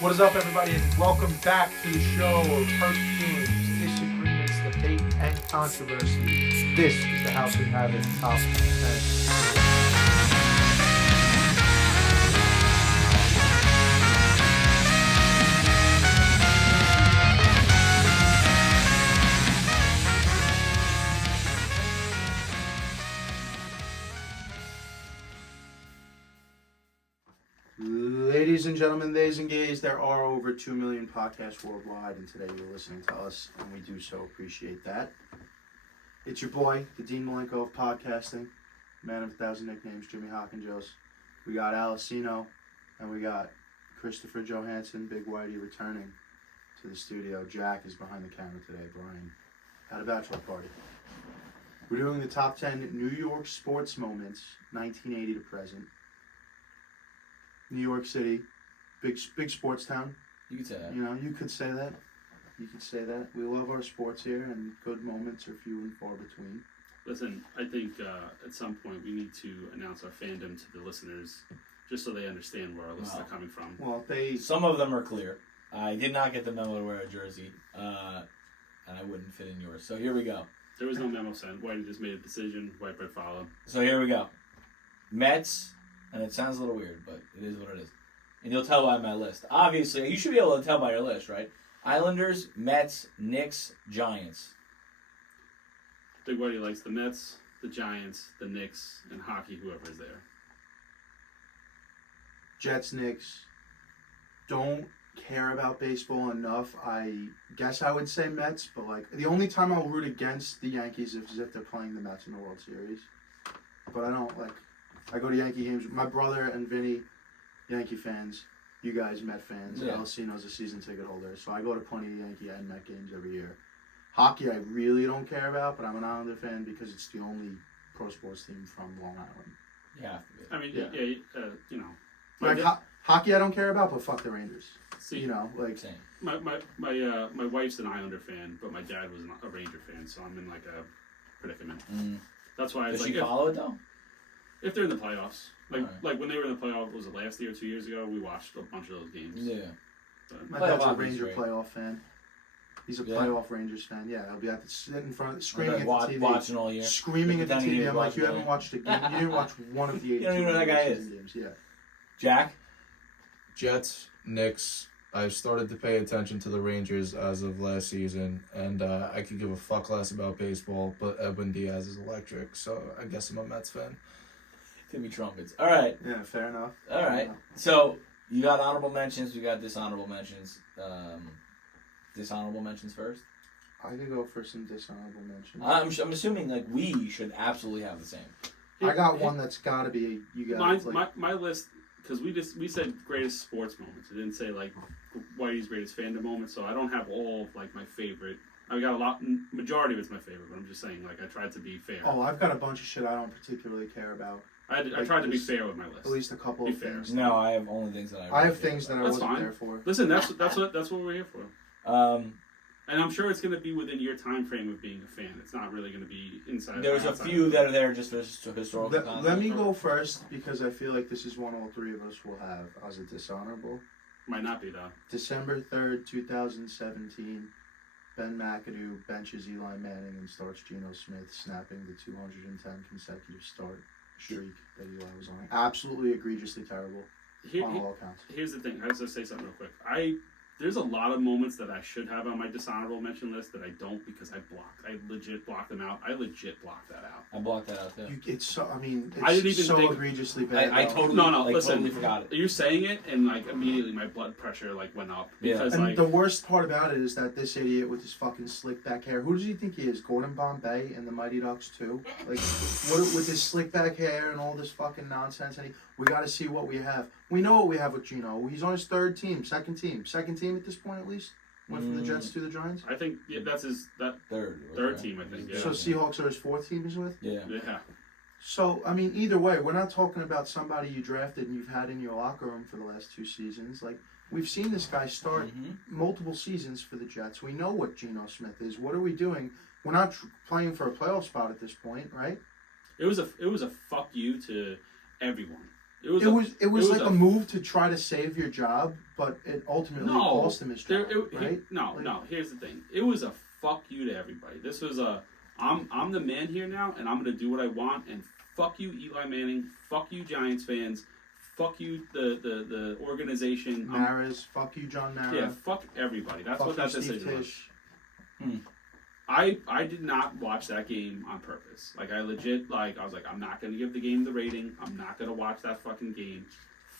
What is up, everybody, and welcome back to the show of hurt feelings, disagreements, debate, and controversy. This is the House of Habit Top 10. Ladies and gentlemen, theys and gays, there are over 2 million podcasts worldwide, and today you're listening to us, and we do so appreciate that. It's your boy, the Dean Malenko of podcasting, man of 1,000 nicknames, Jimmy Hawkinjos. We got Alicino, and we got Christopher Johansson, Big Whitey, returning to the studio. Jack is behind the camera today. Brian had a bachelor party. We're doing the top 10 New York sports moments, 1980 to present. New York City, big sports town. You could say that. You know, you could say that. You could say that. We love our sports here, and good moments are few and far between. Listen, I think at some point we need to announce our fandom to the listeners, just so they understand where our listeners are coming from. Well, Some of them are clear. I did not get the memo to wear a jersey, and I wouldn't fit in yours. So here we go. There was no memo sent. Whitey just made a decision. White bread followed. So here we go. Mets, and it sounds a little weird, but it is what it is. And you'll tell by my list. Obviously, you should be able to tell by your list, right? Islanders, Mets, Knicks, Giants. Big Whitey likes the Mets, the Giants, the Knicks, and hockey, whoever is there. Jets, Knicks, don't care about baseball enough. I guess I would say Mets, but like the only time I'll root against the Yankees is if they're playing the Mets in the World Series. But I don't like. I go to Yankee games. My brother and Vinny, Yankee fans. You guys, Met fans. Yeah. Alicino's a season ticket holder, so I go to plenty of Yankee and Met games every year. Hockey, I really don't care about, but I'm an Islander fan because it's the only pro sports team from Long Island. You have to be. I mean, Yeah. you know. Like hockey, I don't care about, but fuck the Rangers. See, You know, like Same. my wife's an Islander fan, but my dad was a Ranger fan, so I'm in like a predicament. That's why it's Does like she follow it, though? if they're in the playoffs, Alright. like when they were in the playoffs, was it last year or 2 years ago? We watched a bunch of those games. Yeah. But, my Playoff dad's a hockey's Ranger great. playoff fan. He's a Yeah? playoff Rangers fan. Yeah, I'll be at the sit in front, screaming Like, at the TV, watching all year. screaming at the Don't TV. even I'm like, watch you it. haven't watched a game. You didn't watch one of the 82 You don't even know who that guy regular is. season games. Yeah. Jack? Jets, Knicks. I've started to pay attention to the Rangers as of last season, and I could give a fuck less about baseball, but Edwin Diaz is electric, so I guess I'm a Mets fan. Timmy Trumpets. All right. Yeah, fair enough. All Fair right. enough. So you got honorable mentions. We got dishonorable mentions. Dishonorable mentions first. I could go for some dishonorable mentions. I'm assuming like we should absolutely have the same. I got one that's got to be you guys. my list, because we said greatest sports moments. It didn't say like Whitey's greatest fandom moments, so I don't have all of, like my favorite. I got a lot. Majority of it's my favorite, but I'm just saying like I tried to be fair. Oh, I've got a bunch of shit I don't particularly care about. I like, tried to be there's fair with my list. At least a couple Be of fair. things. No, I have only things that I. I have really care things that I about. That's wasn't fine. there for. Listen, that's what we're here for. Um, And I'm sure it's going to be within your time frame of being a fan. It's not really going to be inside. there's or a outside. few that are there just for historical context. Let me go first because I feel like this is one all three of us will have as a dishonorable. Might not be though. December 3rd, 2017, Ben McAdoo benches Eli Manning and starts Geno Smith, snapping the 210 consecutive start streak that Eli was on. Absolutely egregiously terrible on all accounts. Here's the thing. I was going to say something real quick. There's a lot of moments that I should have on my dishonorable mention list that I don't because I legit blocked them out. I legit blocked that out. I blocked that out too. It's so. I mean, it's I didn't even so think- egregiously bad. I though. totally, No, listen, listen. totally forgot it. You're saying it, and like immediately my blood pressure like went up because And like the worst part about it is that this idiot with his fucking slick back hair. Who does he think he is? Gordon Bombay and the Mighty Ducks too? Like, what with his slick back hair and all this fucking nonsense? And we got to see what we have. We know what we have with Geno. He's on his second team at this point at least. Went from the Jets to the Giants. I think that's his Third third team. I think. Yeah. So Seahawks are his fourth team he's with. Yeah. Yeah. So I mean, either way, we're not talking about somebody you drafted and you've had in your locker room for the last 2 seasons. Like we've seen this guy start multiple seasons for the Jets. We know what Geno Smith is. What are we doing? We're not playing for a playoff spot at this point, right? It was a fuck you to everyone. It was It was like a a move to try to save your job, but it ultimately No, cost him his job, right? No. Here's the thing. It was a fuck you to everybody. This was a I'm the man here now, and I'm gonna do what I want. And fuck you, Eli Manning. Fuck you, Giants fans. Fuck you, the organization. Maris, fuck you, John Mara. Yeah, fuck everybody. That's Fuck what that you, Steve decision was. Tisch. I did not watch that game on purpose. Like I legit I was like, I'm not gonna give the game the rating. I'm not gonna watch that fucking game.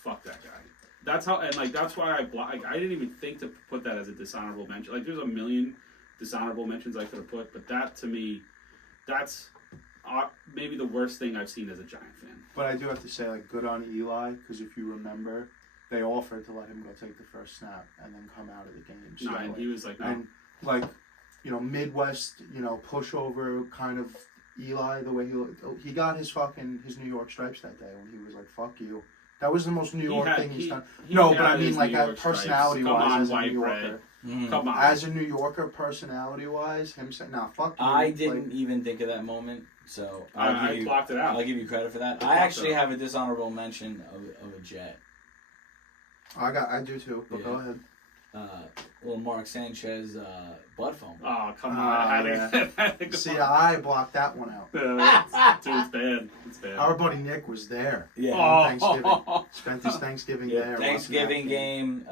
Fuck that guy. That's how, and like that's why I didn't even think to put that as a dishonorable mention. Like there's a million dishonorable mentions I could have put, but that to me, that's maybe the worst thing I've seen as a Giant fan. But I do have to say, like, good on Eli, because if you remember, they offered to let him go take the first snap and then come out of the game. So, No, and he was like, no. and like, Midwest, pushover kind of Eli, the way he got his New York stripes that day when he was like, "Fuck you." That was the most New York thing he's done. No, but I mean, like, personality-wise, as a New Yorker. Come on. As a New Yorker, personality-wise, him saying, "Nah, fuck you." I didn't even think of that moment, so I blocked it out. I'll give you credit for that. I actually have a dishonorable mention of a Jet. I do too, but go ahead. Little Mark Sanchez butt fumble. Oh, come on. Yeah. See, I blocked that one out. Dude, it's bad. It's bad. Our buddy Nick was there. Yeah. On Thanksgiving. Spent his Thanksgiving there. Thanksgiving game.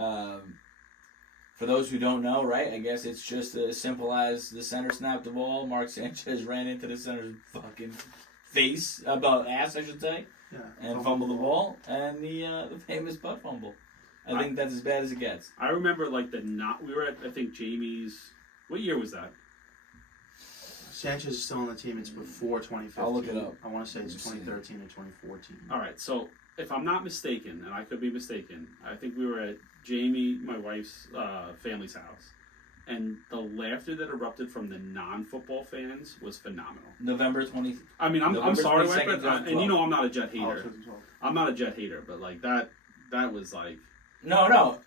For those who don't know, right? I guess it's just as simple as the center snapped the ball. Mark Sanchez ran into the center's fucking face, about ass, I should say, and fumbled the ball, and the famous butt fumble. I think that's as bad as it gets. I remember we were at, I think, Jamie's. What year was that? Sanchez is still on the team. It's before 2015. I'll look it up. I want to say it's 2013 or 2014. All right, so if I'm not mistaken, and I could be mistaken, I think we were at Jamie, my wife's family's house, and the laughter that erupted from the non-football fans was phenomenal. November 20. I mean, I'm sorry, Mike, but, 2012. and I'm not a Jet Oh, hater. 2012. I'm not a Jet hater, but like that was like No,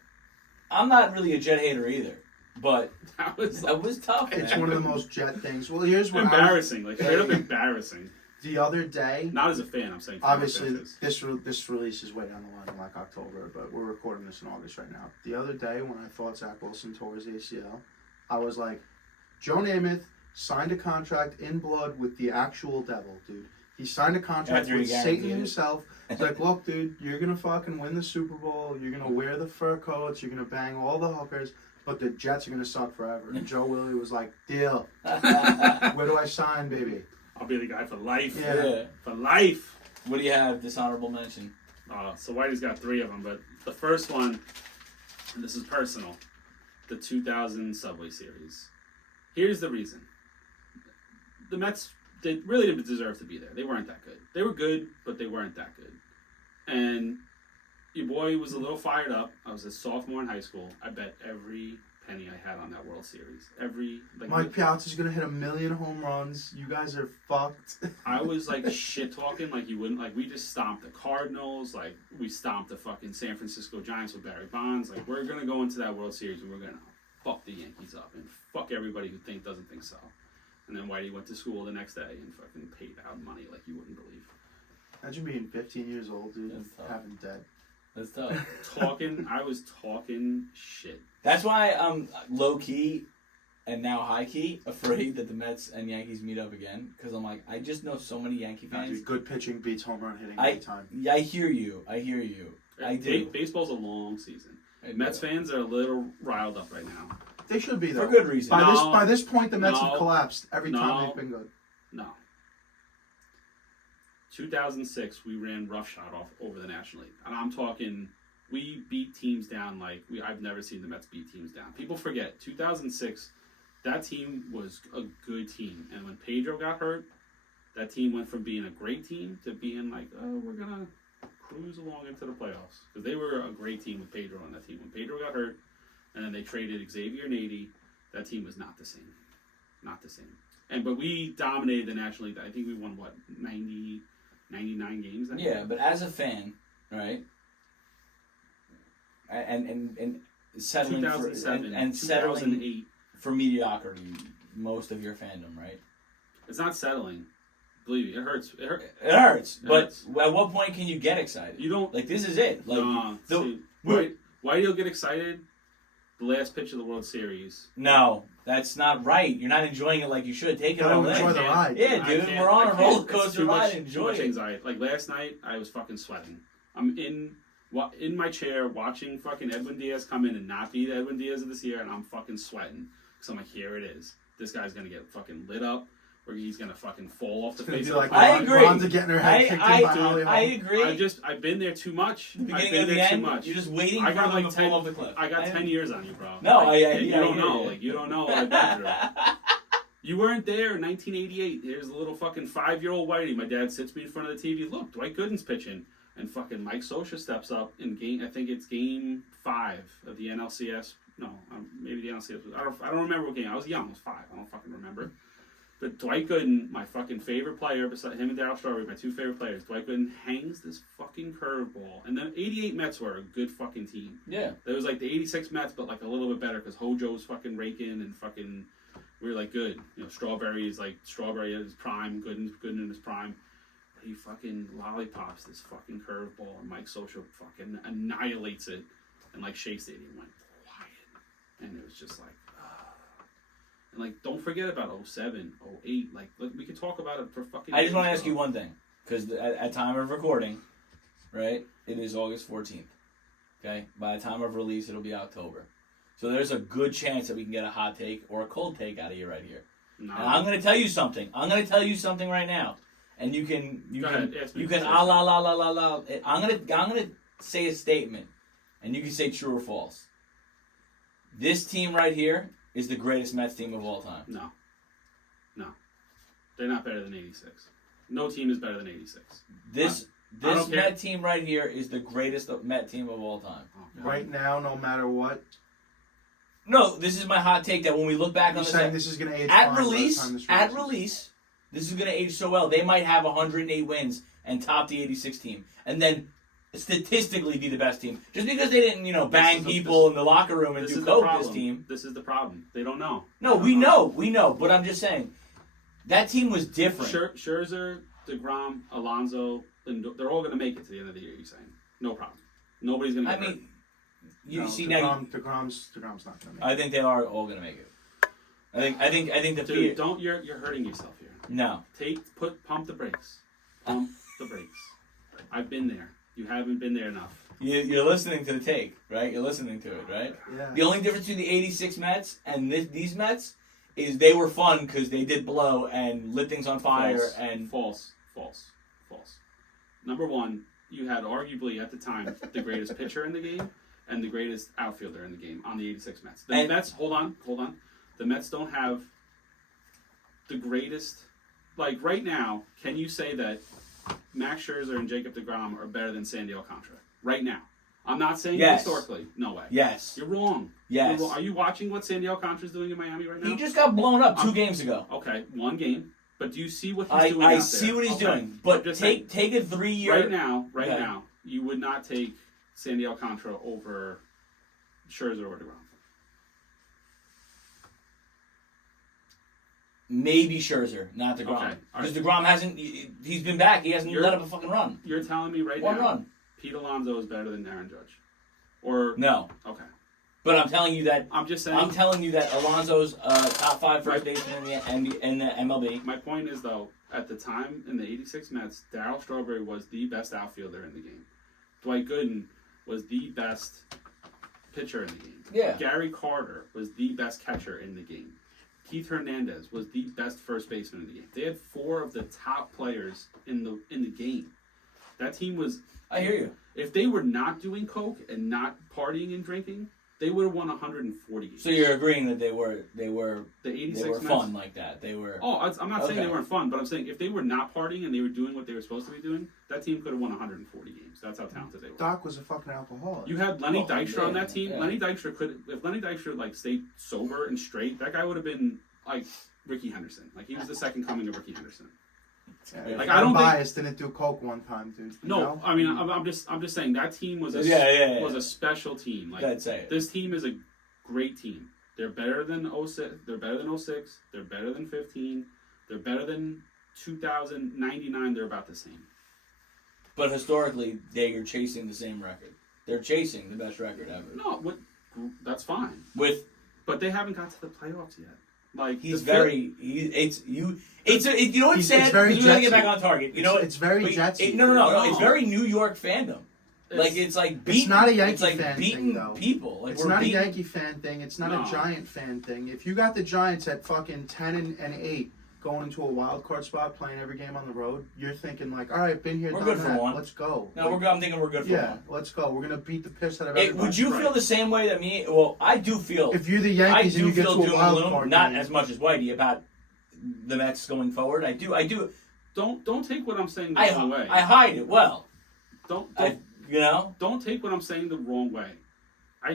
I'm not really a Jet hater either. But that was tough. It's man. one of the most Jet things. Well, here's what embarrassing, like straight up embarrassing. The other day, Not as a fan, I'm saying. obviously this release is way down the line in like October, but we're recording this in August right now. The other day when I thought Zach Wilson tore his ACL, I was like, Joe Namath signed a contract in blood with the actual devil, dude. He signed a contract After he with guaranteed Satan it. himself. He's like, look, dude, you're going to fucking win the Super Bowl. You're going to wear the fur coats. You're going to bang all the hookers. But the Jets are going to suck forever. And Joe Willie was like, deal. Where do I sign, baby? I'll be the guy for life. Yeah. For life. What do you have? Dishonorable mention. So Whitey's got 3 of them, but the first one, and this is personal, the 2000 Subway Series. Here's the reason. The Mets, they really didn't deserve to be there. They weren't that good. They were good, but they weren't that good. And your boy was a little fired up. I was a sophomore in high school. I bet every penny I had on that World Series. Mike Piazza's going to hit 1 million home runs. You guys are fucked. I was like shit talking like you wouldn't. Like we just stomped the Cardinals. Like we stomped the fucking San Francisco Giants with Barry Bonds. Like we're gonna go into that World Series and we're gonna fuck the Yankees up and fuck everybody who doesn't think so. And then Whitey went to school the next day and fucking paid out money like you wouldn't believe. Imagine being 15 years old, dude, and That's tough. having debt. That's tough. I was talking shit. That's why I'm low key and now high key afraid that the Mets and Yankees meet up again. Because I'm like, I just know so many Yankee Nah, fans. dude, good pitching beats home run hitting every time. I hear you. I do. Baseball's a long season. I do. Mets fans are a little riled up right now. They should be, though. For good reason. By this point, the Mets No. have collapsed every No. time they've been good. No. 2006, we ran roughshod off over the National League, and I'm talking. We beat teams down I've never seen the Mets beat teams down. People forget 2006. That team was a good team, and when Pedro got hurt, that team went from being a great team to being like, oh, we're gonna cruise along into the playoffs because they were a great team with Pedro on that team. When Pedro got hurt, and then they traded Xavier Nady, that team was not the same, not the same. But we dominated the National League. I think we won 99 games. That Yeah, year? but as a fan, right? And settling for 2007 and settling 2008. for mediocrity most of your fandom, right? It's not settling, Believe me, it hurts. It hurts. It hurts. It But hurts. at what point can you get excited? You don't. Like, this is it. Like, See, why you'll get excited? The last pitch of the World Series. no, that's not right. You're not enjoying it like you should. Take it Gotta all enjoy in. the ride. Yeah, I dude, can't- we're on I a can't. roller It's coaster too ride. much, Enjoy too much it. anxiety. Like last night, I was fucking sweating. I'm in my chair watching fucking Edwin Diaz come in and not be the Edwin Diaz of this year, and I'm fucking sweating. So I'm like, here it is. This guy's gonna get fucking lit up, or he's gonna fucking fall off the It's gonna face be of like the I agree. Rhonda getting her head kicked in by Holly I Holm. agree. I've been there too much. The I've beginning been of the there too end, much. you're just waiting I for got them like to 10. fall off the cliff. I got 10 years on you, bro. No, Like, I you hear don't know. you. Like you don't know what I've been through. You weren't there in 1988. Here's a little fucking 5-year-old whitey. My dad sits me in front of the TV. Look, Dwight Gooden's pitching, and fucking Mike Scioscia steps up in game. I think it's game 5 of the NLCS. No, maybe the NLCS. I don't remember what game. I was young. I was 5. I don't fucking remember. But Dwight Gooden, my fucking favorite player, beside him and Darryl Strawberry, my 2 favorite players. Dwight Gooden hangs this fucking curveball, and the '88 Mets were a good fucking team. Yeah. There was like the '86 Mets, but like a little bit better because Hojo was fucking raking and fucking. We were like good. You know, Strawberry is like Strawberry at his prime, Gooden in his prime. But he fucking lollipops this fucking curveball, and Mike Scioscia fucking annihilates it, and like Shea Stadium went quiet, and it was just like. And like, don't forget about 07, 08. Like, look, we could talk about it for fucking. I just want to years, ask you bro. one thing, because at time of recording, right, it is August 14th. Okay, by the time of release, it'll be October. So there's a good chance that we can get a hot take or a cold take out of you right here. No. And I'm going to tell you something. I'm going to tell you something right now, and you can Go ahead, ask me you the can question. la la la la la. I'm gonna say a statement, and you can say true or false. This team right here is the greatest Mets team of all time. No. They're not better than 86. No team is better than 86. This I don't care. Met team right here is the greatest Met team of all time. Oh, God. Right now, no matter what, No, this is my hot take that when we look back you're on this saying this is going to age at fine by the release, time this at releases. release, this is going to age so well. They might have 108 wins and top the 86 team, and then statistically be the best team. Just because they didn't, bang people in the locker room and This do is the coke problem. this team. This is the problem. They don't know. No, we know, but I'm just saying that team was different. Scherzer, DeGrom, Alonso, and they're all going to make it to the end of the year. You're saying no problem. Nobody's going to. I mean, you No, see now. DeGrom's not going to make it. I think they are all going to make it. I think the fear. Dude, you're hurting yourself here. No, Pump the brakes. Pump the brakes. I've been there. You haven't been there enough. you're listening to the take, right? You're listening to it, right? Yeah. The only difference between the 86 Mets and these Mets is they were fun because they did blow and lit things on fire False. and False. Number one, you had arguably at the time the greatest pitcher in the game and the greatest outfielder in the game on the 86 Mets. The And- Mets, hold on. The Mets don't have the greatest. Like right now, can you say that Max Scherzer and Jacob deGrom are better than Sandy Alcantara? Right now. I'm not saying Yes. historically. No way. yes, You're wrong. yes. You're wrong. Are you watching what Sandy Alcantara's doing in Miami right now? He just got blown up 2 Um, games ago. Okay, one game. But do you see what he's doing out I there? see what he's Okay. doing, but I'm just take saying, a 3-year. right now, Okay. you would not take Sandy Alcantara over Scherzer or DeGrom. Maybe Scherzer, not DeGrom. Okay, all Because right. DeGrom hasn't. He's been back. He hasn't You're- let up a fucking run. You're telling me right One now run. Pete Alonso is better than Aaron Judge? Or No, okay. but I'm telling you that. I'm just saying I'm telling you that Alonso's top 5 first Right. baseman in the MLB. my point is though, at the time in the 86 Mets, Darryl Strawberry was the best outfielder in the game. Dwight Gooden was the best pitcher in the game. Yeah. Gary Carter was the best catcher in the game. Keith Hernandez was the best first baseman in the game. They had 4 of the top players in the game. That team was. I hear you. If they were not doing coke and not partying and drinking, they would have won 140 games. So you're agreeing that they were the 86 they were Mets. fun like that. They were. Oh, I'm not saying Okay. they weren't fun, but I'm saying if they were not partying and they were doing what they were supposed to be doing, that team could have won 140 games. That's how talented they were. Doc was a fucking alcoholic. You had Lenny Oh, Dykstra on yeah, that team. yeah. Lenny Dykstra if Lenny Dykstra like stayed sober and straight, that guy would have been like Ricky Henderson. Like he was the second coming of Ricky Henderson. Yeah, Like, I'm I don't think- biased. Didn't do coke one time, dude. You No, know? I mean I'm just saying that team was a Yeah. was a special team. Like I'd say it. this team is a great team. They're better than 06. They're better than 06. They're better than 15. They're better than 2099, they're about the same. But historically, they are chasing the same record. They're chasing the best record ever. No, that's fine. But they haven't got to the playoffs yet. Like He's the very. You know what's sad? It's very He's gonna get Jetsy. back on target. You know It's very but- Jetsy. No. It's No. very New York fandom. Like it's like beating. not a Yankee it's like fan beating thing, though. people. Like It's we're not beating, a Yankee fan thing. It's not No. a Giant fan thing. If you got the Giants at fucking 10-8 going into a wild card spot, playing every game on the road, you're thinking like, all right, been here, We're done good for that. one. Let's go. No, I'm thinking we're good for Yeah, one. let's go. We're gonna beat the piss out of Hey, everybody. would you feel the same way that me? Well, I do feel. If you're the I Yankees and do you get feel to a doom and wild gloom, card not game, as much as Whitey about the Mets going forward. I do. Don't take what I'm saying the I wrong way. I hide it well. Don't You know. don't take what I'm saying the wrong way. I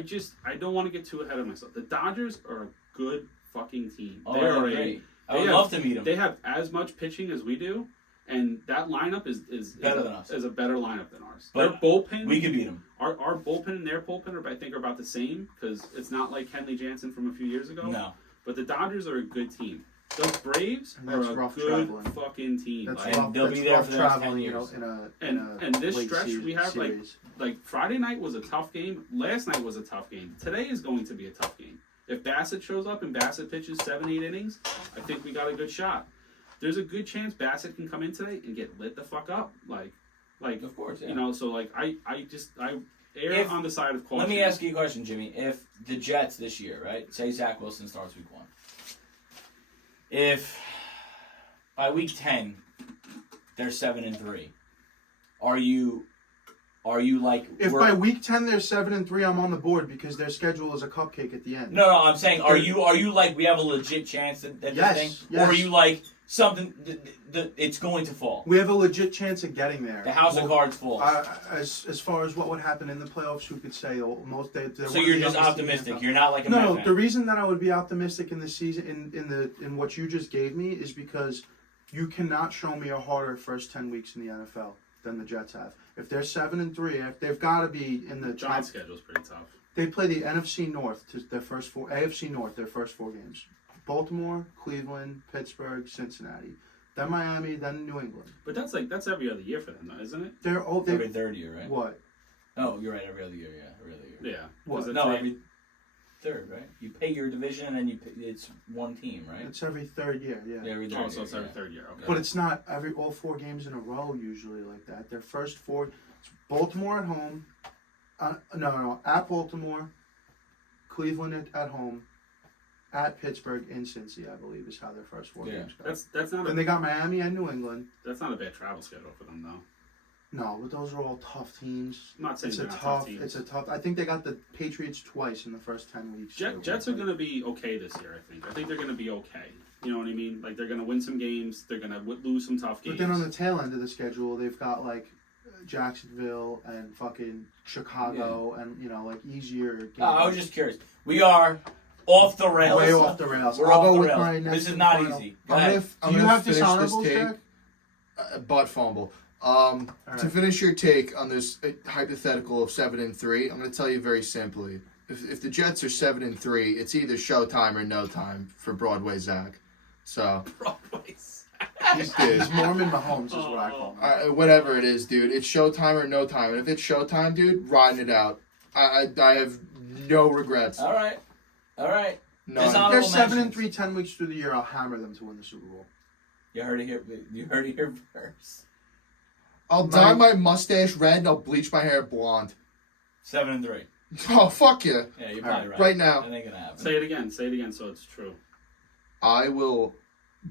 don't want to get too ahead of myself. The Dodgers are a good fucking team. Oh, They are great. I would they love have- to meet him. They have as much pitching as we do, and that lineup is Better than us. Is a better lineup than ours. But their bullpen, We could beat him. our bullpen and their bullpen are I think are about the same because it's not like Kenley Jansen from a few years ago. No. But the Dodgers are a good team. The Braves And are that's a rough good traveling. fucking team. That's Like, And they'll that's be there rough for the next 10 traveling, years. in a And this late stretch we have, series. like Friday night was a tough game. Last night was a tough game. Today is going to be a tough game. If Bassett shows up and Bassett pitches 7-8 innings, I think we got a good shot. There's a good chance Bassett can come in today and get lit the fuck up. Like Of course, yeah. you know. So like I err If- on the side of caution. Let me ask you a question, Jimmy. If the Jets this year, right? Say Zach Wilson starts week 1. If by week 10 they're 7-3, are you like If we're- by week 10 they're 7-3, I'm on the board because their schedule is a cupcake at the end. No, I'm saying are you like we have a legit chance at Yes, this thing, yes. or are you like something it's going to fall? We have a legit chance of getting there. The house of Well, cards falls. As far as what would happen in the playoffs, who could say? Most they're So one of you're the just youngest in the optimistic. NFL. You're not like a No, Met no. fan. The reason that I would be optimistic in this season, in what you just gave me, is because you cannot show me a harder first 10 weeks in the NFL than the Jets have. If they're 7-3, if they've got to be in the The top. Giants' schedule is pretty tough. They play the NFC North to their first four, AFC North their first 4 games. Baltimore, Cleveland, Pittsburgh, Cincinnati, then Miami, then New England. But that's every other year for them, though, isn't it? They're all every third year, right? what? Oh, you're right. Every other year, yeah, every other year. Yeah. What? 'Cause it's No, like- every third, right? You pay your division and then it's one team, right? It's every third year, yeah. Every third Oh, year, so it's every yeah. third year. Okay. But it's not all 4 games in a row usually like that. Their first 4, it's Baltimore at home. No, at Baltimore, Cleveland at home, at Pittsburgh, in Cincy, I believe is how their first 4 Yeah. games go. That's not Then they got Miami and New England. that's not a bad travel schedule for them though. No, but those are all tough teams. I'm not saying It's a they're not tough. teams. It's a tough. I think they got the Patriots twice in the first 10 weeks. Jets are going to be okay this year. I think they're going to be okay. You know what I mean? Like they're going to win some games. They're going to lose some tough games. But then on the tail end of the schedule, they've got like Jacksonville and fucking Chicago and like easier games. Oh, I was just curious. We are off the rails. way off the rails. We're I'll off go the with rails. my next This is and not final. easy. Go I'm ahead. gonna, I'm Do you gonna have finish this dishonorables, take. Jack? Butt fumble. right. To finish your take on this hypothetical of 7-3, I'm going to tell you very simply. If the Jets are 7-3, it's either showtime or no time for Broadway Zach. So Broadway's. he's He's Mormon Mahomes is what I call him. whatever it is, dude. It's showtime or no time. And if it's showtime, dude, riding it out. I have no regrets. All right. None. It's If on- they're Honorable 7-3, 10 weeks through the year, I'll hammer them to win the Super Bowl. You heard it here first. I'll dye my mustache red and I'll bleach my hair blonde. 7-3. Oh, fuck you. Yeah, you're probably right. Right now. That ain't gonna happen. Say it again. Say it again so it's true. I will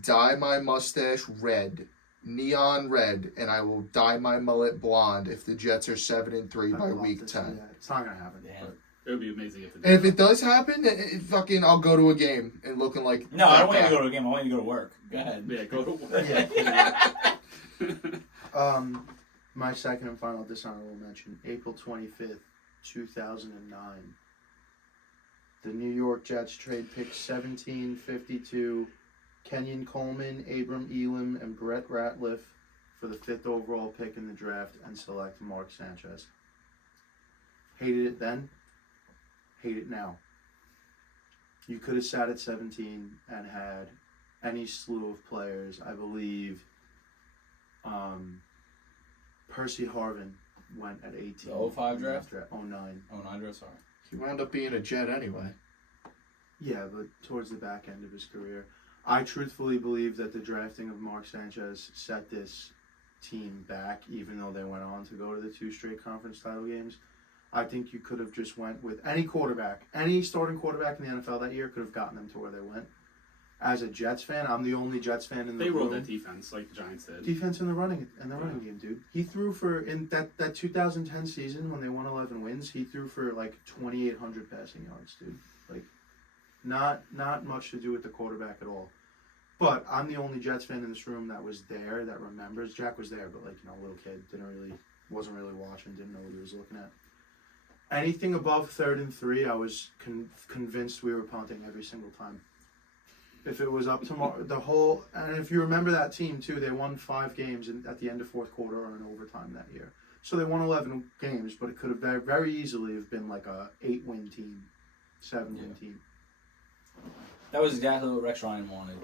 dye my mustache red, neon red, and I will dye my mullet blonde if the Jets are 7-3 by I'd love week to see 10. that. It's not gonna happen. Damn. But It would be amazing if it And if it does happen, fucking I'll go to a game and looking like No, I don't want you that to go to a game. I want you to go to work. Go ahead. Yeah, go to work. Yeah. My second and final dishonorable mention, April 25th, 2009. The New York Jets trade pick 1752, Kenyon Coleman, Abram Elam, and Brett Ratliff for the 5th overall pick in the draft and select Mark Sanchez. Hated it then, hate it now. You could have sat at 17 and had any slew of players. I believe Percy Harvin went at 18. The 05 in draft? that 09. Oh, Nandra, sorry. He wound up being a Jet anyway. Yeah, but towards the back end of his career. I truthfully believe that the drafting of Mark Sanchez set this team back, even though they went on to go to the 2 straight conference title games. I think you could have just went with any quarterback, any starting quarterback in the NFL that year could have gotten them to where they went. As a Jets fan, I'm the only Jets fan in the They room. rolled that defense like the Giants did. Defense in the running game, dude. He threw for in that 2010 season when they won 11 wins. He threw for like 2,800 passing yards, dude. Like, not much to do with the quarterback at all. But I'm the only Jets fan in this room that was there, that remembers. Jack was there, but like, you know, little kid, wasn't really watching, didn't know what he was looking at. Anything above 3rd and 3, I was convinced we were punting every single time. If it was up to and if you remember that team too, they won 5 games at the end of 4th quarter or in overtime that year. So they won 11 games, but it could have very easily have been like a 8-win team, 7-win team. That was exactly what Rex Ryan wanted.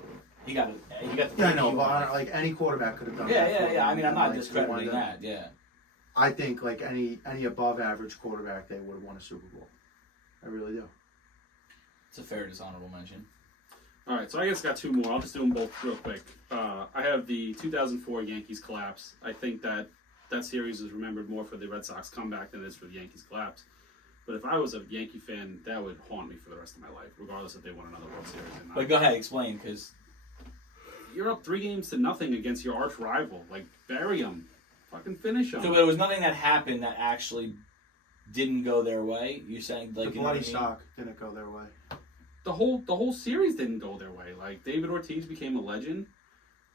He got it. He got the. Yeah, I know, but like any quarterback could have done that. Yeah. I mean, I'm not Like, discrediting that. Yeah. I think like any above average quarterback, they would have won a Super Bowl. I really do. It's a fair dishonorable mention. All right, so I guess I got 2 more. I'll just do them both real quick. I have the 2004 Yankees collapse. I think that series is remembered more for the Red Sox comeback than it is for the Yankees collapse. But if I was a Yankee fan, that would haunt me for the rest of my life, regardless if they won another World Series or not. But go ahead, explain, because You're up 3-0 against your arch rival. Like, bury them. Fucking finish them. so there was nothing that happened that actually didn't go their way. You're saying like The you know what bloody I mean? sock didn't go their way. The whole series didn't go their way. Like, David Ortiz became a legend.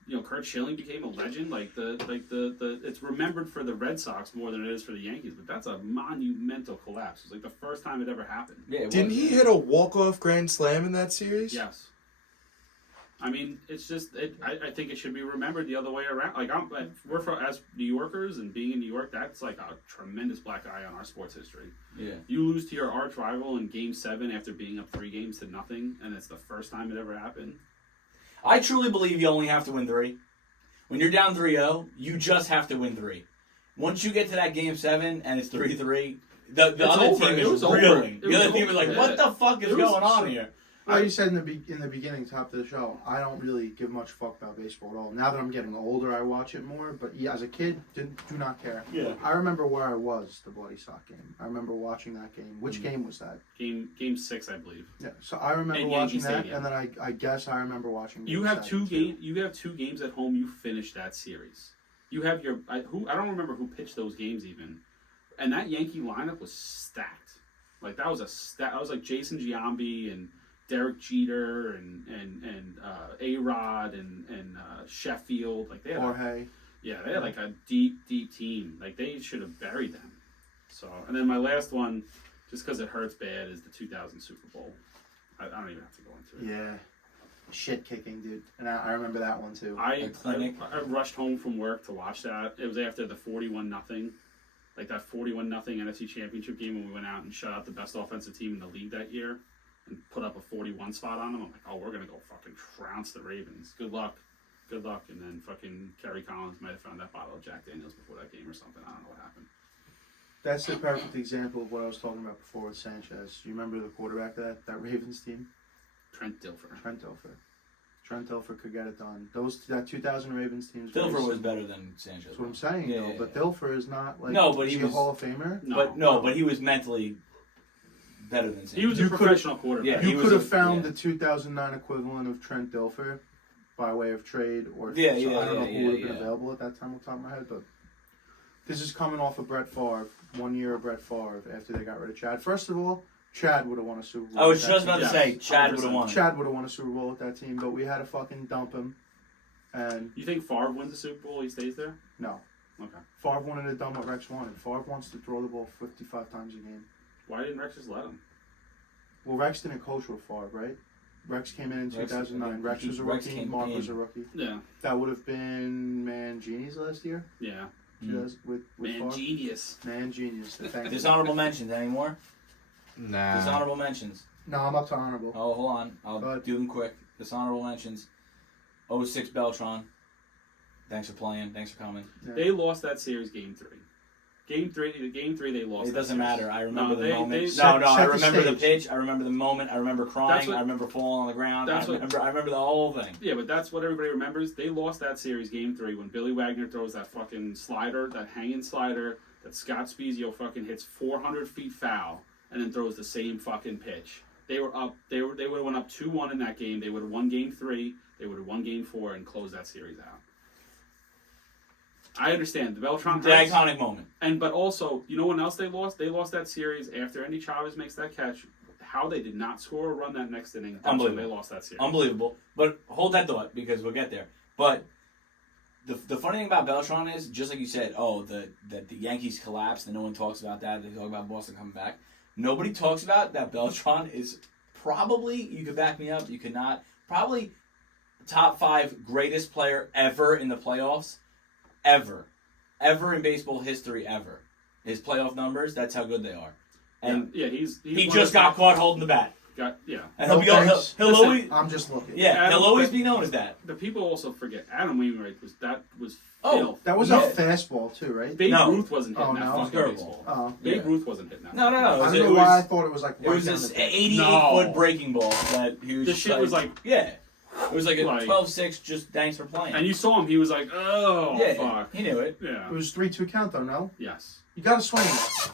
You know, Kurt Schilling became a legend. It's remembered for the Red Sox more than it is for the Yankees. But that's a monumental collapse. It's like the first time it ever happened. Yeah, it Didn't was. he hit a walk-off grand slam in that series? Yes. I mean, it's just. I think it should be remembered the other way around. Like, as New Yorkers and being in New York, that's like a tremendous black eye on our sports history. Yeah. You lose to your arch rival in Game 7 after being up 3-0, and it's the first time it ever happened. I truly believe you only have to win 3. When you're down 3-0, you just have to win 3. Once you get to that Game 7 and it's 3-3, the other over. team It is was over. reeling. It The was other team is over. like, what the fuck is It was going on so- here? Like you said in the beginning, top of the show, I don't really give much fuck about baseball at all. Now that I'm getting older, I watch it more. But yeah, as a kid, do not care. Yeah. I remember where I was the bloody sock game. I remember watching that game. Which game was that? Game 6, I believe. Yeah. So I remember In watching Yankee that, Stadium. and then I guess I remember watching. You Game have 7 too. You have 2 games at home. You finished that series. You have your I don't remember who pitched those games even, and that Yankee lineup was stacked. Like that was like Jason Giambi and Derek Jeter and A-Rod and Sheffield. Like they had Jorge. they had like a deep team. Like they should have buried them. So, and then my last one, just because it hurts bad, is the 2000 Super Bowl. I don't even have to go into it. Yeah. Shit kicking, dude. And I remember that one too. I clinic. I rushed home from work to watch that. It was after the 41-0, like that 41-0 NFC Championship game when we went out and shut out the best offensive team in the league that year and put up a 41 spot on them. I'm like, oh, we're gonna go fucking trounce the Ravens. Good luck. And then fucking Kerry Collins might have found that bottle of Jack Daniels before that game or something. I don't know what happened. That's the perfect example of what I was talking about before with Sanchez. You remember the quarterback of that Ravens team? Trent Dilfer. Trent Dilfer could get it done. That 2000 Ravens team. Dilfer was better than Sanchez. That's what I'm saying, Yeah, though. yeah, But yeah. Dilfer is not like No, but is he a was- Hall of Famer. But he was mentally better than Sanchez. He was a You could've- professional quarterback. Yeah, You could have found yeah. the 2009 equivalent of Trent Dilfer by way of trade, or Yeah, so yeah, I don't know yeah, who would have yeah, been yeah. available at that time off the top of my head. But this is coming off of Brett Favre. 1 year of Brett Favre after they got rid of Chad. First of all, Chad would have won a Super Bowl. I was with just that about to team. say Chad would have 100%. won. Chad would have won a Super Bowl with that team, but we had to fucking dump him. And You think Favre wins the Super Bowl? He stays there? no, Okay. Favre wanted to dumb what Rex wanted. Favre wants to throw the ball 55 times a game. Why didn't Rex just let him? Well, Rex didn't coach with Favre, right? Rex came in Rex- 2009. Rex was a Rex rookie. came Mark in. was a rookie. Yeah. That would have been Mangini's last year. Yeah. With Man, Favre. genius. Man genius. Thank you. Dishonorable mentions anymore? Nah. Dishonorable mentions. No, I'm up to honorable. Oh, hold on. I'll Go ahead. do them quick. Dishonorable mentions. 06 Beltron. Thanks for playing. Thanks for coming. They lost that series game 3. Game three, they lost. It that doesn't series. matter. I remember the they- moment. they- I set the remember the stage. pitch. I remember the moment. I remember crying. That's what- I remember falling on the ground. I that's what- remember the whole thing. Yeah, but that's what everybody remembers. They lost that series game 3 when Billy Wagner throws that fucking slider, that hanging slider that Scott Spezio fucking hits 400 feet foul and then throws the same fucking pitch. They were up. They would have went up 2-1 in that game. They would have won game 3. They would have won game 4 and closed that series out. I understand the Beltran The hurts, iconic moment. but also, you know when else they lost? They lost that series after Andy Chavez makes that catch. How they did not score or run that next inning. That's when Unbelievable. they lost that series. Unbelievable. But hold that thought because we'll get there. But the funny thing about Beltran is, just like you said, that the Yankees collapsed and no one talks about that. They talk about Boston coming back. Nobody talks about that Beltran is probably, you could back me up, you could not, probably top 5 greatest player ever in the playoffs. Ever in baseball history, ever. His playoff numbers, that's how good they are. And yeah, he's he one just of got the- caught holding the bat. yeah. And No he'll thanks. Listen, always I'm just looking. Adam, he'll always but- be known as that. The people also forget Adam Wainwright was Oh, filth. That was Yeah. a fastball too, right? Babe No. Ruth wasn't hitting Oh, that no. fucking Terrible. baseball. Oh. Babe Yeah. Ruth wasn't hitting that. No, no, no. I It don't was, know it why I was, thought it was like it right was down this the- 88-foot No. breaking ball that he was The just shit was like, yeah. It was like a like- 12-6, just thanks for playing. and you saw him. He was like, oh yeah, fuck. he knew it. Yeah. It was 3-2 count though. No, Yes. you gotta swing.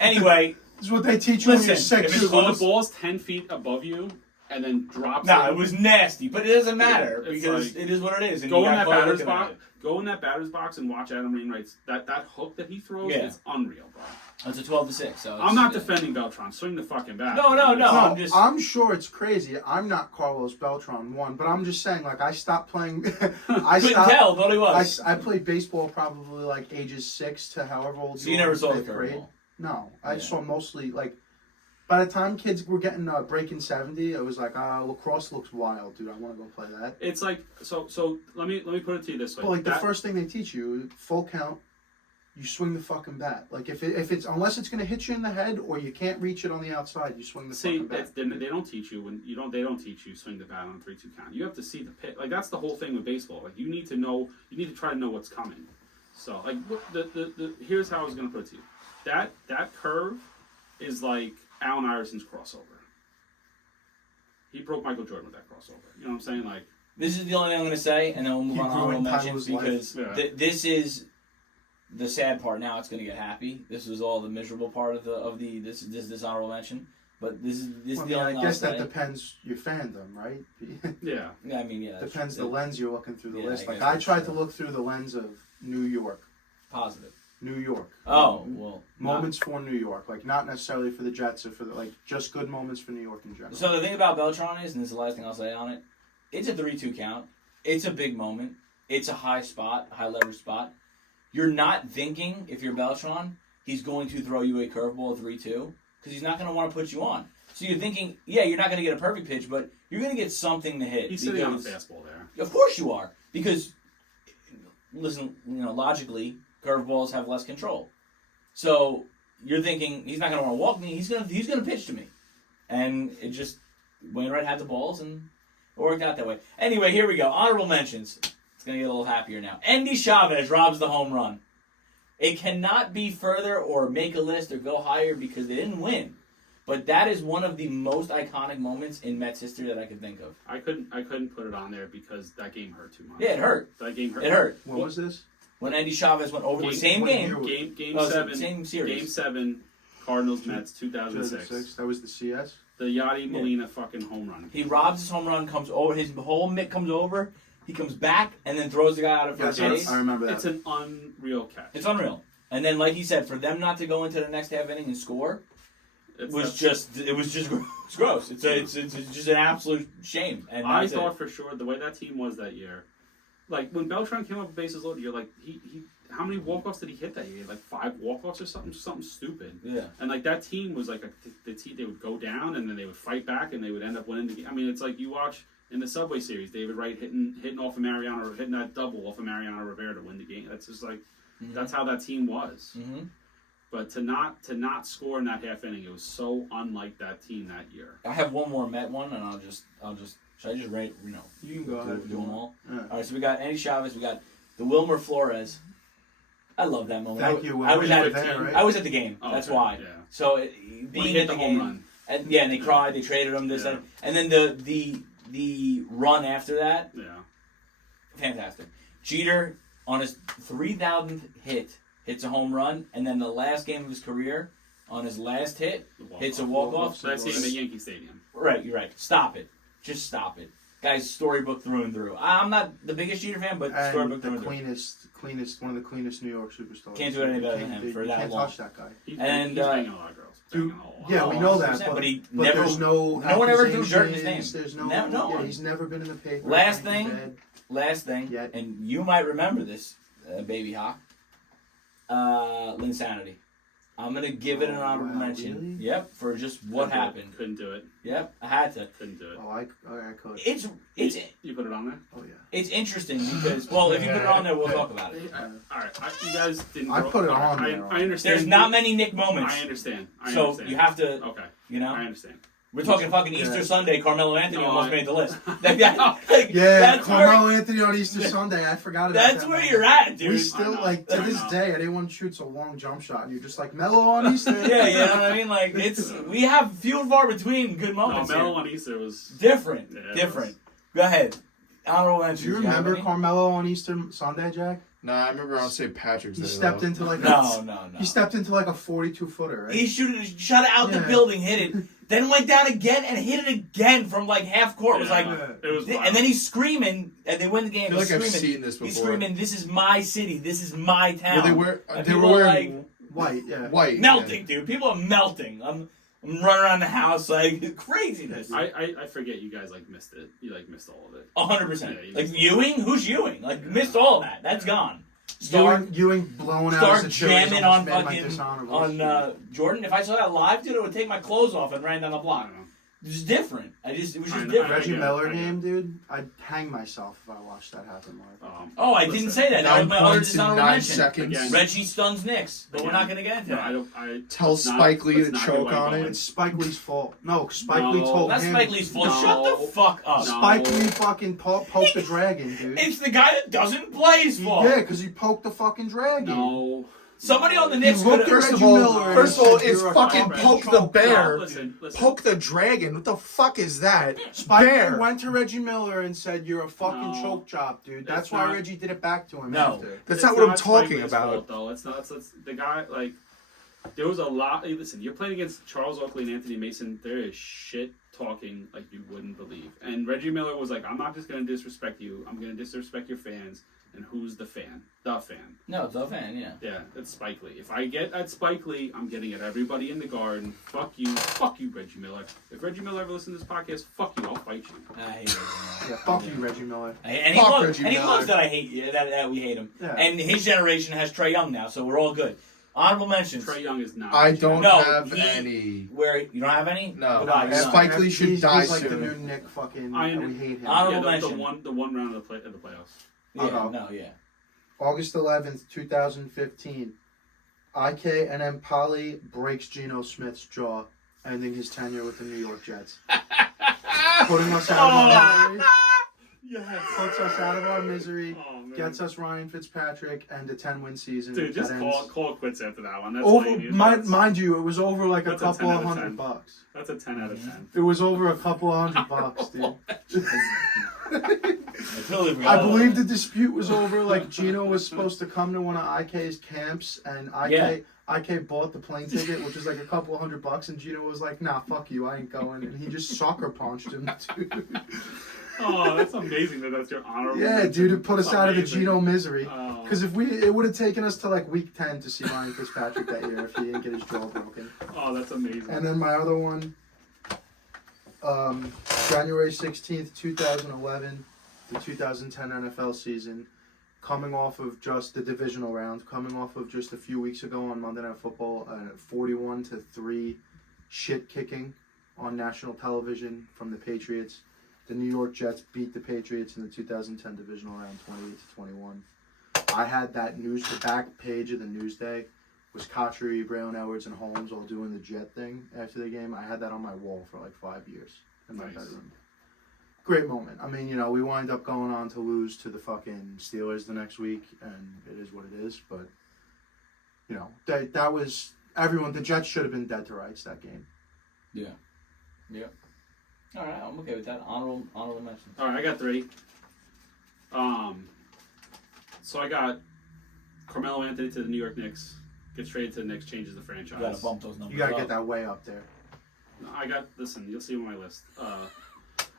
Anyway, This is what they teach you when you're Listen, 6. if it's When the close- ball's 10 feet above you and then drops. no, in, it was nasty, but it doesn't matter It's because like- it is what it is. And Go you in got that caught batter's looking at box. it. Go in that batter's box and watch Adam Wainwright's that hook that he throws Yeah. is unreal, bro. It's a 12-6. So I'm not yeah. defending Beltran. Swing the fucking bat. No, no, no. No, I'm just- I'm sure it's crazy. I'm not Carlos Beltran one, but I'm just saying, like, I stopped playing. I Couldn't stopped. tell, thought he was. I played baseball probably like ages 6 to however old So you were never in saw the 5th grade. curveball. No, I Yeah. saw mostly like. By the time kids were getting breaking 70, it was like, lacrosse looks wild, dude. I want to go play that. It's like so. Let me put it to you this way. But like the That- first thing they teach you, full count, you swing the fucking bat. Like if it's unless it's gonna hit you in the head or you can't reach it on the outside, you swing the See, fucking bat. they don't teach you when you don't. They don't teach you swing the bat on a 3-2 count. You have to see the pit. Like that's the whole thing with baseball. Like you need to know. You need to try to know what's coming. So like the here's how I was gonna put it to you. That curve is like Allen Iverson's crossover. He broke Michael Jordan with that crossover. You know what I'm saying? Like This is the only thing I'm going to say, and then we'll move He on to grew honorable in mentions Tyler's because life. Yeah. this is the sad part. Now it's going to get happy. This was all the miserable part of the this honorable mention. But this is Well, the only I thing guess I'll that say. depends your fandom, right? yeah. Yeah, I mean, yeah, that's Depends the true. lens you're looking through the Yeah, list. I Like guess I that's tried true. to look through the lens of New York. Positive. New York. Oh well. Moments for New York, like not necessarily for the Jets or for the, like just good moments for New York in general. So the thing about Beltran is, and this is the last thing I'll say on it, it's a 3-2 count. It's a big moment. It's a high spot, high leverage spot. You're not thinking, if you're Beltran, he's going to throw you a curveball 3-2 because he's not going to want to put you on. So you're thinking, yeah, you're not going to get a perfect pitch, but you're going to get something to hit. He's sitting on a because- fastball there. Of course you are, because listen, logically, curveballs have less control. So you're thinking he's not going to want to walk me. He's going to pitch to me, and it just Wainwright had the balls and it worked out that way. Anyway, here we go. Honorable mentions. It's going to get a little happier now. Andy Chavez robs the home run. It cannot be further or make a list or go higher because they didn't win. But that is one of the most iconic moments in Mets history that I can think of. I couldn't put it on there because that game hurt too much. Yeah, it hurt. That game hurt. It hurt. What was this? When Andy Chavez went over the Game- same what game. year? Game Oh, 7. same series. Game 7. Cardinals Mets 2006. 2006. That was the CS. The Yadi Molina fucking home run. He robs his home run, comes over, his whole mitt comes over, he comes back, and then throws the guy out of first Yes, base. I remember that. It's an unreal catch. It's unreal. And then, like he said, for them not to go into the next half inning and score It's was just gross. It's just an absolute shame. And I that's it. thought for sure the way that team was that year, like when Beltran came up with bases loaded, you're like, he how many walk-offs did he hit that year? Like 5 walk-offs or something stupid. Yeah. And like that team was like the team, they would go down and then they would fight back and they would end up winning the game. I mean, it's like you watch in the Subway Series, David Wright hitting off of Mariano or hitting that double off of Mariano Rivera to win the game. That's just like that's how that team was. Mm-hmm. But to not score in that half inning, it was so unlike that team that year. I have one more Met one, and I'll just should I just rate You can go ahead. do them all? Yeah. All right, so we got Andy Chavez, we got the Wilmer Flores. I love that moment. Thank you. I was Wilmer. at There, right? I was at the game. Oh, That's okay, why. Yeah. So When being he hit at the the home game, run. and they cried. They traded him this, Yeah. and then the run after that, Yeah. fantastic. Jeter on his 3,000th hit hits a home run, and then the last game of his career on his last hit hits a walk-off. So that's him at Yankee Stadium. Right, you're right. Stop it. Just stop it. Guy's storybook through and through. I'm not the biggest Jeter fan, but storybook And through the and through. cleanest, one of the cleanest New York superstars. Can't do it any better than him for you that can't long. touch that guy. He's And, he's banging a lot of girls. Dude, Banging a lot. yeah, we know that, 100%, but he but never. there's no one ever threw dirt in his accusations, name. There's no, No yeah, one. he's never been in the paper. Last he's thing, dead. Last thing, Yeah. and you might remember this, Baby Hawk. Linsanity. I'm gonna give it an Oh, honorable wow, mention. really? Yep, for just what happened. Couldn't do it. Yep, I had to. Couldn't do it. Oh, I could. It's You put it on there? Oh yeah. it's interesting because well, if you put it on there, we'll talk about it. All right. You guys didn't. I grow- put it all right, on there. I understand. There's not many Nick moments, I understand. I so understand. you have to, Okay. you know. I understand. We're talking fucking Yeah. Easter Sunday. Carmelo Anthony No, almost I- made the list. Yeah, that's Carmelo where Anthony on Easter Sunday. I forgot about that's that. where moment. you're at, dude. We still I know. like to I this know. day. Anyone shoots a long jump shot, and you're just like Melo on Easter. Yeah, you know what I mean. Like we have few and far between good No, moments. Melo here. on Easter was Different, Yeah, it different. Go ahead. Honorable mention. Do you remember Carmelo on Easter Sunday, Jack? Nah, I remember on St. Patrick's Day. He stepped though. into like No. he stepped into like a 42-footer, right? He shot it out the Yeah. building, hit it, then went down again and hit it again from like half court. It was like, it was. and then he's screaming, and they win the I game. feel like He's I've screaming. seen this before. He's screaming, "This is my city. This is my town." Well, they were And they were people are wearing White, yeah. white. melting, dude. People are melting. I'm running around the house like craziness. I forget you guys like missed it. You like missed all of it. 100%. Yeah, you Like missed Ewing, who's Ewing? Like missed all that. That's gone. Ewing blown out Start his Achilles, jamming almost on made my fucking dishonorables. on Jordan. If I saw that live, dude, I would take my clothes off and ran down the I block. don't know. It was different. It was I just know. different. Reggie I Miller get it. game, dude. I'd hang myself if I watched that happen live. Oh, I didn't say that. That was 9 my other points in dishonorable 9 mention. seconds. Again. Reggie stuns Knicks, but we're Again. not going to get into No, that. I don't. I Tell let's not- Spike Lee let's to not choke get white on going. it. It's Spike Lee's fault. No, Spike No, Lee told That's him. Spike Lee's fault. No. Shut the fuck up. No. Spike Lee fucking poked the dragon, dude. It's the guy that doesn't play his fault. Yeah, because he poked the fucking dragon. No. Somebody on the He Knicks looked could at have. First of Reggie all, Miller and first of all, said, it's "You're a fucking fucking poke the choke." bear. No, listen. Poke the dragon. What the fuck is that? Spike Bear. Lee went to Reggie Miller and said, "You're a fucking No. choke job, dude." That's That's why not- Reggie did it back to him No. after. That's It's not what I'm Spike talking Lee's about. fault, though. It's the guy like. There was a lot. Hey, listen, you're playing against Charles Oakley and Anthony Mason. There is shit talking like you wouldn't believe. And Reggie Miller was like, "I'm not just gonna disrespect you. I'm gonna disrespect your fans." And who's the fan? The fan. No, it's a fan, yeah. Yeah, it's Spike Lee. If I get at Spike Lee, I'm getting at everybody in the garden. Fuck you, Reggie Miller. If Reggie Miller ever listens to this podcast, fuck you, I'll fight you. I hate Reggie Miller. Yeah, fuck you, Reggie Miller. And he Fuck loves, Reggie and he Miller. loves that I hate you, that we hate him. Yeah. And his generation has Trae Young now, so we're all good. Honorable mentions. Trae Young is not. I don't No, have he- any. Where you don't have any? No. Why? No, You're Spike not. Lee should he's die like the soon. new Nick fucking. I and we hate him. Honorable Yeah, mention. the one round of the playoffs. Yeah, no, yeah. August 11th, 2015. IKNM Poly breaks Geno Smith's jaw, ending his tenure with the New York Jets. Putting us out of our misery. Yes. Puts us out of our misery. Oh, man. Gets us Ryan Fitzpatrick and a 10-win season. Dude, just that call it quits after that one. That's all you Over, need. mind you, it was over like a That's a couple 10 of out of 10. $100. That's a 10 out of 10. It was over a couple of $100, dude. I totally forgot. I believe the dispute was over. Like Gino was supposed to come to one of IK's camps, and IK bought the plane ticket, which was like a couple of $100, and Gino was like, "Nah, fuck you, I ain't going," and he just sucker punched him, dude. Oh, that's amazing that's your honorable. Yeah, mention. dude, it put us That's out of the amazing. Gino misery. Oh. Because if it would have taken us to like week 10 to see Ryan Fitzpatrick that year if he didn't get his jaw broken. Oh, that's amazing. And then my other one, January 16th, 2011, the 2010 NFL season, coming off of just the divisional round, coming off of just a few weeks ago on Monday Night Football, 41-3 shit kicking on national television from the Patriots. The New York Jets beat the Patriots in the 2010 divisional round, 28-21. I had that the back page of the Newsday was Kotchery, Brown, Edwards, and Holmes all doing the Jet thing after the game. I had that on my wall for like 5 years in my Nice. bedroom. great moment. I mean, you know, we wind up going on to lose to the fucking Steelers the next week, and it is what it is. But you know, that was everyone. The Jets should have been dead to rights that game. Yeah. All right, I'm okay with that. Honorable mention. All right, I got 3. So I got Carmelo Anthony to the New York Knicks. Gets traded to the Knicks, changes the franchise. You gotta bump those numbers. You gotta up. get that way up there. Listen, you'll see on my list.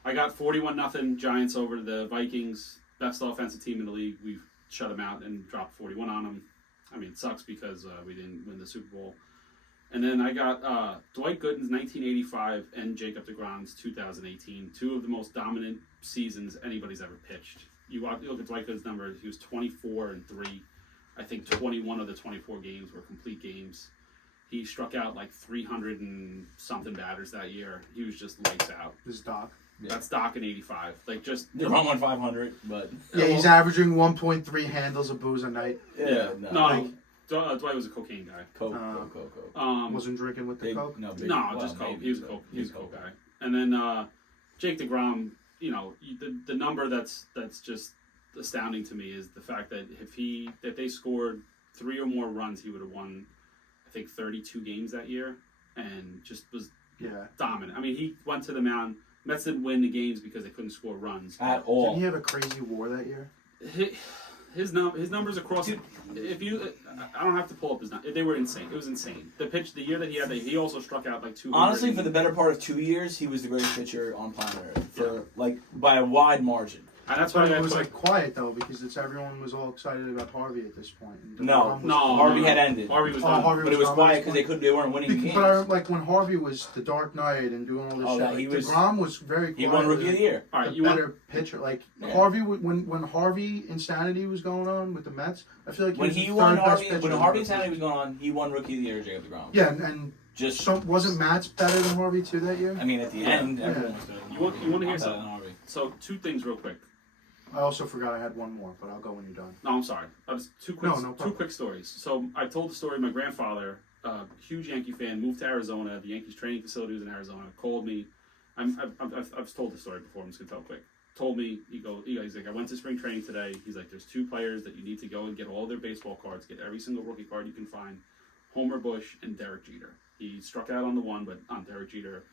I got 41-0 Giants over the Vikings. Best offensive team in the league. We shut them out and dropped 41 on them. I mean, it sucks because we didn't win the Super Bowl. And then I got Dwight Gooden's 1985 and Jacob deGrom's 2018. 2 of the most dominant seasons anybody's ever pitched. You look at Dwight Gooden's numbers. He was 24-3. I think 21 of the 24 games were complete games. He struck out like 300 and something batters that year. He was just lights out. This is Doc. Yeah. That's Doc in 85. Like just DeGrom won 500, but Yeah, he's averaging 1.3 handles of booze a night. no. Dwight was a cocaine guy. Coke. Wasn't drinking with the Big, coke. no, big, No, well, just Coke. maybe, He was a but Coke. he He was a Coke guy. And then Jake DeGrom, you know, the number that's just astounding to me is the fact that if they scored 3 or more runs, he would have won, I think, 32 games that year, and just was dominant. I mean, he went to the mound. Mets didn't win the games because they couldn't score runs at all. Didn't he have a crazy WAR that year? His numbers across. If you, I don't have to pull up his numbers. They were insane. It was insane. The year that he had, he also struck out like 200. Honestly, for the better part of 2 years, he was the greatest pitcher on planet Earth by a wide margin. And that's But why it was like quiet though because everyone was all excited about Harvey at this point. And No, DeGrom was- Harvey had ended. Harvey was Oh, done. Harvey But it was done quiet at this because they weren't winning games. But I like when Harvey was the Dark Knight and doing all this Oh, shit. yeah, he Like, was- DeGrom was very quiet. He won Rookie of the Year. All right, The you better want pitcher. Like Yeah. Harvey, when Harvey insanity was going on with the Mets, I feel like When was he the won third best Harvey, pitcher when in Harvey the Sandy was going on, he won Rookie of the Year, Jacob DeGrom. Yeah, and Just, wasn't Matz better than Harvey too that year? I mean, at the end, Yeah. everyone was doing. You want to hear I'm better something? than Harvey. So 2 things real quick. I also forgot I had one more, but I'll go when you're done. No, I'm sorry. Just 2 quick, No problem. 2 quick stories. So I told the story. My grandfather, huge Yankee fan, moved to Arizona. The Yankees training facility was in Arizona. Called me. I've told the story before. I'm just gonna tell it quick. Told me he's like, I went to spring training today. He's like, there's 2 players that you need to go and get all their baseball cards. Get every single rookie card you can find. Homer Bush and Derek Jeter. He struck out on the one, but on Derek Jeter,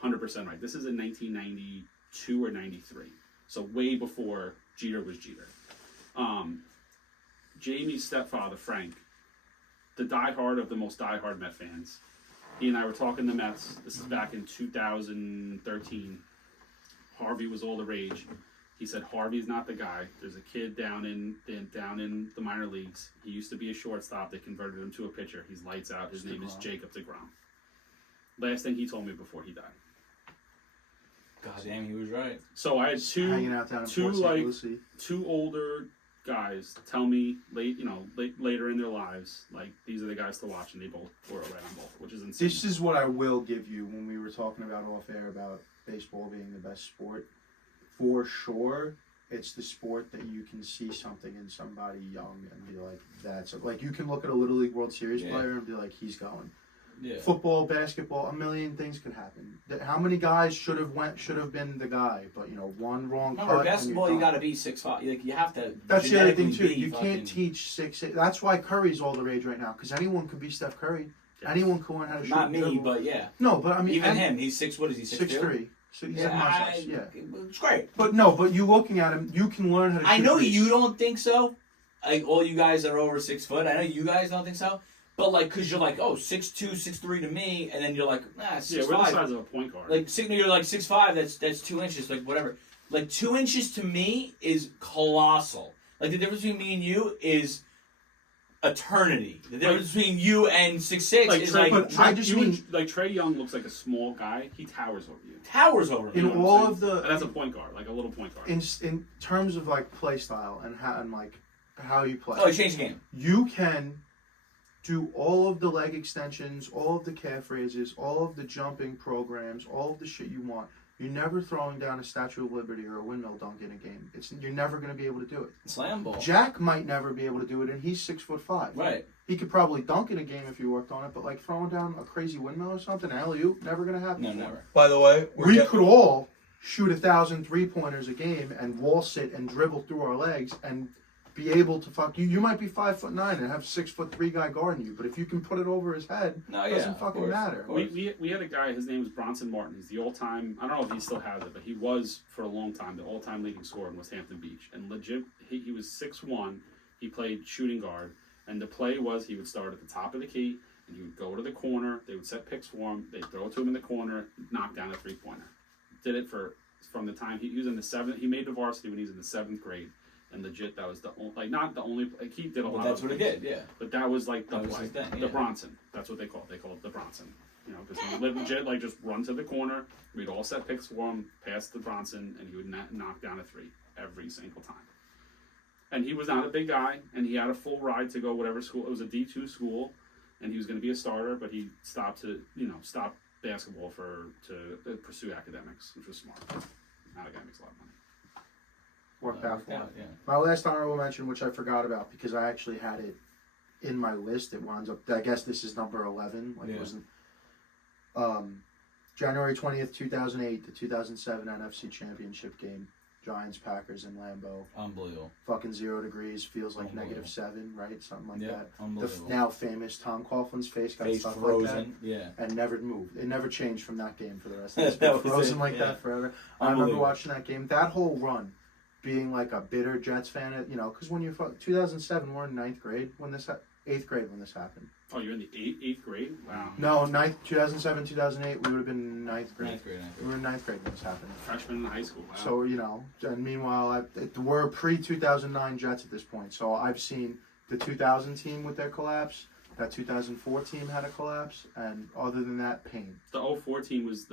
100% right. This is in 1992 or 93. So way before Jeter was Jeter. Jamie's stepfather, Frank, the diehard of the most diehard Met fans. He and I were talking the Mets. This is back in 2013. Harvey was all the rage. He said Harvey's not the guy. There's a kid down in the minor leagues. He used to be a shortstop. They converted him to a pitcher. He's lights out. His name is Jacob DeGrom. Last thing he told me before he died. God damn, he was right. So I had Hanging out down in two Port St. like Lucie. 2 older guys tell me later in their lives, like, these are the guys to watch, and they both were right on both, which is insane. This is what I will give you when we were talking about off air about baseball being the best sport. For sure, it's the sport that you can see something in somebody young and be like, that's it. Like you can look at a Little League World Series player and be like, he's going. Yeah. Football, basketball, a million things could happen. How many guys should have been the guy, but one wrong cut. Remember, basketball, and you you're got to be 6'5". Like you have to. That's the other thing too. genetically be You can't fucking- teach 6'8". That's why Curry's all the rage right now because anyone could be Steph Curry. Yes. Anyone could learn how to shoot. Not me, dribble. but yeah. No, but I mean Even him, he's 6. What is he? 6'2"? 6'3". So he's like my size. Yeah. It's great. But you looking at him, you can learn how to shoot. I know threes. you don't think so. Like all you guys that are over 6 foot, I know you guys don't think so. But like, cause you're like, oh, 6'2", 6'3" to me, and then you're like, nah, 6'5". Yeah, we're the size of a point guard. Like you're like 6'5". That's 2 inches. Like whatever. Like 2 inches to me is colossal. Like the difference between me and you is eternity. The difference between you and 6'6" is Trey, like I just mean- like Trey Young looks like a small guy. He towers over you. towers over me. in know what I'm all saying? of the And that's a point guard, like a little point guard. in terms of like play style and how you play. Oh, he changed the game. You can do all of the leg extensions, all of the calf raises, all of the jumping programs, all of the shit you want. You're never throwing down a Statue of Liberty or a windmill dunk in a game. You're never going to be able to do it. Slam ball. Jack might never be able to do it, and he's 6'5". Right. He could probably dunk in a game if he worked on it, but like throwing down a crazy windmill or something, alley-oop, never going to happen. No, for him. never. By the way, We could all shoot 1,000 3-pointers a game and wall sit and dribble through our legs and be able to fuck you. You might be 5'9" and have 6'3" guy guarding you, but if you can put it over his head, No, it yeah, doesn't of fucking course, matter. of course. We had a guy, his name was Bronson Martin. He's the all-time, I don't know if he still has it, but he was for a long time the all-time leading scorer in West Hampton Beach. And legit, he was 6'1", he played shooting guard, and the play was he would start at the top of the key, and he would go to the corner, they would set picks for him, they'd throw it to him in the corner, knock down a three-pointer. Did it from the time he was in the 7th, he made the varsity when he was in the 7th grade. And legit, that was the only, like, not the only, like, he did a But lot that's of what he things. did, yeah. But that was like the That was play. his thing, The yeah. Bronson. That's what they call it. They call it the Bronson. You know, because he would legit, like, just run to the corner. We'd all set picks for him, pass the Bronson, and he would knock down a three every single time. And he was not a big guy, and he had a full ride to go whatever school. It was a D2 school, and he was going to be a starter, but he stopped basketball to pursue academics, which was smart. Now the guy makes a lot of money. Worked out for him. Yeah. My last honorable mention, which I forgot about because I actually had it in my list, it winds up. I guess this is number 11. Like Yeah. it wasn't. January 20th, 2008, the 2007 NFC Championship game, Giants Packers in Lambeau. Unbelievable. Fucking 0 degrees, feels like Unbelievable. -7, right? Something like Yeah, that. The unbelievable. now famous Tom Coughlin's face got Face stuck frozen, like that. yeah. And never moved. It never changed from that game for the rest of it. It's That been was frozen it, like yeah. that forever. I remember Unbelievable. watching that game. That whole run, being like a bitter Jets fan, because when you're 2007, we're in 9th grade when this 8th grade when this happened. Oh, you're in the eighth grade? Wow. No, 2007, 2008, we would have been in 9th grade. Ninth grade, We were in 9th grade when this happened. Freshman in high school. Wow. So, and meanwhile, we're pre-2009 Jets at this point. So I've seen the 2000 team with their collapse. That 2004 team had a collapse. And other than that, pain. The 04 team was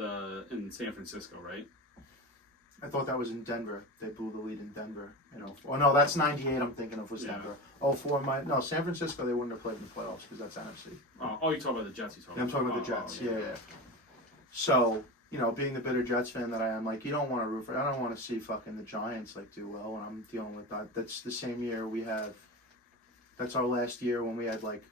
in San Francisco, right? I thought that was in Denver. They blew the lead in Denver. Oh, no, that's 98 I'm thinking of was Yeah. Denver. 04, San Francisco, they wouldn't have played in the playoffs because that's NFC. Oh, you're talking about the Jets. Yeah, I'm talking about the Jets. Yeah. So, being the bitter Jets fan that I am, like, you don't want to root for. I don't want to see fucking the Giants like do well when I'm dealing with that. That's the same year we have. That's our last year when we had like.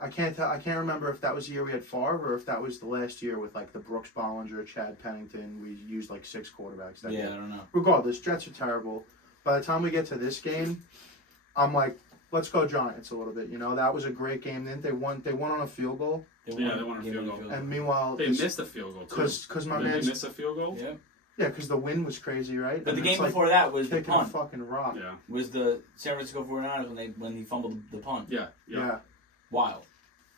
I can't remember if that was the year we had Favre or if that was the last year with like the Brooks Bollinger, Chad Pennington. We used like 6 quarterbacks. That Yeah, year. I don't know. Regardless, Jets are terrible. By the time we get to this game, I'm like, let's go Giants a little bit. That was a great game. Then they won on a field goal. They won a field goal. And meanwhile, They missed a field goal, too. because my Did they man's miss a field goal? Yeah. because the wind was crazy, right? But And the game it's like before that was the kicking a punt. fucking rock. Yeah. Was the San Francisco 49ers when he fumbled the punt. Yeah. Yeah. Wild.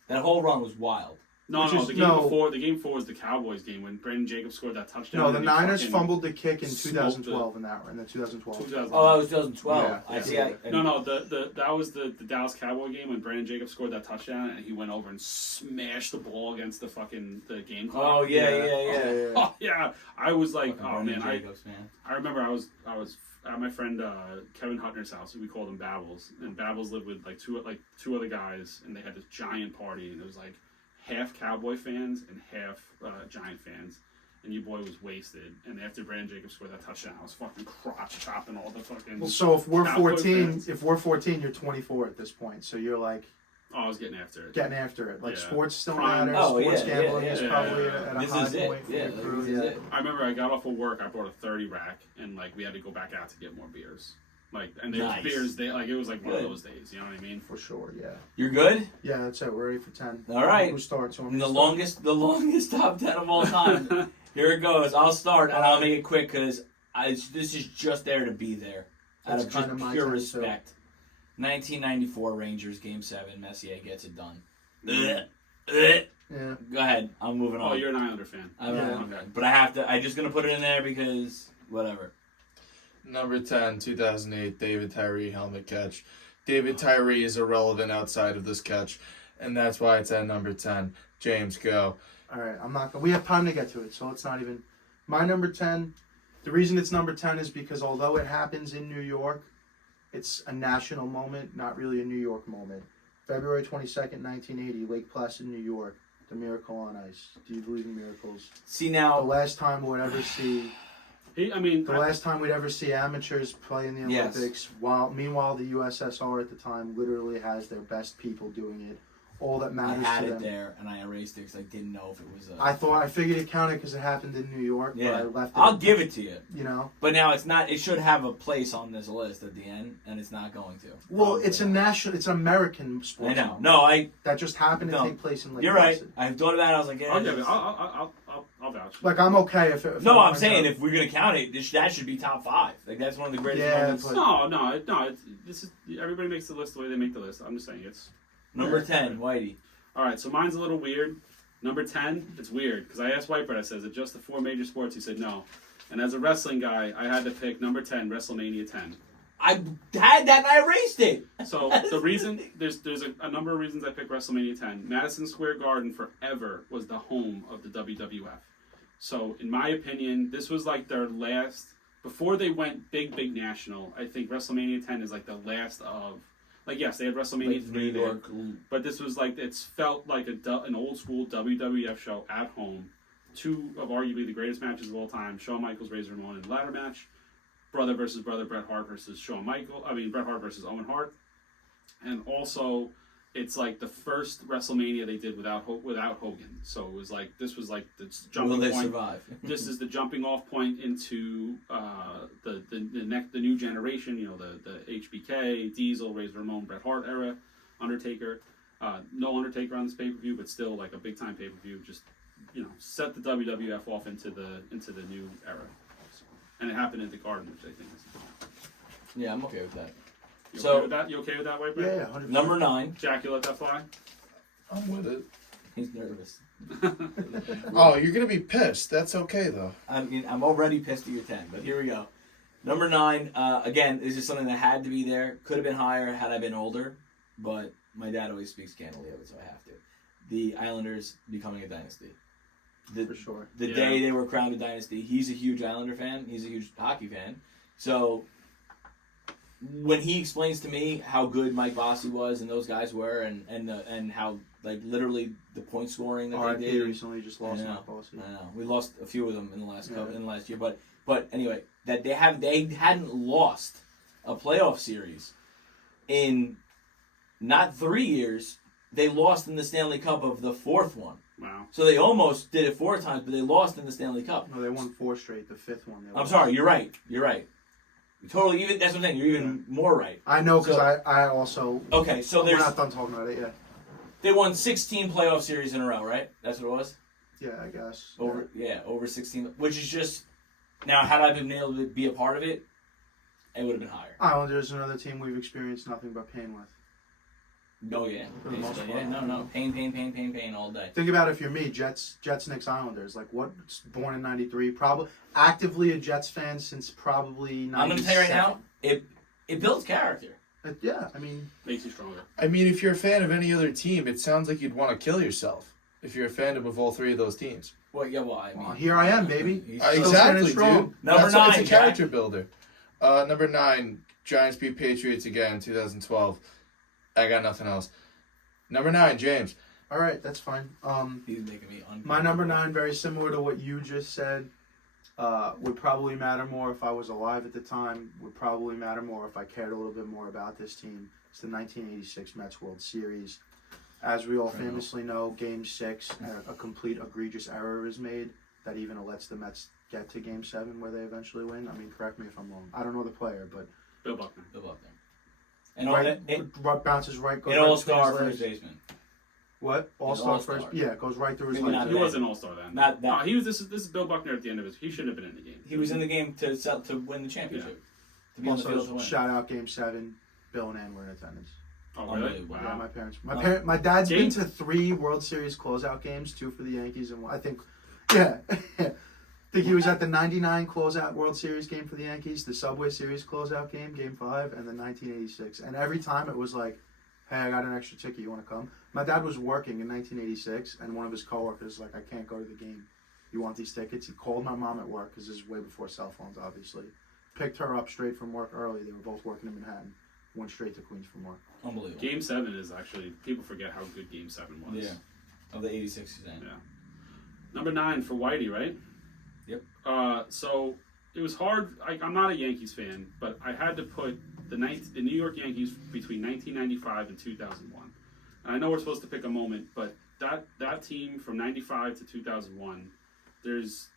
That whole run was wild. No, Which no. is- The game no. before was the Cowboys game when Brandon Jacobs scored that touchdown. No, the and he Niners fucking fumbled the kick in smoked 2012 in the 2012. 2000. Oh, that was 2012. Yeah, I yeah. see. No. That was the Dallas Cowboy game when Brandon Jacobs scored that touchdown and he went over and smashed the ball against the game clock. Oh yeah. Oh yeah, I was like, Fucking oh Brandon man, Jacobs, man. I remember I was at my friend Kevin Hutner's house. We called him Babbles, and Babbles lived with like two other guys, and they had this giant party, and it was like half Cowboy fans and half Giant fans. And your boy was wasted. And after Brandon Jacobs scored that touchdown, I was fucking crotch chopping all the fucking. Well, so if we're Cowboy 14, fans. you're 24 at this point. So you're like Oh, I was getting after it. getting after it. Like Yeah. sports still Prime. matters. Oh, Sports yeah, gambling yeah, is yeah. probably Yeah. at a This high is it. point for Yeah, your crew. this Yeah. is it. I remember I got off of work. I brought a 30 rack, and like we had to go back out to get more beers. And there was Nice. beers. It was like one of Good. those days. You know what I mean? For sure, yeah. You're good. Yeah, that's it. We're ready for 10. All right. Who starts? You want And me the to start? longest top 10 of all time. Here it goes. I'll start and I'll make it quick because this is just there to be there. Out That's of just kinda my pure 10 too. respect. 1994 Rangers Game 7. Messier gets it done. Yeah. Go ahead. I'm moving on. Oh, you're an Islander fan. I'm Yeah. okay. But I have to. I'm just gonna put it in there because whatever. Number 10, 2008, David Tyree helmet catch. David Tyree is irrelevant outside of this catch, and that's why it's at number 10. James, go. All right, I'm not. We have time to get to it, so let's not even. My number 10. The reason it's number 10 is because although it happens in New York, it's a national moment, not really a New York moment. February 22nd, 1980, Lake Placid, New York. The Miracle on Ice. Do you believe in miracles? See The now. last time we'd ever see. The last time we'd ever see amateurs play in the Yes. Olympics. Meanwhile, the USSR at the time literally has their best people doing it all that I matters had to it them. there, and I erased it because I didn't know if it was a. I figured it counted because it happened in New York, but I Yeah, left it. I'll give it to you. You know, But now it's not. It should have a place on this list at the end, and it's not going to. well, Probably it's a not. national, it's an American sport. I know. No, That just happened to No. take place in Lake you're right. Placid. I thought about it. I was like, yeah. I'll give it. it's- I'll vouch. Like I'm okay if No, I I'm find saying out. if we're gonna count it, that should be top 5. Like that's one of the greatest Yeah, moments. but- No. This is everybody makes the list the way they make the list. I'm just saying it's. Number Yeah. 10, Whitey. All right, so mine's a little weird. Number 10, it's weird because I asked Whitebread. I said, "Is it just the 4 major sports?" He said no. And as a wrestling guy, I had to pick number 10, WrestleMania 10. I had that and I erased it. So the reason there's a number of reasons I picked WrestleMania 10. Madison Square Garden forever was the home of the WWF. So in my opinion, this was like their last before they went big national. I think WrestleMania 10 is like the last of like yes, they had WrestleMania Like 3 New there, York. but this was like it's felt like an old school WWF show at home. 2 of arguably the greatest matches of all time: Shawn Michaels, Razor Ramon in the ladder match, brother versus brother, Bret Hart versus Bret Hart versus Owen Hart, and also it's like the first WrestleMania they did without Hogan. So it was like this was like the Will jumping they point. survive? This is the jumping off point into the new generation. You know, the HBK, Diesel, Razor Ramon, Bret Hart era, Undertaker. No Undertaker on this pay per view, but still like a big time pay per view. Just set the WWF off into the new era. So, and it happened at the Garden, which I think is. Yeah, I'm okay with that. You So- okay with that? You okay with that, White Bread? Yeah, 100%. Number 9. Jack, you let that fly? I'm with it. He's nervous. Oh, you're gonna be pissed. That's okay though. I'm already pissed at your 10, but here we go. Number 9. Again, this is something that had to be there. Could have been higher had I been older, but my dad always speaks candidly of it, so I have to. The Islanders becoming a dynasty. For sure. The Yeah. day they were crowned a dynasty, he's a huge Islander fan. He's a huge hockey fan. So when he explains to me how good Mike Bossy was and those guys were, and how like literally the point scoring that they RIP did. recently just lost I know. Mike Bossy. I know we lost a few of them in the last Yeah. in the last year, but anyway, that they hadn't lost a playoff series in not 3 years. They lost in the Stanley Cup of the 4th one. Wow. So they almost did it 4 times, but they lost in the Stanley Cup. No, they won 4 straight. The 5th one. They I'm lost. sorry, you're right. Totally, even that's what I'm saying. You're even more right. I know because So- I also. Okay, so We're there's not done talking about it yet. they won 16 playoff series in a row, right? That's what it was. Yeah, I guess. Over 16, which is just now. Had I been able to be a part of it, it would have been higher. Islanders, another team we've experienced nothing but pain with. Oh yeah, For the most basically, part. yeah. No, pain all day. Think about it if you're me, Jets, Knicks, Islanders. Like, what? Born in '93, probably actively a Jets fan since probably '97. I'm gonna tell you right now, it builds character. Yeah, I mean, Makes you stronger. I mean, if you're a fan of any other team, it sounds like you'd want to kill yourself if you're a fan of all 3 of those teams. Well, yeah, well, I mean, well, here I am, baby. he's Still Exactly, standing dude. strong. Number That's why 9, it's a character builder. Number 9, Giants beat Patriots again, 2012. I got nothing else. Number 9, James. All right, that's fine. He's making me uncomfortable. My number 9, very similar to what you just said. Would probably matter more if I was alive at the time. Would probably matter more if I cared a little bit more about this team. It's the 1986 Mets World Series. As we all famously know, Game 6, a complete egregious error is made that even lets the Mets get to Game 7 where they eventually win. I mean, correct me if I'm wrong. I don't know the player, but Bill Buckner. Good luck there. And all right, that, bounces right, goes an right all-star between for his his legs. baseman. What? All-star All-star. first? Yeah, it goes right through his Maybe legs. not He that. was an all-star then. Not that. He was. This is Bill Buckner at the end of his. He shouldn't have been in the game. He was in the game to win the championship. To be on the field to Also, win. shout out Game 7. Bill and Ann were in attendance. Oh really? Unbelievable. Yeah, Wow. my parents. Wow. My dad's Game- been to 3 World Series closeout games, 2 for the Yankees, and one, I think, yeah, I think he was at the '99 closeout World Series game for the Yankees, the Subway Series closeout game, Game 5, and the 1986. And every time it was like, "Hey, I got an extra ticket. You want to come?" My dad was working in 1986, and one of his coworkers was like, "I can't go to the game. You want these tickets?" He called my mom at work because this is way before cell phones, obviously. Picked her up straight from work early. They were both working in Manhattan. Went straight to Queens from work. Unbelievable. Game 7 is actually people forget how good Game 7 was. Yeah. Of the 86 season. Yeah. Number 9 for Whitey, right? Yep. So it was hard. I'm not a Yankees fan, but I had to put the New York Yankees between 1995 and 2001. I know we're supposed to pick a moment, but that team from 95 to 2001, there's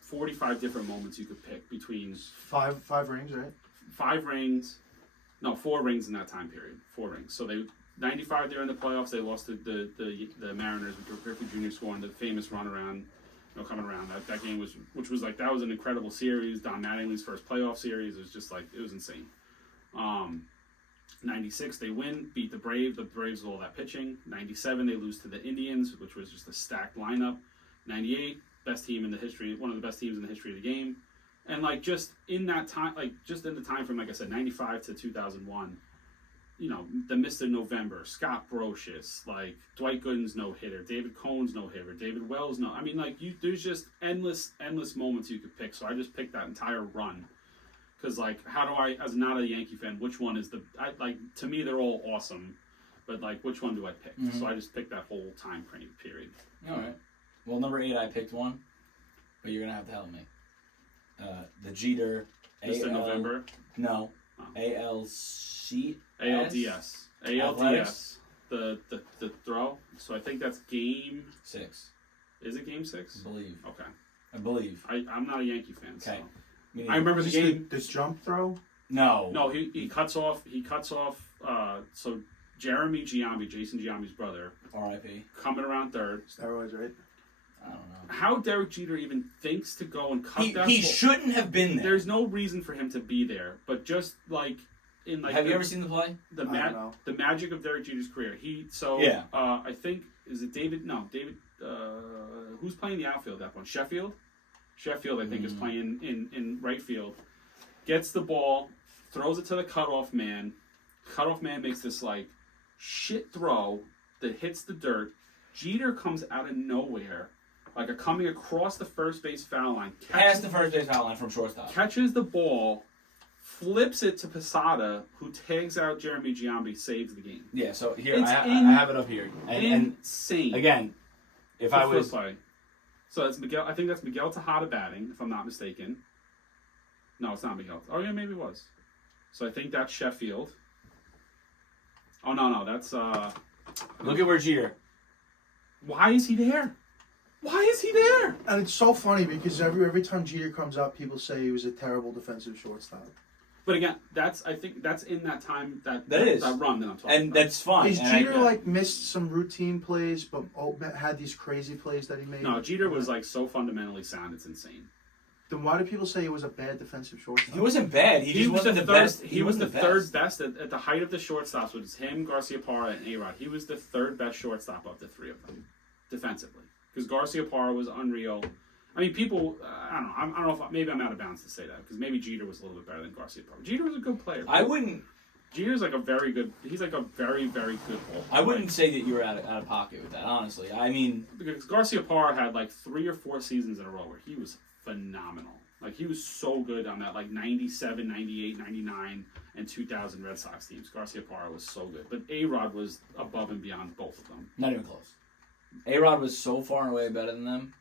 45 different moments you could pick between Five rings, right? 5 rings, no, 4 rings in that time period. 4 rings. So 95 they're in the playoffs. They lost to the Mariners with Griffey Jr. scoring the famous run around, coming around. That game was that was an incredible series. Don Mattingly's first playoff series. It was just it was insane. 96 they win, beat the Braves. The Braves with all that pitching. 97 they lose to the Indians, which was just a stacked lineup. 98 best team in the history, one of the best teams in the history of the game. And just in that time, just in the time from, like I said, 95 to 2001, the Mr. November, Scott Brocious, Dwight Gooden's no-hitter, David Cohn's no-hitter, David Wells there's just endless moments you could pick. So I just picked that entire run. Because, how do I, as not a Yankee fan, which one is to me, they're all awesome. But, which one do I pick? Mm-hmm. So I just picked that whole time frame period. All right. Well, number 8, I picked one. But you're going to have to help me. The Jeter. Mr. November? No. Oh. ALDS. ALDS. The throw. So I think that's game 6. Is it game 6? I believe. Okay. I believe. I'm not a Yankee fan. Okay. So. I remember the game. This jump throw? No. No, he cuts off. So Jeremy Giambi, Jason Giambi's brother, R.I.P. coming around third. Steroids, right? I don't know. How Derek Jeter even thinks to go and cut that He ball. shouldn't have been there. There's no reason for him to be there, but just Have you ever seen the play? I don't know. The magic of Derek Jeter's career. Yeah. I think is it David? No, David. Who's playing the outfield at that point? Sheffield, I think, is playing in right field. Gets the ball, throws it to the cutoff man. Cutoff man makes this shit throw that hits the dirt. Jeter comes out of nowhere, coming across the first base foul line. Past the first base foul line from shortstop. Catches the ball, flips it to Posada, who tags out Jeremy Giambi, saves the game. Yeah, so here, It's I have it up here. And insane. again, if I was... play. So that's Miguel. I think that's Miguel Tejada batting, if I'm not mistaken. No, it's not Miguel. Oh yeah, maybe it was. So I think that's Sheffield. Oh no, that's Look at where Jeter... Why is he there? Why is he there? And it's so funny because every time Jeter comes up, people say he was a terrible defensive shortstop. But again, I think that's in that time that is. that run that I'm talking And about. that's fine. Is And Jeter missed some routine plays, but had these crazy plays that he made? No, Jeter was so fundamentally sound, it's insane. Then why do people say he was a bad defensive shortstop? He wasn't bad. He just wasn't the best. He was the third best at the height of the shortstops, which is him, Garciaparra, and A-Rod. He was the third best shortstop of the three of them, defensively. Because Garciaparra was unreal. I mean, people, I don't know if maybe I'm out of bounds to say that, because maybe Jeter was a little bit better than Garciaparra. Jeter was a good player. I wouldn't... Jeter's he's a very, very good ball player. I wouldn't say that you were out of pocket with that, honestly. I mean... Because Garciaparra had 3 or 4 seasons in a row where he was phenomenal. He was so good on that 97, 98, 99, and 2000 Red Sox teams. Garciaparra was so good. But A-Rod was above and beyond both of them. Not even close. A-Rod was so far and away better than them.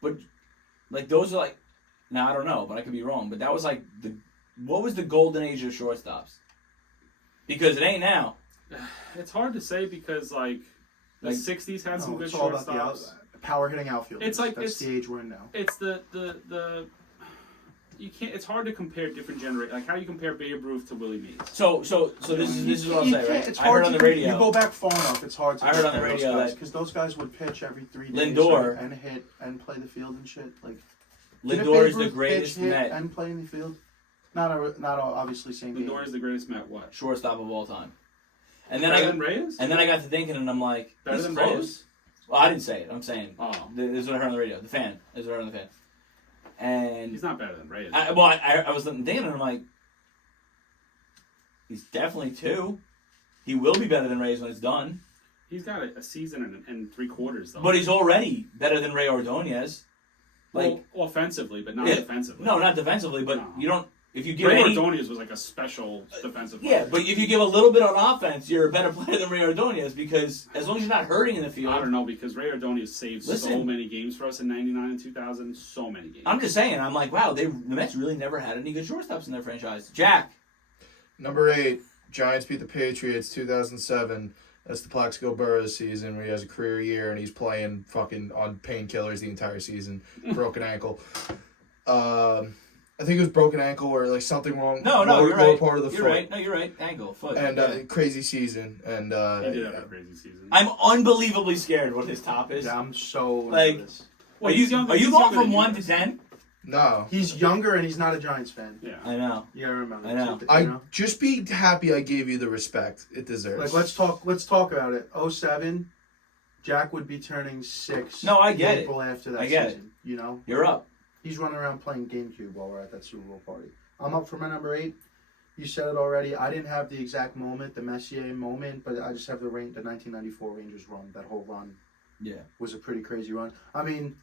But, those are now I don't know, but I could be wrong, but that was what was the golden age of shortstops? Because it ain't now. It's hard to say because, the 60s had some good it's all about shortstops. the power hitting outfield. It's that's the age we're in now. It's the you can't. It's hard to compare different generations. How do you compare Babe Ruth to Willie Mays? So this is what I'll say, right? It's I hard heard on the to- radio. You go back far enough, it's hard to. I heard on the radio that- because those guys would pitch every 3 days Lindor- and hit and play the field and shit. Lindor didn't is Babe the Ruth greatest pitch, hit, Met and play in the field. Not obviously same game. Lindor is the greatest Met. What? shortstop of all time. And then Better than Reyes? I got to thinking, and I'm like, Better he's than close. Reyes? Well, I didn't say it. I'm saying Oh, this is what I heard on the radio. The fan. This is what I heard on the fan. And he's not better than Reyes. I was thinking, and I'm like, he's definitely 2. He will be better than Reyes when it's done. He's got a season and 3 quarters though. But he's already better than Ray Ordonez. well, offensively, but not Yeah. defensively. No, not defensively, but No. you don't. If you give Ray any, Ordonez was a special defensive yeah, player. but if you give a little bit on offense, you're a better player than Ray Ordonez because as long as you're not hurting in the I field. don't know because Ray Ordonez saved so Listen. many games for us in '99 and 2000. So many games. I'm just saying. I'm like, wow, the Mets really never had any good shortstops in their franchise. Jack, Number 8, Giants beat the Patriots 2007. That's the Plaxico Burress season where he has a career year and he's playing fucking on painkillers the entire season. Broken ankle. I think it was broken ankle or like something wrong. No, lower, you're lower right. part of the You're foot. right. No, you're right. Ankle, foot. And yeah. crazy season. And He did have a crazy season. I'm unbelievably scared what his top is. Yeah, I'm so Like- into this. Are you He's younger- are you he's going younger from than 1 you to is. 10? no. He's younger and he's not a Giants fan. Yeah. I know. You gotta remember. I know. You I just be happy I gave you the respect it deserves. Like let's talk about it. 07, Jack would be turning 6. No, I get it. April after that I get season. You know, You're up. he's running around playing GameCube while we're at that Super Bowl party. I'm up for my number 8. You said it already. I didn't have the exact moment, the Messier moment, but I just have the 1994 Rangers run. That whole run Yeah. was a pretty crazy run. I mean,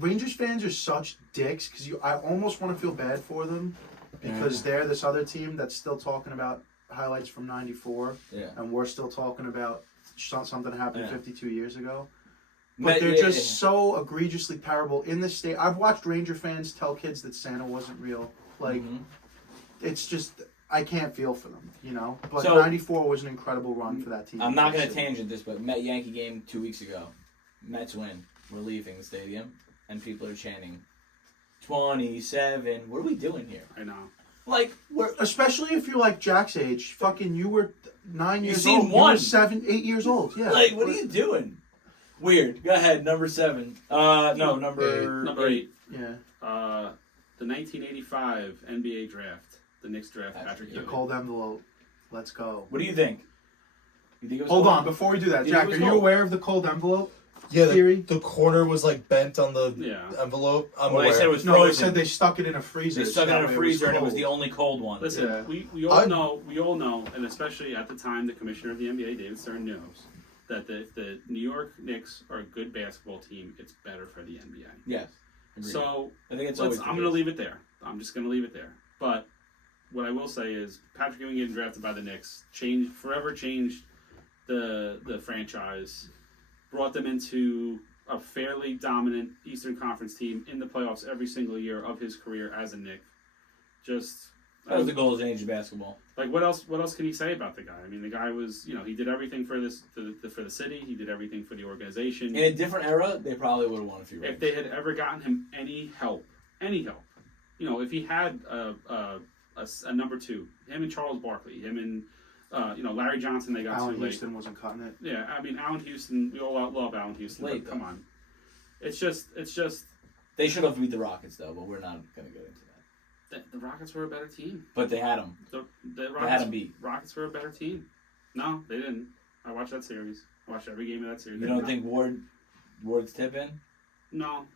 Rangers fans are such dicks because I almost want to feel bad for them because they're this other team that's still talking about highlights from '94, Yeah. and we're still talking about something that happened Yeah. 52 years ago. But But they're yeah, just so egregiously parable in the state. I've watched Ranger fans tell kids that Santa wasn't real. Like, Mhm. it's just I can't feel for them, you know. But So- '94 was an incredible run for that team. I'm not going to tangent this, but Met Yankee game 2 weeks ago. Mets win. We're leaving the stadium, and people are chanting 27. What are we doing here? I know. Like, we're. Especially if you're like Jack's age. Fucking, you were 9 years seen old. You one. were 7, 8 years old. Yeah. Like, what are you doing? Weird. Go ahead, number 7. No, number Number 8. Yeah. The 1985 NBA draft. The Knicks draft Patrick The Ewing. cold envelope. Let's go. What do you think? You think it was Hold cool? on, before we do that, You Jack, think it are was you cool? aware of the cold envelope yeah, theory? the corner was like bent on the Yeah. envelope. I'm Well, they aware. said it was No, they frozen. said they stuck it in a freezer. They stuck it so in that a way freezer, and it was cold. the only cold one. Listen, Yeah. we all know, and especially at the time, the commissioner of the NBA, David Stern, knows that if the New York Knicks are a good basketball team, it's better for the NBA. Yes. Agreed. So I think it's I'm always. going to leave it there. I'm just going to leave it there. But what I will say is Patrick Ewing getting drafted by the Knicks forever changed the franchise, brought them into a fairly dominant Eastern Conference team in the playoffs every single year of his career as a Knick. That was the golden age of basketball. Like what else can he say about the guy? I mean, the guy was, he did everything for for the city. He did everything for the organization. In a different era, they probably would have won a few rings. If they had ever gotten him any help, if he had a number 2, him and Charles Barkley, him and Larry Johnson, they got Allen too late. Houston wasn't cutting it. Yeah, I mean Allen Houston, we all love Allen Houston. Late, But come though. on, it's just They should have beat the Rockets, though, but we're not going to get into that. the Rockets were a better team. But they had them. The They had Rockets, them beat. Rockets were a better team. No, they didn't. I watched that series. I watched every game of that series. You They don't did think Ward's tip in? not.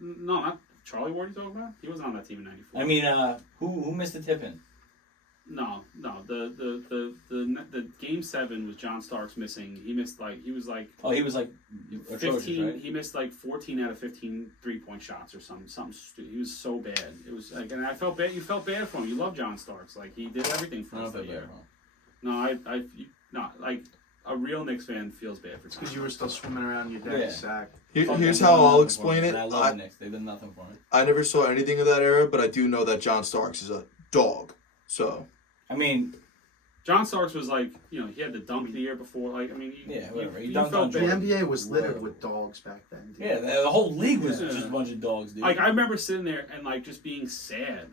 No, not Charlie Ward. You talking about? He wasn't on that team in '94. I mean, who missed the tip in? No. The game 7 was John Starks missing. He missed he was like Oh, he was like atrocious, 15. right? He missed like 14 out of 15 3-point shots or something. He was so bad. It was like, and I felt bad. You felt bad for him. You love John Starks. Like he did everything for I us don't that feel year. bad. No, not like a real Knicks fan feels bad for. Because you were still swimming around your dad's Yeah. sack. Here's how I'll explain it. I love the Knicks. They did nothing for me. I never saw anything of that era, but I do know that John Starks is a dog. So I mean, John Starks was like, he had the dunk the year before. Like, I mean, Yeah, whatever. He you dunked felt on The bad. Jordan. NBA was littered Whoa. with dogs back then. Dude. yeah, the whole league was Yeah. just a bunch of dogs, dude. Like I remember sitting there and just being sad,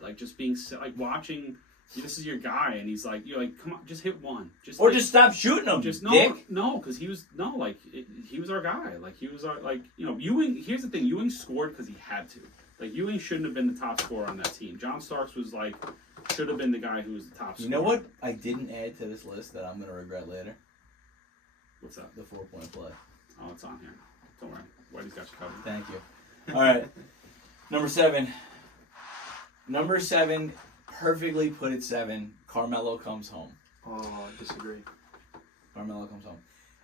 watching. This is your guy, and you're like, come on, just hit one, or just stop shooting them, just dick. no, because he was he was our guy. Like he was our Ewing. Here's the thing: Ewing scored because he had to. Like Ewing shouldn't have been the top scorer on that team. John Starks was should have been the guy who was the top scorer. You know what I didn't add to this list that I'm going to regret later? What's up? The 4-point play. Oh, it's on here. Don't worry. Whitey's got you covered. Thank you. All right. Number 7. Number 7, perfectly put at 7. Carmelo comes home. Oh, I disagree. Carmelo comes home.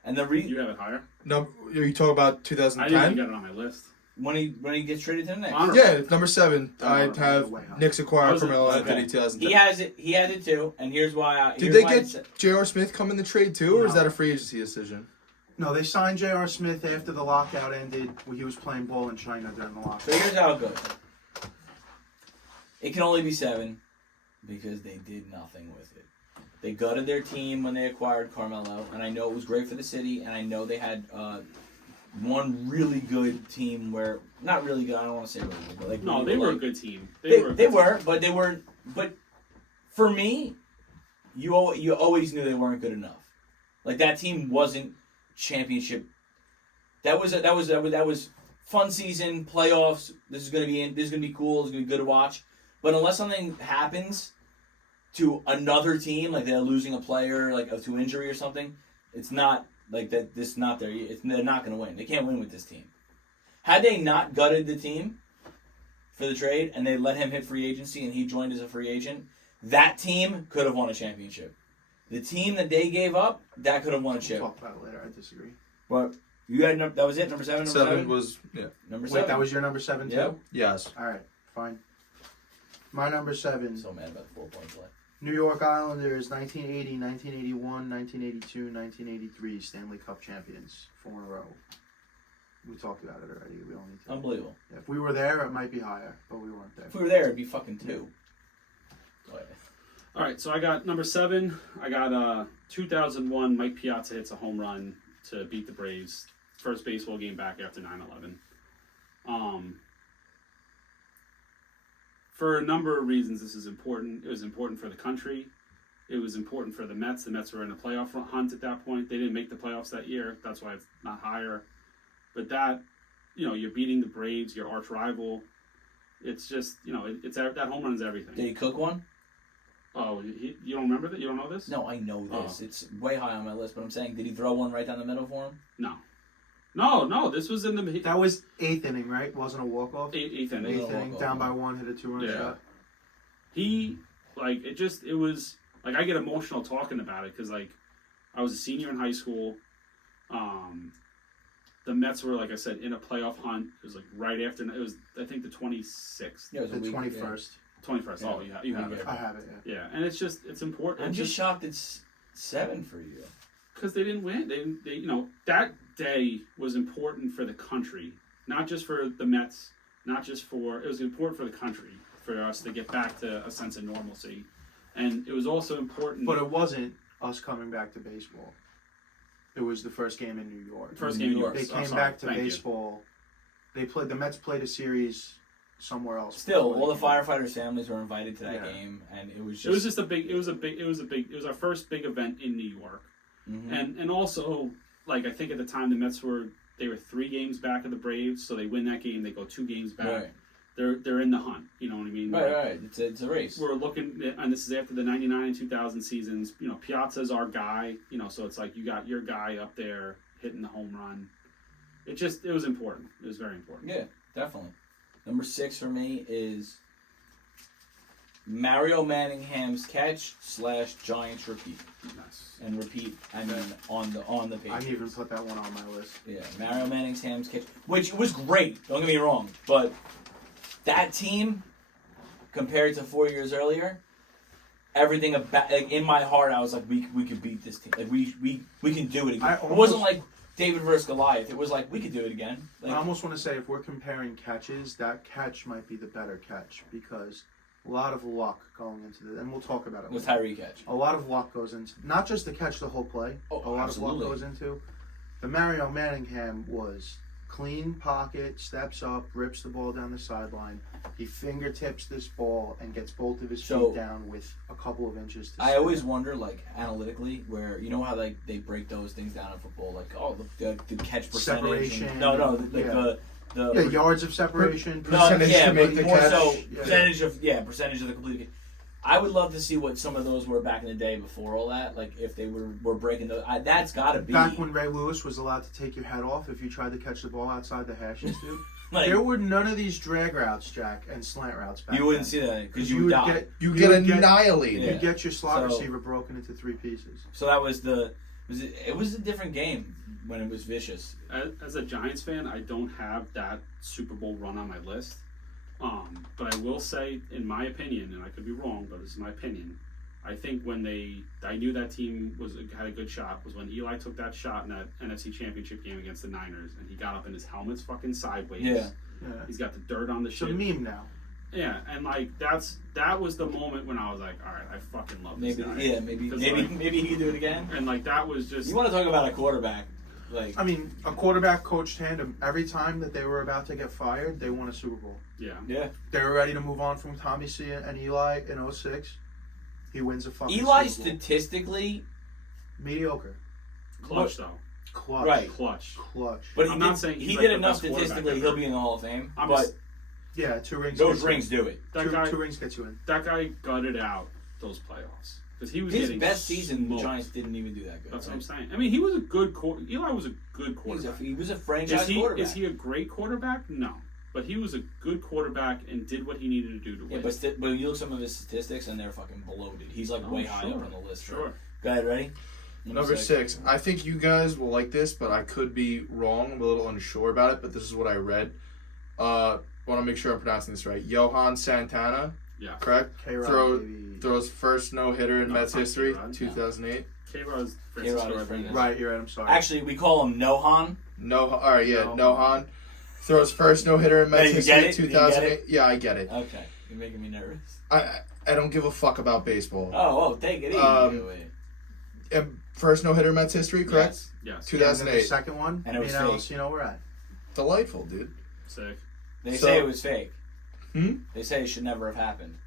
And the You have it higher? no, are you talking about I didn't 2010? even get it on my list. when he gets traded to the Knicks. Honor- Yeah, number 7. Oh, I no, have way high. Knicks acquire Was it- Carmelo okay. Anthony 2010. He has it too, and here's why. Did here's they why get it's- J.R. Smith come in the trade too, or is No. that a free agency decision? No, they signed J.R. Smith after the lockout ended when he was playing ball in China during the lockout. So here's how it goes. It can only be 7 because they did nothing with it. They gutted their team when they acquired Carmelo, and I know it was great for the city, and I know they had one really good team where, not really good, I don't want to say really good, but like... No, they were a good team. They were, but they weren't, but for me, you always knew they weren't good enough. Like, that team wasn't championship. That was fun season, playoffs, this is gonna be cool, it's gonna be good to watch. But unless something happens to another team, like they're losing a player, like to injury or something, it's not like that. This is not their. They're not going to win. They can't win with this team. Had they not gutted the team for the trade and they let him hit free agency and he joined as a free agent, that team could have won a championship. The team that they gave up, that could have won a chip. We'll talk about it later. I disagree. But you had that was it. Number seven. Seven was Number Wait, seven. that was your number 7 too? Yep. yes. All right, fine. My number 7. I'm so mad about the 4-point play. New York Islanders, 1980, 1981, 1982, 1983 Stanley Cup champions, 4 in a row. We talked about it already. We only need to. Unbelievable. If we were there, it might be higher, but we weren't there. If we were there, it'd be fucking 2. All right, so I got number 7. I got 2001. Mike Piazza hits a home run to beat the Braves. First baseball game back after 9/11. For a number of reasons, this is important. It was important for the country. It was important for the Mets. The Mets were in a playoff hunt at that point. They didn't make the playoffs that year. That's why it's not higher. But that, you're beating the Braves, your arch rival. It's just, it's that home run is everything. Did he cook one? Oh, you don't remember that? You don't know this? No, I know this. Oh. It's way high on my list, but I'm saying, did he throw one right down the middle for him? No. This was in the That was 8th inning, right? Wasn't a walk-off? eighth inning. 8th inning, down by 1, hit a 2-run Yeah. shot. He, it was, I get emotional talking about it because, I was a senior in high school. The Mets were, like I said, in a playoff hunt. It was, right after, it was, I think, the 26th. Yeah, it was The a week, 21st. 21st. Yeah. Oh, you have it. I have it, yeah. Yeah, and it's important. I'm just shocked it's 7 for you. Because they didn't win. They that day was important for the country, not just for the Mets, it was important for the country, for us to get back to a sense of normalcy. And it was also important. But it wasn't us coming back to baseball. It was the first game in New York. First game in New York. They came back to baseball. The Mets played a series somewhere else. Still, before all they the came back. firefighters' families were invited to that Yeah. game, and it was It was our first big event in New York. Mhm. And also, I think at the time the Mets were 3 games back of the Braves, so they win that game, they go 2 games back. Right. They're in the hunt, you know what I mean? Right. It's a race. We're looking, and this is after the 99 and 2000 seasons. Piazza's our guy, so it's you got your guy up there hitting the home run. It was important. It was very important. Yeah, definitely. Number 6 for me is Mario Manningham's catch / Giants repeat. Nice. And repeat, I mean, on the I Patriots. didn't even put that one on my list. Yeah, Mario Manningham's catch, which was great. Don't get me wrong, but that team, compared to 4 years earlier, everything about in my heart, I was like, we could beat this team. We can do it again. It wasn't like David versus Goliath. It was like we could do it again. I almost want to say if we're comparing catches, that catch might be the better catch because a lot of luck going into and we'll talk about it. with later. Tyree catch. A lot of luck goes into not just the catch, the whole play. Oh, a lot absolutely. of luck goes into. The Mario Manningham was clean pocket, steps up, rips the ball down the sideline. He fingertips this ball and gets both of his feet down with a couple of inches to I spin. always wonder, analytically, where how they break those things down in football, the catch percentage. Separation. The yards of separation. Percentage to make the more catch. so Yeah. percentage of the complete. I would love to see what some of those were back in the day before all that. If they were breaking those, that's got to be Back when Ray Lewis was allowed to take your head off if you tried to catch the ball outside the hashes, dude. like, There were none of these drag routes, Jack, and slant routes back you wouldn't then. see that because you would would die. get You You get would get- annihilated. Yeah. You get your slot So- receiver broken into 3 pieces. So that was it was a different game when it was vicious. As a Giants fan, I don't have that Super Bowl run on my list. But I will say, in my opinion, and I could be wrong, but this is my opinion, I think I knew that team had a good shot was when Eli took that shot in that NFC Championship game against the Niners, and he got up in his helmet's fucking sideways. Yeah. Yeah. He's got the dirt on the It's a shit. meme now. Yeah, and like that was the moment when I was like, all right, I fucking love this Maybe, guy. yeah, maybe, 'Cause, maybe, like- maybe he can do it again. And like that was just You want to talk about a quarterback? Like, I mean, a quarterback coach tandem. Every time that they were about to get fired, they won a Super Bowl. yeah. yeah, They were ready to move on from Tommy C and Eli in 06. He wins a fucking Eli Super Bowl. statistically, Mediocre. Clutch though. Clutch. Right. Clutch. Clutch. but he I'm did, not saying he he's, did like, the enough best quarterback statistically. ever. He'll be in the Hall of Fame. I'm but just- Yeah, 2 rings. those gets you rings in. do it. That Two, guy 2 rings gets you in. that guy gutted out those playoffs because he was His getting best season, the smoked. Giants didn't even do that good. That's what right? I'm saying. I mean, he was a good Eli was a good quarterback. He was a franchise Is he quarterback. is he a great quarterback? No, but he was a good quarterback and did what he needed to do to Yeah, win. but you look at some of his statistics and they're fucking bloated. He's like Oh, way high up sure. on the list. Sure. Go ahead, ready? Number 6. I think you guys will like this, but I could be wrong. I'm a little unsure about it, but this is what I read. Want to make sure I'm pronouncing this right. Johan Santana, Yeah. correct? K-Rod, baby. Throws first no-hitter in No, Mets fuck history, K-Rod, 2008. K-Rod's K-Rod is Rodriguez. Francis. Right, you're right. I'm sorry. Actually, we call him Nohan. All right, yeah, No. Nohan. Throws first no-hitter in Yeah, Mets you history, get it? You get 2008. Yeah, I get it. Okay, you're making me nervous. I don't give a fuck about baseball. Oh, take it easy. First no-hitter Mets history, correct? Yes. Yes. Yeah, and then 2008. the second one, And it was me and fake. Alice, you know where at. Delightful, dude. Sick. They So- say it was fake. Hmm? They say it should never have happened.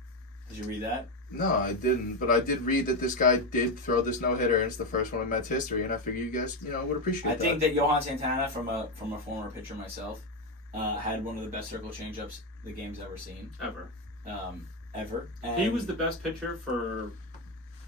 Did you read that? No, I didn't. But I did read that this guy did throw this no-hitter, and it's the first one in Mets history, and I figure you guys, would appreciate I that. think that Johan Santana, from a former pitcher myself, had one of the best circle changeups the game's ever seen. Ever. Ever. And He was the best pitcher for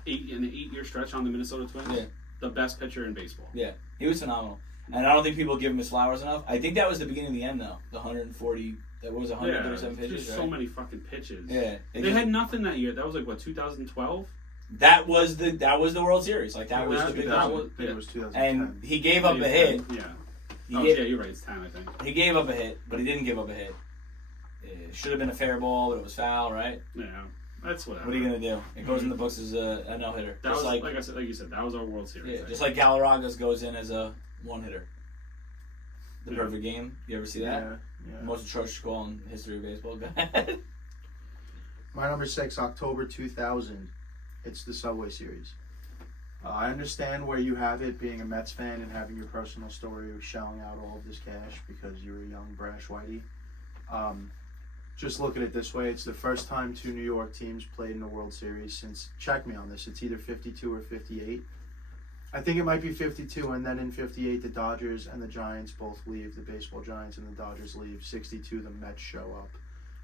an 8-year stretch on the Minnesota Twins. Yeah. The best pitcher in baseball. Yeah, he was phenomenal. And I don't think people give him his flowers enough. I think that was the beginning of the end, though. The 140, that was 137 pitches, just right? so many fucking pitches. Yeah. They had nothing that year. That was like what 2012. That was the World Series. Like, that was the big that one. was- I think it was 2010. And he gave up a hit. Yeah. He, Oh, gave, yeah, you're right. It's 10, I think. he gave up a hit, but he didn't give up a hit. It should have been a fair ball, but it was foul, right? Yeah. That's whatever. What are you gonna do? It goes in the books as a no hitter. That Just was like like you said. That was our World Series. yeah, thing. just like Galarraga's goes in as a one hitter. The Yeah. perfect game. You ever see that? Yeah. Most atrocious call in history of baseball. Go ahead. My number 6, October 2000. It's the Subway Series. I understand where you have it, being a Mets fan and having your personal story of shelling out all of this cash because you're a young, brash whitey. Just look at it this way. It's the first time 2 New York teams played in the World Series since, check me on this, it's either 52 or 58. I think it might be 52, and then in 58, the Dodgers and the Giants both leave. The baseball Giants and the Dodgers leave. 62, the Mets show up.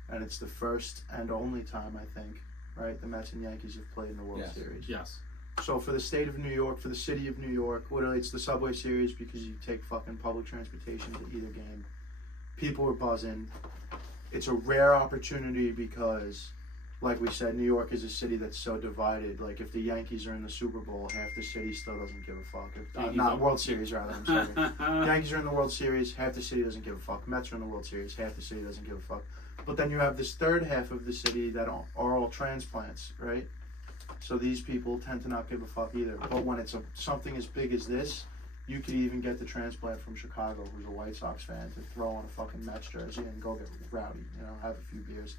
And it's the first and only time, I think, right, the Mets and Yankees have played in the World Yes. Series. Yes. So for the state of New York, for the city of New York, literally it's the Subway Series because you take fucking public transportation to either game. People are buzzing. It's a rare opportunity because, like we said, New York is a city that's so divided. Like, if the Yankees are in the Super Bowl, half the city still doesn't give a fuck. Not World Series, rather, I'm sorry. Yankees are in the World Series, half the city doesn't give a fuck. Mets are in the World Series, half the city doesn't give a fuck. But then you have this third half of the city that are all transplants, right? So these people tend to not give a fuck either. But when it's something as big as this, you could even get the transplant from Chicago, who's a White Sox fan, to throw on a fucking Mets jersey and go get rowdy, have a few beers.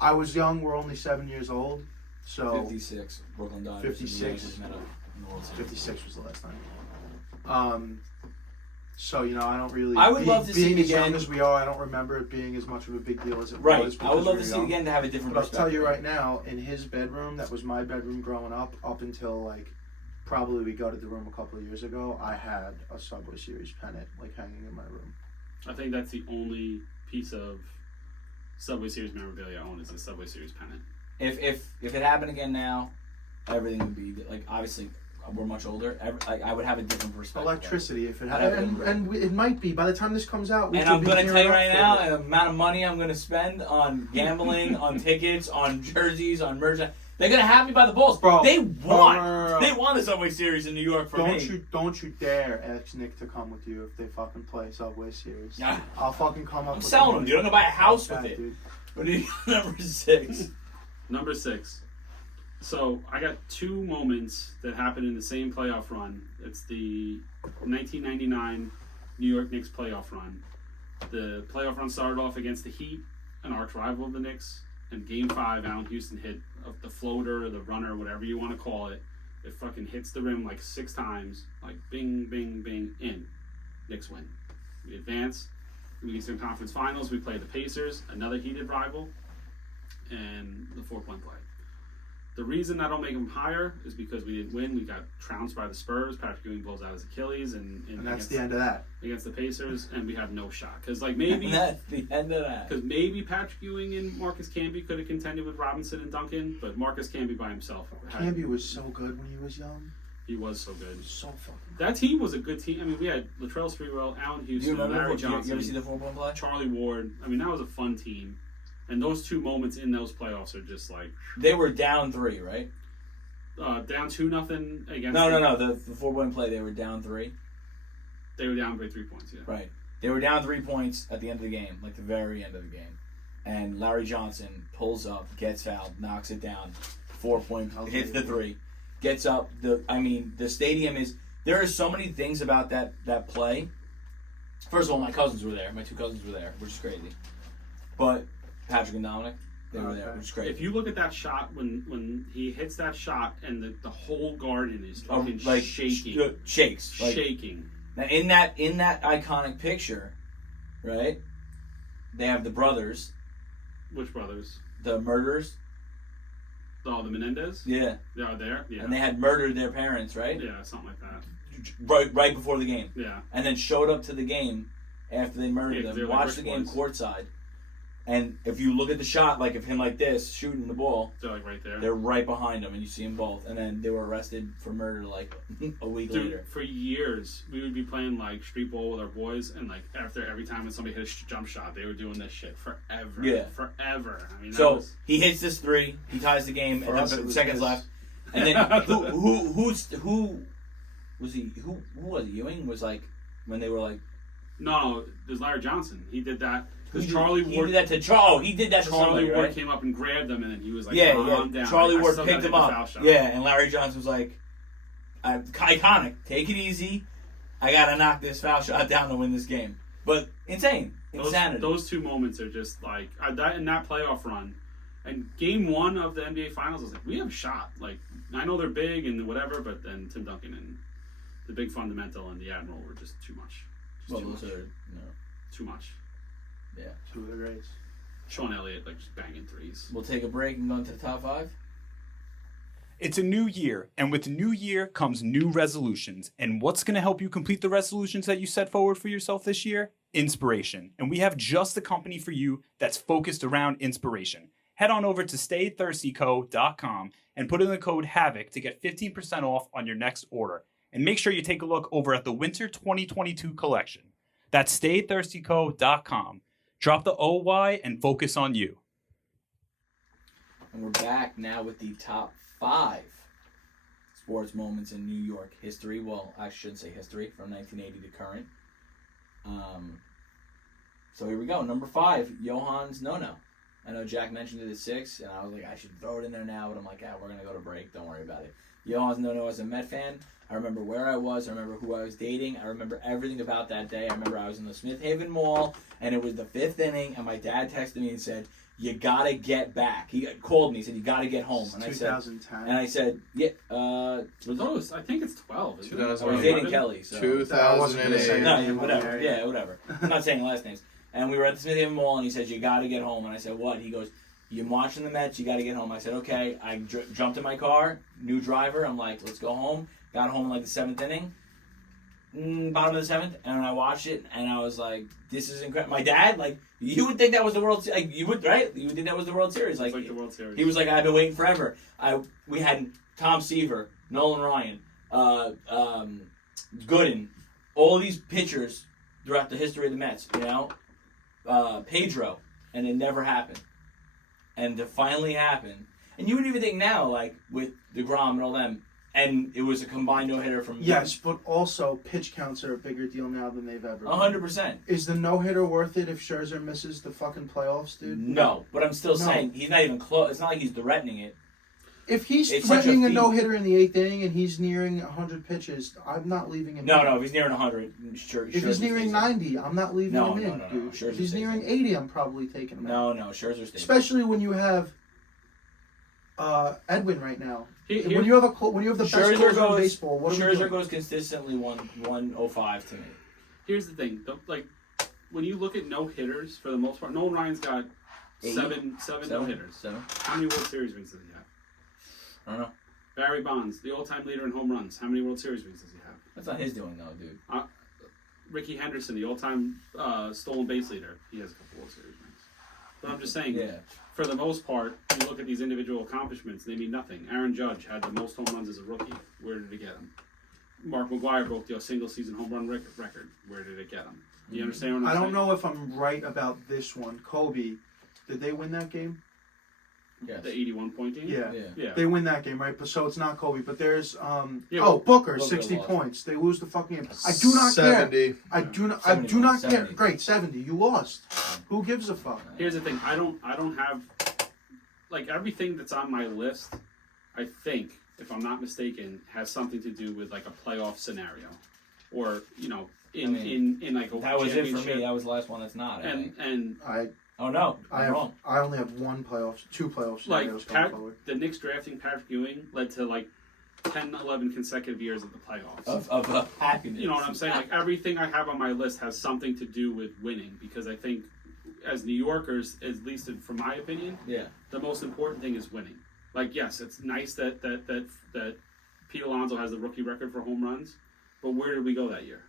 I was young, we're only 7 years old, so 56. Brooklyn Dodgers. 56. The Yankees met up in the World Series. 56 was the last time. So, I don't really... I would love to see being it as young again. as we are, I don't remember it being as much of a big deal as it Right. was. I would because love we to were see it young. again to have a different But I'll perspective. tell you right now, in his bedroom, that was my bedroom growing up until, probably we gutted the room a couple of years ago, I had a Subway Series pennant, hanging in my room. I think that's the only piece of Subway Series memorabilia I own is a Subway Series pennant. If it happened again now, everything would be obviously we're much older. I would have a different perspective. Electricity, if it I'd had, have it might be, by the time this comes out, we And could I'm be going to tell gearing you up right for now, it. the amount of money I'm going to spend on gambling, on tickets, on jerseys, on merch. They're going to have me by the balls. Bro, They want no. They want a Subway Series in New York for me. Don't you dare ask Nick to come with you if they fucking play Subway Series. Yeah. I'll fucking come up I'm with selling the them, money. dude. I'm going to buy a house Fuck with that, it. dude. What do you number 6? Number 6. So I got 2 moments that happened in the same playoff run. It's the 1999 New York Knicks playoff run. The playoff run started off against the Heat. an arch rival of the Knicks. And Game 5, Allen Houston hit the floater, the runner, whatever you want to call it. It fucking hits the rim like 6 times, like bing, bing, bing, in. Knicks win. We advance. In the Eastern Conference Finals, we play the Pacers, another heated rival, and the 4-point play. The reason I don't make them higher is because we didn't win. We got trounced by the Spurs. Patrick Ewing blows out his Achilles, and that's the end of that. Against the Pacers, and we have no shot. Because like maybe that's the end of that. Because maybe Patrick Ewing and Marcus Camby could have contended with Robinson and Duncan, but Marcus Camby by himself. Camby was so good when he was young. He was so good. He was so fucking good. That team was a good team. I mean, we had Latrell Sprewell, Allen Houston, Larry Johnson. You ever see the 4-point play? Charlie Ward. I mean, that was a fun team. And those 2 moments in those playoffs are just like... They were down 3, right? Down 2-0 against... No. The 4-point play, they were down 3. They were down by 3 points, yeah. Right. They were down 3 points at the end of the game, like the very end of the game. And Larry Johnson pulls up, gets fouled, knocks it down. 4-point, hits the 3. Gets up. The stadium is... There are so many things about that play. First of all, my cousins were there. My 2 cousins were there, which is crazy. But Patrick and Dominic, they were there, which is crazy. If you look at that shot, when he hits that shot and the whole garden is fucking like, shaking. Shakes. Like, shaking. Now, in that iconic picture, right, they have the brothers. Which brothers? The murderers. Oh, the Menendez? Yeah. They are there? Yeah. And they had murdered their parents, right? Yeah, something like that. Right before the game. Yeah. And then showed up to the game after they murdered them, watched the game courtside. And if you look at the shot, like of him like this, shooting the ball, they're like right there. They're right behind him, and you see them both. And then they were arrested for murder like a week later. For years, we would be playing like street ball with our boys, and like every time when somebody hit a jump shot, they were doing this shit forever. Yeah. Forever. I mean, so he hits this 3, he ties the game, and then seconds left. And then who was he? Who was it? Ewing was like when they were like. No, there's Larry Johnson. He did that. Because Charlie Ward... He did that to Charlie. He did that to Charlie somebody, Ward right? came up and grabbed him, and then he was like, yeah. down. Charlie Ward picked him up. Yeah, and Larry Johnson was like, iconic. Take it easy. I got to knock this foul shot down to win this game. But insane. Insanity. Those 2 moments are just like... in that playoff run, and game 1 of the NBA Finals, I was like, we have a shot. Like, I know they're big and whatever, but then Tim Duncan and the big fundamental and the Admiral were just too much. Too much. Yeah. 2 of the greats. Sean Elliott, like, just banging 3s. We'll take a break and go into the top 5. It's a new year, and with the new year comes new resolutions. And what's going to help you complete the resolutions that you set forward for yourself this year? Inspiration. And we have just the company for you that's focused around inspiration. Head on over to staythirstyco.com and put in the code HAVOC to get 15% off on your next order. And make sure you take a look over at the Winter 2022 collection. That's staythirstyco.com. Drop the OY and focus on you. And we're back now with the top 5 sports moments in New York history. Well, I shouldn't say history, from 1980 to current. So here we go. Number 5, Johan's no-no. I know Jack mentioned it at 6, and I was like, I should throw it in there now, but I'm like, we're going to go to break. Don't worry about it. Johan's no-no as a Met fan. I remember where I was. I remember who I was dating. I remember everything about that day. I remember I was in the Smith Haven Mall, and it was the 5th inning, and my dad texted me and said, you got to get back. He called me. He said, you got to get home. And 2010. I said, yeah. I think it's 12. Isn't it? 2008. I was dating Kelly. So. 2008. No, yeah, whatever. Yeah, whatever. I'm not saying last names. And we were at the Smith Haven Mall, and he said, you got to get home. And I said, what? He goes, you're watching the Mets. You got to get home. I said, okay. I jumped in my car, new driver. I'm like, let's go home. Got home in like the 7th inning, bottom of the 7th, and I watched it, and I was like, this is incredible. My dad, like, you would think that was the World Series. Like, you would, right? You would think that was the World Series. Like the World Series. He was like, I've been waiting forever. We had Tom Seaver, Nolan Ryan, Gooden, all these pitchers throughout the history of the Mets, you know? Pedro, and it never happened. And to finally happen, and you would even think now, like, with DeGrom and all them, and it was a combined no-hitter from... Yes, but also pitch counts are a bigger deal now than they've ever been. 100%. Is the no-hitter worth it if Scherzer misses the fucking playoffs, dude? No, but I'm still saying he's not even close. It's not like he's threatening it. If he's It's such a threatening a feat. no-hitter in the 8th inning and he's nearing 100 pitches, I'm not leaving him. No, in. no, if he's nearing 100, sure. If he's nearing 90, I'm not leaving No, him no, in, no, no, dude. Scherzer If he's stays nearing in. 80, I'm probably taking him out. No, Scherzer stays. Especially when you have Edwin right now. Here- When you have the best Scherzer closer in goes. baseball, what are we Scherzer doing? goes consistently 105 to me. Here's the thing, like when you look at no hitters for the most part, Nolan Ryan's got Eight? seven no hitters. 7. How many World Series rings does he have? I don't know. Barry Bonds, the all-time leader in home runs. How many World Series rings does he have? That's not his doing though, dude. Ricky Henderson, the all-time stolen base leader. He has a couple World Series rings. But I'm just saying, Yeah. for the most part, you look at these individual accomplishments, they mean nothing. Aaron Judge had the most home runs as a rookie. Where did it get him? Mark McGwire broke the single-season home run record. Where did it get him? Do you understand what I'm I saying? don't know if I'm right about this one. Kobe, did they win that game? Yes. The 81-point game? Yeah. Yeah. They win that game, right? But so it's not Kobe, but there's Yeah, Booker, Booker 60 lost. points. They lose the fucking game. I do not care. 70. I do not 71, care. 70. Great, 70. You lost. Who gives a fuck? Here's the thing. I don't have like everything that's on my list. I think, if I'm not mistaken, has something to do with like a playoff scenario, or in like a That was it for championship. me. That was the last one that's not. I think. And Oh no, I'm wrong. I only have two playoff scenarios going forward. the Knicks drafting Patrick Ewing led to like 10, 11 consecutive years of the playoffs. Of happiness. You know what I'm saying? Like everything I have on my list has something to do with winning, because I think as New Yorkers, at least from my opinion, Yeah. the most important thing is winning. Like, yes, it's nice that Pete Alonso has the rookie record for home runs, but where did we go that year?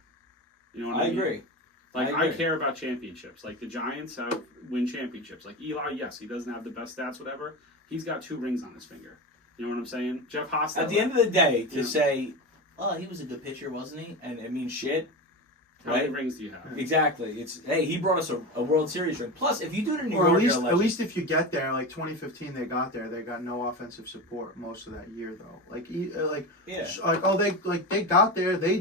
You know what I I mean? agree. Like, I I agree. care about championships. Like, the Giants win championships. Like, Eli, yes, he doesn't have the best stats, whatever. He's got 2 rings on his finger. You know what I'm saying? Jeff Hostetler. At the end of the day, to Yeah. say, "Oh, he was a good pitcher, wasn't he?" and it means shit. how many Right? rings do you have? Exactly. It's hey, he brought us a World Series ring. Plus, if you do it in New Or York, at you're a legend. least if you get there, like 2015, they got there. They got no offensive support most of that year, though. Yeah. They got there. They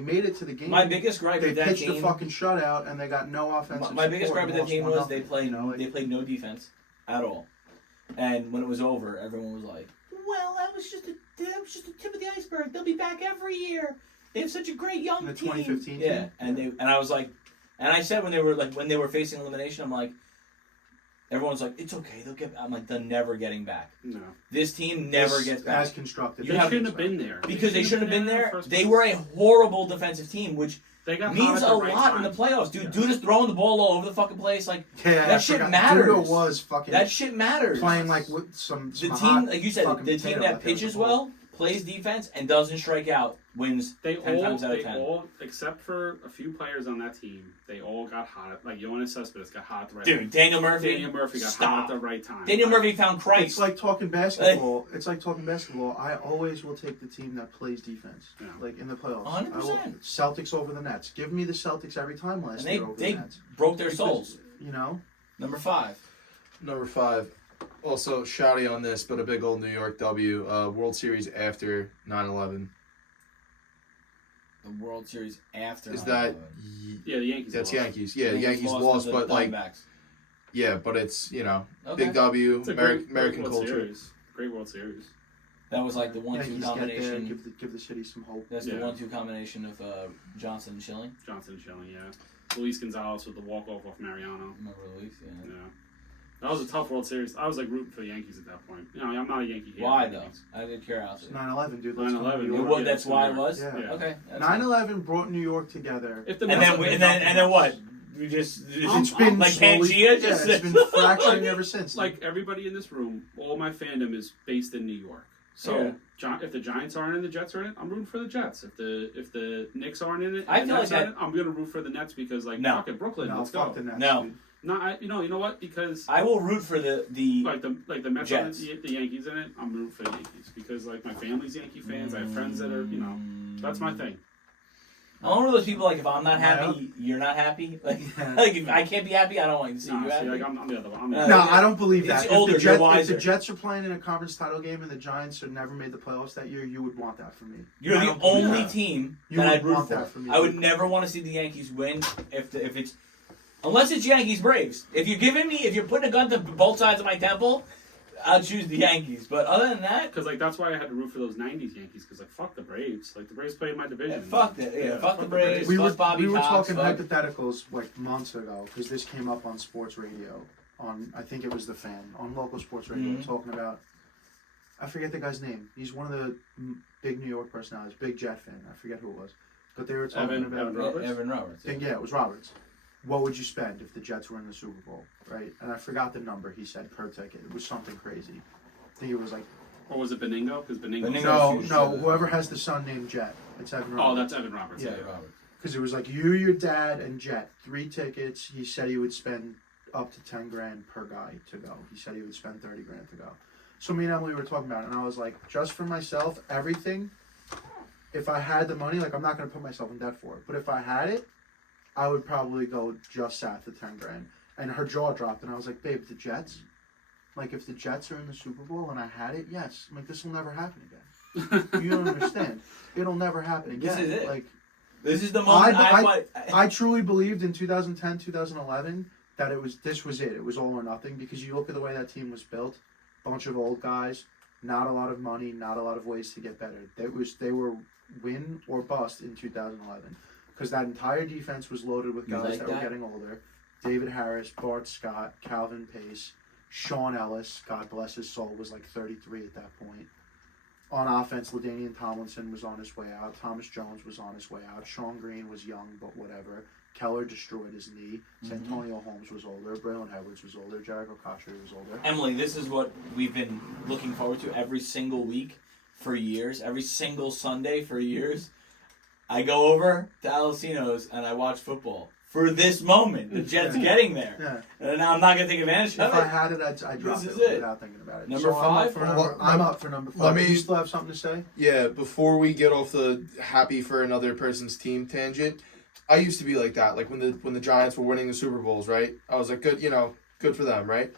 made it to the game. My biggest gripe They with that pitched team. a fucking shutout, and they got no offensive support. My biggest gripe with that Lost team 1-0, was they played you know, like- they played no defense at all, and when it was over, everyone was like, "Well, that was just the tip of the iceberg. They'll be back every year. They have such a great young In the team." 2015 yeah, team? and I was like, and I said when they were facing elimination, I'm like, everyone's like, "It's okay, they'll get." I'm like, "They're never getting back. No. This team never As- gets back." as constructed. You They have- shouldn't have been there. Because they shouldn't have been in the there. first They place. were a horrible defensive team, which They got hot means at a the right lot time. in the playoffs, dude. Yeah. Dude is throwing the ball all over the fucking place. Like, Yeah, that I shit forgot. matters. Duda was fucking that shit matters. playing like with some The hot team, like you said, fucking the team potato that out there with pitches the ball. well, plays defense, and doesn't strike out wins They 10 times out of 10. all, except for a few players on that team, they all got hot. Like Yoenis Cespedes got hot at the right Dude, Daniel Murphy. Daniel Murphy got hot Stop. at the right time. Daniel Like, Murphy found It's Christ. like talking basketball. It's like talking basketball. I always will take the team that plays defense, Yeah. like in the playoffs. 100%. I will- Celtics over the Nets. Give me the Celtics every time last And year over they the Nets. broke their Because, souls. You know, Number 5. Number 5. Also, shouty on this, but a big old New York W. World Series after 9/11. The World Series after. Is that... 9/11. Yeah, the Yankees. That's lost. Yankees. Yeah, Yankees lost, to the but like... Diamondbacks. Yeah, but it's, Okay. big W, It's a American World culture. Series. Great World Series. That was like the 1-2 Yankees get there, combination. give the city some hope. That's the Yeah. 1-2 combination of Johnson and Schilling. Johnson Schilling, yeah. Luis Gonzalez with the walk-off off Mariano. Remember Luis? Yeah. Yeah. That was a tough World Series. I was like rooting for the Yankees at that point. I'm not a Yankee hater. Why though? I did curiosity. It's 9/11, dude. Let's go 9/11, New It York. was, Yeah, that's why it was. Yeah. Yeah. Okay. that's 9/11 brought New York together. If the fine. And then what? We just It's been like slowly, Pangea just it's been fracturing ever since. like everybody in this room, all my fandom is based in New York. So if the Giants aren't in, the Jets are in it. I'm rooting for the Jets. If the Knicks aren't in it, I and feel the Nets like aren't in it, I'm gonna root for the Nets because No. fuck it, Brooklyn, no, let's fuck go. the Nets. No. dude. No, you know what? Because I will root for the like the Mets are in Jets. it, the Yankees in it. I'm rooting for the Yankees because like my family's Yankee fans. I have friends that are that's my thing. I'm one of those people like if I'm not Yeah. happy, you're not happy. Like Yeah. like if I can't be happy, I don't want to see No, you see, happy. like I'm the other one. I'm the No, other No, one. I don't believe It's that. older, If you're the wiser. Jets are playing in a conference title game and the Giants had never made the playoffs that year, you would want that for me. You're I the don't believe only that. team You that would I'd root want for. that for me, I would too. never want to see the Yankees win if it's unless it's Yankees Braves. If you're putting a gun to both sides of my temple, I'll choose the Yankees. But other than that, Because like that's why I had to root for those '90s Yankees. Because like fuck the Braves. Like the Braves play in my division. fuck that. Yeah, fuck the Braves. We were, Fuck Bobby we were Cox, talking fuck- hypotheticals like months ago because this came up on sports radio on I think it was the Fan on local sports radio Mhm. talking about I forget the guy's name. He's one of the big New York personalities, big Jet fan. I forget who it was, but they were talking Evan about Roberts? Evan Roberts. I think, yeah, it was Roberts. What would you spend if the Jets were in the Super Bowl, right? And I forgot the number he said per ticket. It was something crazy. I think it was like Or was it Beningo? Because Beningo. Beningo. no, whoever has the son named Jet. It's Evan Roberts. Oh, that's Evan Roberts. Yeah. Yeah. Roberts. Because it was like you, your dad, and Jet. 3 tickets. He said he would spend up to 10 grand per guy to go. He said he would spend 30 grand to go. So me and Emily were talking about it, and I was like, just for myself, everything. If I had the money, like I'm not gonna put myself in debt for it, but if I had it, I would probably go just south of 10 grand. And her jaw dropped, and I was like, babe, the Jets. Like if the Jets are in the Super Bowl and I had it, yes. I'm like this will never happen again. You don't understand. It'll never happen again. This is it. Like. This is the moment I I truly believed in 2010, 2011 that this was it. It was all or nothing because you look at the way that team was built, bunch of old guys, not a lot of money, not a lot of ways to get better. They were win or bust in 2011 because that entire defense was loaded with You guys like that were that? getting older. David Harris, Bart Scott, Calvin Pace, Sean Ellis, God bless his soul, was like 33 at that point. On offense, LaDainian Tomlinson was on his way out. Thomas Jones was on his way out. Sean Green was young, but whatever. Keller destroyed his knee. Santonio Holmes was older. Braylon Edwards was older. Jericho Cotchery was older. Emily, this is what we've been looking forward to every single week for years. Every single Sunday for years. I go over to Alcino's and I watch football for this moment. The Jets Yeah. getting there. Yeah. And I'm not going to take advantage If of I it. had it, I'd drop This it is it. without thinking about it. Number So I'm up 5? for Hold number- on, I'm up for number 5. let me- Do you still have something to say? Yeah, before we get off the happy for another person's team tangent, I used to be like that. Like when the Giants were winning the Super Bowls, right? I was like, good, good for them, right?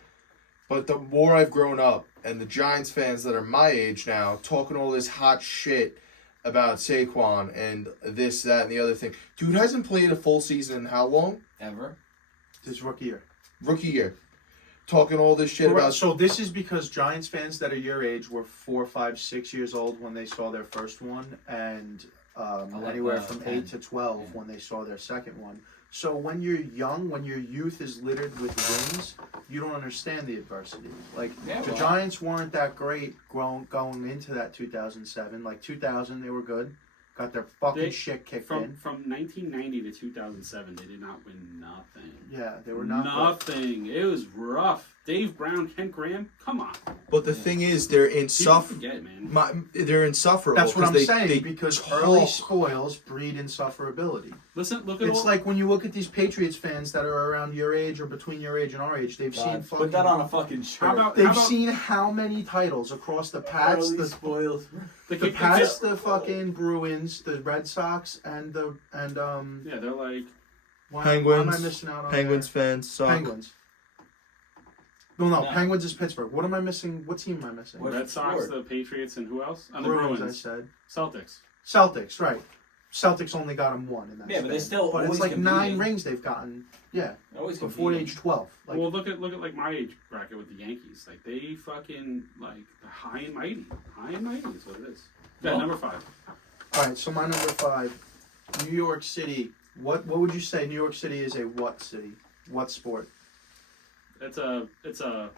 But the more I've grown up, and the Giants fans that are my age now talking all this hot shit about Saquon and this, that, and the other thing. Dude hasn't played a full season in how long? Ever. This rookie year. Rookie year. Talking all this shit about. So this is because Giants fans that are your age were 4, 5, 6 years old when they saw their first one, and anywhere from 10. 8 to 12 Yeah. when they saw their second one. So when you're young, when your youth is littered with wins, you don't understand the adversity. Like Yeah, the well- Giants weren't that great going into that 2007. Like 2000, they were good. Got their fucking They- shit kicked From in. 1990 to 2007, they did not win nothing. Yeah, they were not good. Nothing. It was rough. Dave Brown, Kent Graham, come on. But the thing is, they're People insufferable. forget, man. They're insufferable. That's what 'cause I'm they- saying, they because talk. early spoils breed insufferability. Listen, look at It's all. like when you look at these Patriots fans that are around your age or between your age and our age, they've seen fucking. Put that on a fucking shirt. How about They've seen how many titles across the Pats, Early the spoils. the Pats, the fucking Bruins, the Red Sox, and Yeah, they're like why am I Penguins. missing out on Penguins there? fans suck. Penguins. No, No. Penguins is Pittsburgh. What am I missing? What team am I missing? What? Red Sox, sport? the Patriots, and who else? And the Bruins, Bruins. I said. Celtics. Celtics, right? Celtics only got them one in that. Yeah, but they span. still But it's always like 9 competing. rings they've gotten. Yeah, Always before competing. age 12. Like, Well, look at like my age bracket with the Yankees. Like they fucking like the high and mighty. High and mighty is what it is. Yeah, Well- number 5. all right, so my number 5, New York City. What would you say New York City is a what city? What sport? It's a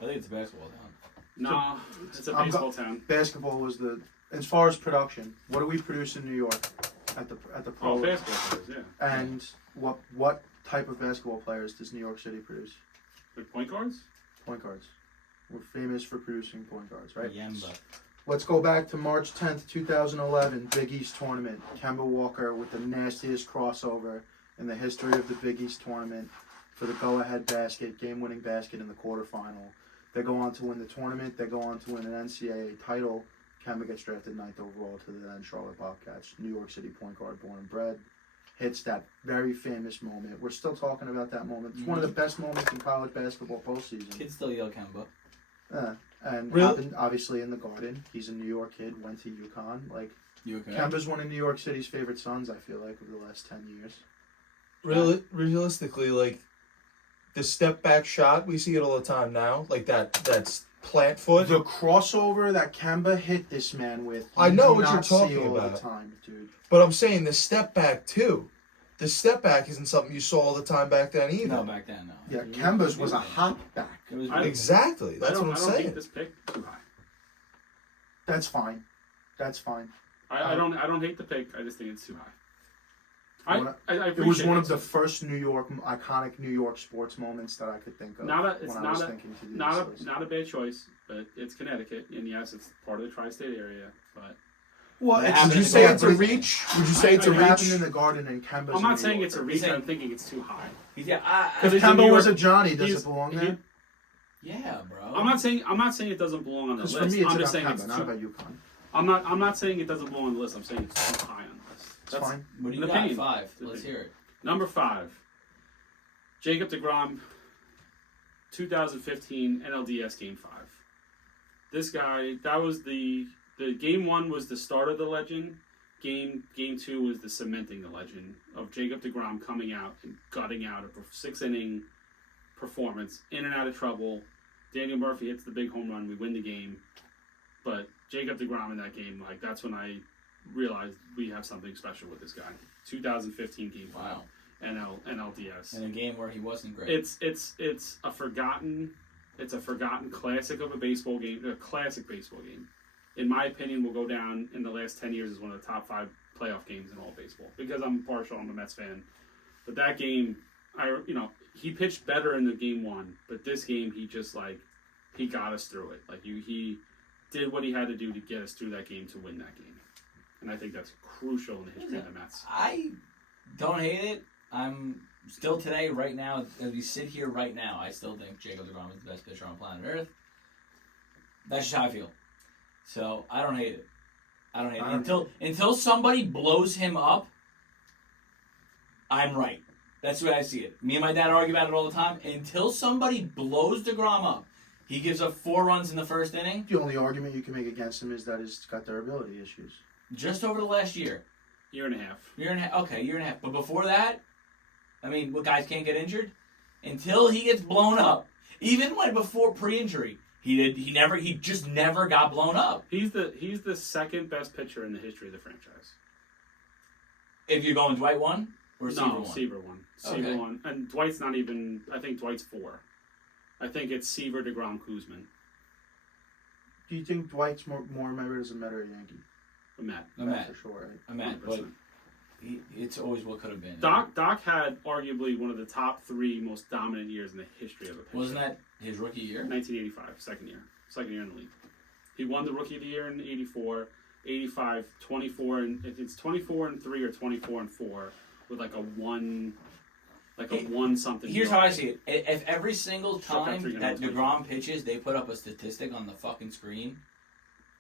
I think it's a basketball town. no. It's a I'm baseball town. Basketball was the as far as production. What do we produce in New York at the pro? Oh, basketball players. Yeah. And what type of basketball players does New York City produce? Like point guards. Point guards. We're famous for producing point guards, right? Yamba. Let's go back to March 10th, 2011, Big East Tournament. Kemba Walker with the nastiest crossover in the history of the Big East Tournament for the go-ahead basket, game-winning basket in the quarterfinal. They go on to win the tournament. They go on to win an NCAA title. Kemba gets drafted 9th overall to the then Charlotte Bobcats. New York City point guard, born and bred. Hits that very famous moment. We're still talking about that moment. It's one of the best moments in college basketball postseason. Kids still yell Kemba. And Really? happened obviously in the Garden. He's a New York kid, went to UConn. Like You okay? Kemba's one of New York City's favorite sons, I feel like, over the last 10 years. Realistically, like the step back shot, we see it all the time now. Like that's plant foot. The crossover that Kemba hit this man with. I know do what you're not see talking all about. the time, dude. But I'm saying the step back too. The step back isn't something you saw all the time back then either. No, back then, no. Yeah, Kemba's was a hop back. It was Exactly. That's what I'm I don't saying. hate this pick too high. That's fine. That's fine. I don't hate the pick. I just think it's too high. I It was appreciate one it. of the first iconic New York sports moments that I could think of. It's when I was thinking to do this list. not a bad choice, but it's Connecticut, and yes, it's part of the tri-state area. But Well, It it's, happened Would you in say the it's a Garden. reach? Would you say it's a it reach? happened in the Garden and Kemba's. I'm not New saying it's a Yorker. reach. saying- I'm thinking it's too high. Yeah, If he's in New Kemba was York, a Johnny, does he's- it belong he- there? yeah, bro. I'm not saying it doesn't belong on the Because list. for me, it's I'm about just saying Kemba, it's not too. about UConn. I'm not saying it doesn't belong on the list. I'm saying it's too high on the list. It's fine. What do you an got? opinion. 5. It's an Let's opinion. hear it. Number 5, Jacob DeGrom, 2015 NLDS Game 5. This guy, that was the Game 1 was the start of the legend. Game 2 was the cementing the legend of Jacob DeGrom coming out and gutting out a 6-inning performance, in and out of trouble. Daniel Murphy hits the big home run, we win the game. But Jacob DeGrom in that game, like, that's when I realized we have something special with this guy. 2015 Game 5. Wow. NLDS. In a game where he wasn't great. It's a forgotten classic of a baseball game, a classic baseball game. In my opinion, will go down in the last 10 years as one of the top 5 playoff games in all baseball. Because I'm a Mets fan. But that game, he pitched better in the Game 1, but this game he got us through it. Like he did what he had to do to get us through that game to win that game. And I think that's crucial in the history of the Mets. I don't hate it. I'm still today, right now, as we sit here right now, I still think Jacob DeGrom is the best pitcher on planet Earth. That's just how I feel. So I don't hate it. I don't hate it. Until somebody blows him up, I'm right. That's the way I see it. Me and my dad argue about it all the time. Until somebody blows DeGrom up, he gives up 4 runs in the first inning. The only argument you can make against him is that he's got durability issues. Just over the last year. Year and a half. Year and a half. But before that, I mean, what, guys can't get injured? Until he gets blown up. Even when before pre-injury, he just never got blown up. He's the second best pitcher in the history of the franchise. If you're going Dwight 1 or Seaver 1? Seaver 1. Okay. Seaver 1. And Dwight's not even, I think Dwight's 4. I think it's Seaver, DeGrom, Kuzman. Do you think Dwight's more remembered as a Met or a Yankee? A Met. A Met. For sure, right? A Met, 100%. but it's always what could have been. Doc had arguably one of the top 3 most dominant years in the history of a pitcher. Wasn't that his rookie year? 1985, second year in the league. He won the Rookie of the Year in 84, 85, 24, and it's 24-3 or 24-4 with like a 1 something. Here's how I see it. If every single Struck out time 325. that DeGrom pitches, they put up a statistic on the fucking screen,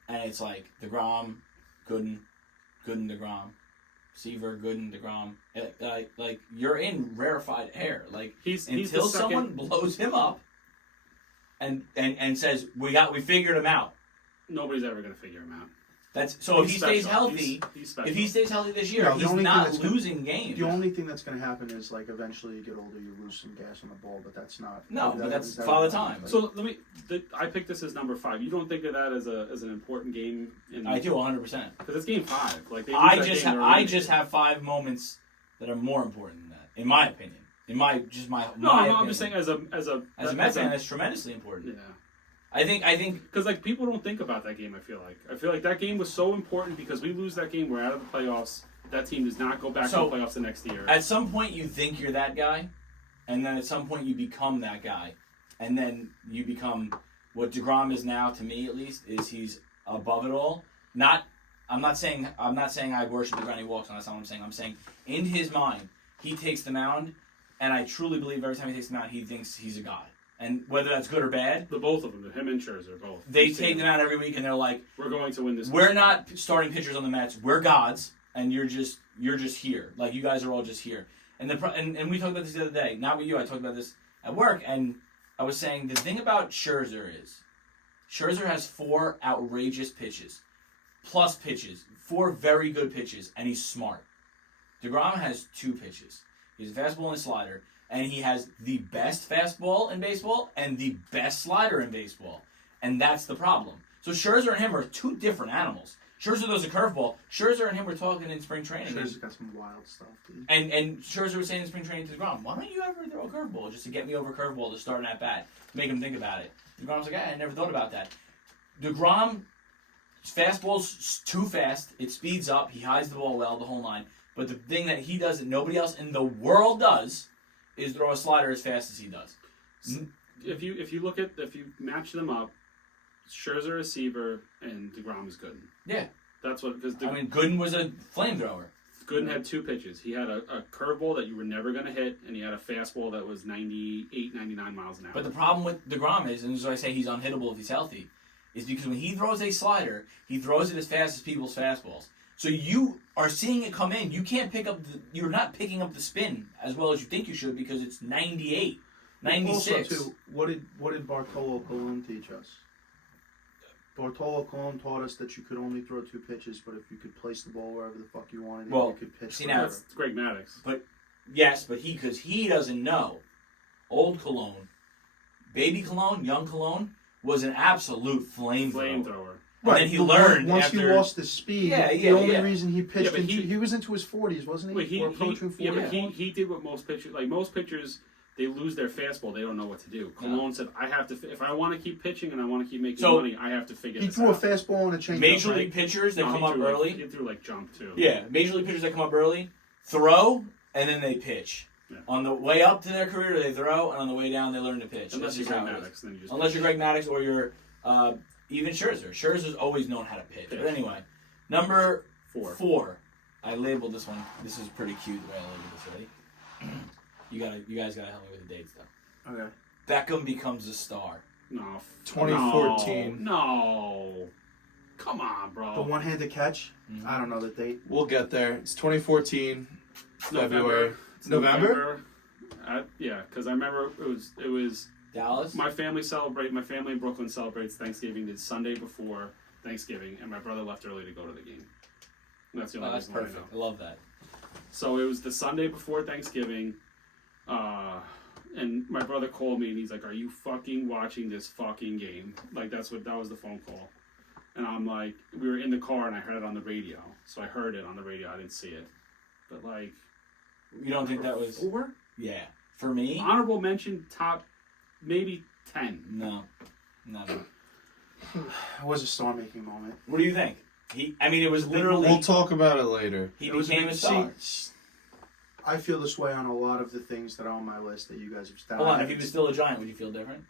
and it's like DeGrom, Gooden, DeGrom, Seaver, Gooden, DeGrom. Like you're in rarefied air. Like he's until the second, someone blows him up, and says we figured him out. nobody's ever going to figure him out. That's so. If He's he stays special. healthy, He's special. if he stays healthy this year, No, the he's only thing not that's gonna- losing games. The only thing that's going to happen is, like, eventually you get older, you lose some gas on the ball, but that's not. No, but that's part of the time. So I picked this as number 5. You don't think of that as an important game? I do 100%. Because it's game 5. Like they I lose that just game, they're I eliminated. just have 5 moments that are more important than that, in my opinion. No, I'm opinion. just saying as a As a Mets fan, that's tremendously important. Yeah. I think Because like people don't think about that game. I feel like that game was so important because we lose that game, we're out of the playoffs. That team does not go back So, to the playoffs the next year. at some point you think you're that guy, and then at some point you become that guy, and then you become what DeGrom is now, to me at least, is he's above it all. I'm not saying I worship the ground he walks on. That's not what I'm saying. I'm saying in his mind he takes the mound, and I truly believe every time he takes the mound he thinks he's a god. And whether that's good or bad, The both of them, him and Scherzer, both. they take them out every week, and they're like, We're going to win this. "We're game. not starting pitchers on the Mets. We're gods, and you're just here. Like you guys are all just here." And and we talked about this the other day. Not with you. I talked about this at work, and I was saying the thing about Scherzer is Scherzer has 4 outrageous pitches, plus pitches, 4 very good pitches, and he's smart. DeGrom has 2 pitches. He has a fastball and a slider. And he has the best fastball in baseball and the best slider in baseball. and that's the problem. So Scherzer and him are two different animals. Scherzer throws a curveball. Scherzer and him were talking in spring training. Scherzer's got some wild stuff, dude. And Scherzer was saying in spring training to DeGrom, why don't you ever throw a curveball just to get me over curveball to start an at-bat, to make him think about it. DeGrom's like, I never thought about that. DeGrom, fastball's too fast. It speeds up. He hides the ball well, the whole nine. But the thing that he does that nobody else in the world does is throw a slider as fast as he does. If you match them up, Scherzer receiver and DeGrom is Gooden. Yeah. That's what, because Gooden was a flamethrower. Gooden had two pitches. He had a curveball that you were never going to hit, and he had a fastball that was 98, 99 miles an hour. But the problem with DeGrom is, and this is why I say he's unhittable if he's healthy, is because when he throws a slider, he throws it as fast as people's fastballs. So you are seeing it come in. You can't pick up you're not picking up the spin as well as you think you should because it's 98, 96. Also, too, what did Bartolo Colon teach us? Bartolo Colon taught us that you could only throw two pitches, but if you could place the ball wherever the fuck you wanted, Well, you could pitch. see, now wherever. That's Greg Maddux. Yes, but because he doesn't know. Old Cologne, baby Cologne, young Cologne, was an absolute flamethrower. And then he but learned once after... he lost the speed. Yeah, the only yeah. reason he pitched but he was into his 40s, wasn't he? Wait, Or approaching 40. but he did what most pitchers, like most pitchers, they lose their fastball. They don't know what to do. Cologne said, I have to, if I want to keep pitching and I want to keep making money, I have to figure He this threw out. a fastball and a changeup. Major right? league pitchers that come up he early. He threw like jump too. Yeah, major league pitchers that come up early, throw, and then they pitch. Yeah. On the way up to their career, they throw, and on the way down, they learn to pitch. Unless This you're is Greg how it is. Maddux, then you just Unless pitch. you're Greg Maddux or you're even Scherzer. Scherzer's always known how to pitch. But anyway, number 4. I labeled this one. This is pretty cute the way I labeled this already. You guys gotta help me with the dates though. Okay. Beckham becomes a star. No. 2014. No. Come on, bro. The one-handed catch. Mhm. I don't know the date. We'll get there. It's 2014, February. It's November? Yeah, because I remember it was Dallas. my family in Brooklyn celebrates Thanksgiving the Sunday before Thanksgiving, and my brother left early to go to the game. And that's the only Oh, that's reason why I perfect. know. I love that. So it was the Sunday before Thanksgiving, and my brother called me and he's like, "Are you fucking watching this fucking game?" Like that was the phone call, and I'm like, we were in the car and I heard it on the radio, so I heard it on the radio. I didn't see it, but like, You don't think that was? 4? Yeah. For me, Honorable mention, top maybe 10. no. It was a star-making moment. What do you think? It was literally. We'll talk about it later. He It was became a star. See, I feel this way on a lot of the things that are on my list that you guys have started. Hold on, if he was still a Giant, would you feel different?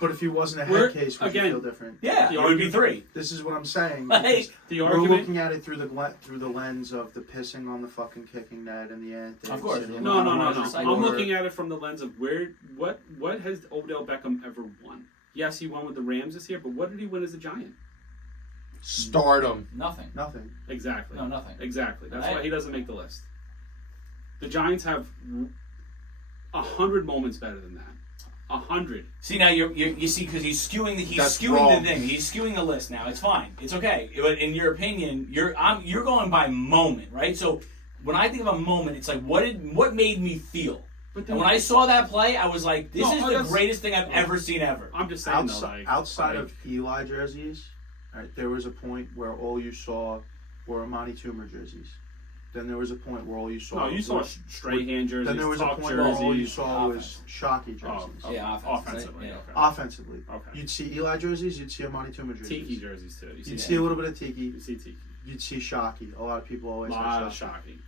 But if he wasn't a head We're- case, would again- you feel different? Yeah, The it would be argument- 3. This is what I'm saying. Hey, because The we're argument. looking at it through the lens of the pissing on the fucking kicking net and the antics. Of course. and the No. amount of It's I'm like- looking at it from the lens of what has Odell Beckham ever won? Yes, he won with the Rams this year, but what did he win as a Giant? Stardom. nothing. Nothing. Exactly. No, nothing. Exactly. That's Right. why he doesn't make the list. The Giants have 100 moments better than that. 100. See now you see because he's skewing That's the wrong. thing. He's skewing the list now. It's fine. It's okay. But in your opinion, you're going by moment, right? So when I think of a moment, it's like what made me feel. But And when I saw that play, I was like, this No, is the that's- greatest thing I've ever seen ever. I'm just saying Outside of Eli jerseys, right, there was a point where all you saw were Amani Toomer jerseys. Then there was a point where all you saw. No, you saw straight hand jerseys. Then there was a talk point where all you jerseys. saw was Offense. Shockey jerseys. Oh, Yeah, offensively. yeah. Okay. Offensively, Okay. you'd see Eli jerseys, you'd see Amani Toomer jerseys. Tiki jerseys too. You'd see a little bit of Tiki. You see Tiki. You'd see Shockey. A lot of people A always lot of say Shockey. shocking.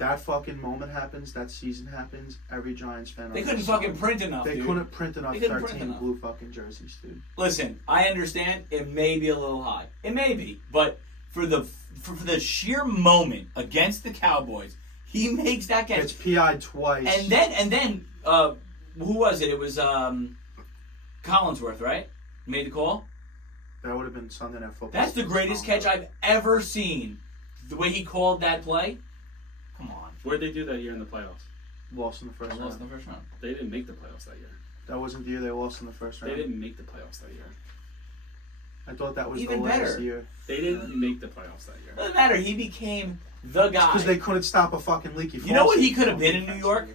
That fucking moment happens. That season happens. Every Giants fan. They couldn't understands. fucking print enough. They dude. couldn't print enough They couldn't print 13 enough. blue fucking jerseys, dude. Listen, I understand it may be a little high. It may be, but for the sheer moment against the Cowboys, he makes that catch. It's PI'd twice. And then who was it? It was Collinsworth, right? Made the call. that would have been Sunday Night Football. That's the greatest catch I've ever seen. The way he called that play. Come on. Where'd they do that year in the playoffs? Lost in the first I lost in round. the first round. They didn't make the playoffs that year. That wasn't the year they lost in the first They round. didn't make the playoffs that year. I thought that was Even the last better. year. They didn't make the playoffs that year. Doesn't matter. He became the guy. Because they couldn't stop a fucking leaky You know what faucet. he could have been in New York?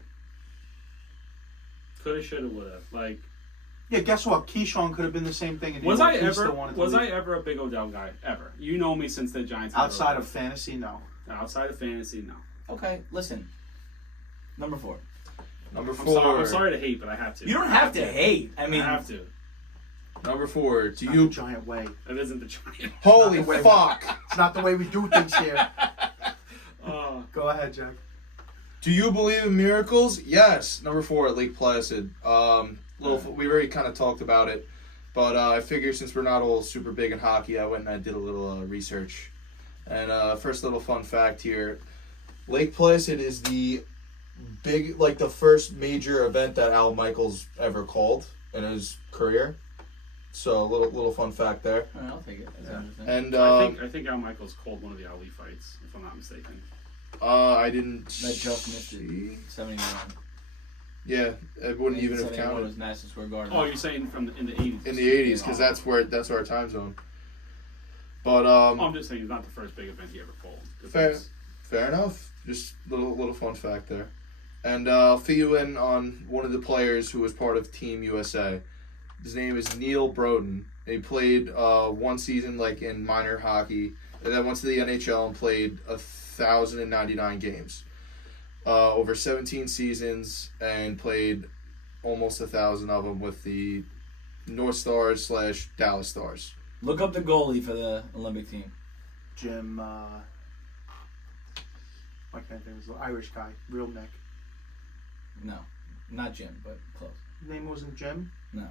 Coulda, shoulda, woulda. Like, Yeah, guess what? Keyshawn could have been the same thing. And Was he I still ever wanted to was I leave. ever a big Odell guy ever? You know me since the Giants. had Outside Odell. of fantasy? No. Outside of fantasy, no. Okay, listen. Number 4. Number I'm 4. sorry to hate, but I have to. You don't have to hate. I mean, I have to. Number 4. Do Not you? the giant way. It isn't the Giants. Holy Not the way we- fuck! It's not the way we do things here. Uh, Go ahead, Jack. Do you believe in miracles? Yes. Number 4, Lake Placid. We already kind of talked about it, but I figured since we're not all super big in hockey, I went and I did a little research. And first little fun fact here: Lake Placid is the the first major event that Al Michaels ever called in his career. So a little fun fact there. all right, I'll take it. That's interesting. And I think Al Michaels called one of the Ali fights, if I'm not mistaken. I didn't. That just missed it. see. 79. Yeah, it wouldn't even have 71 counted was Madison Square Garden. Oh, you're saying in the 80s? in the '80s because that's our time zone. But I'm just saying it's not the first big event he ever called. 'Cause Fair. it's- Fair enough. Just little fun fact there. And I'll fill you in on one of the players who was part of Team USA. His name is Neil Broden. He played one season in minor hockey, and then went to the NHL and played 1,099 games. Over 17 seasons, and played almost 1,000 of them with the North Stars / Dallas Stars. Look up the goalie for the Olympic team. Jim, I can't think of his Irish guy. Real Nick. No, not Jim, but close. His name wasn't Jim? No.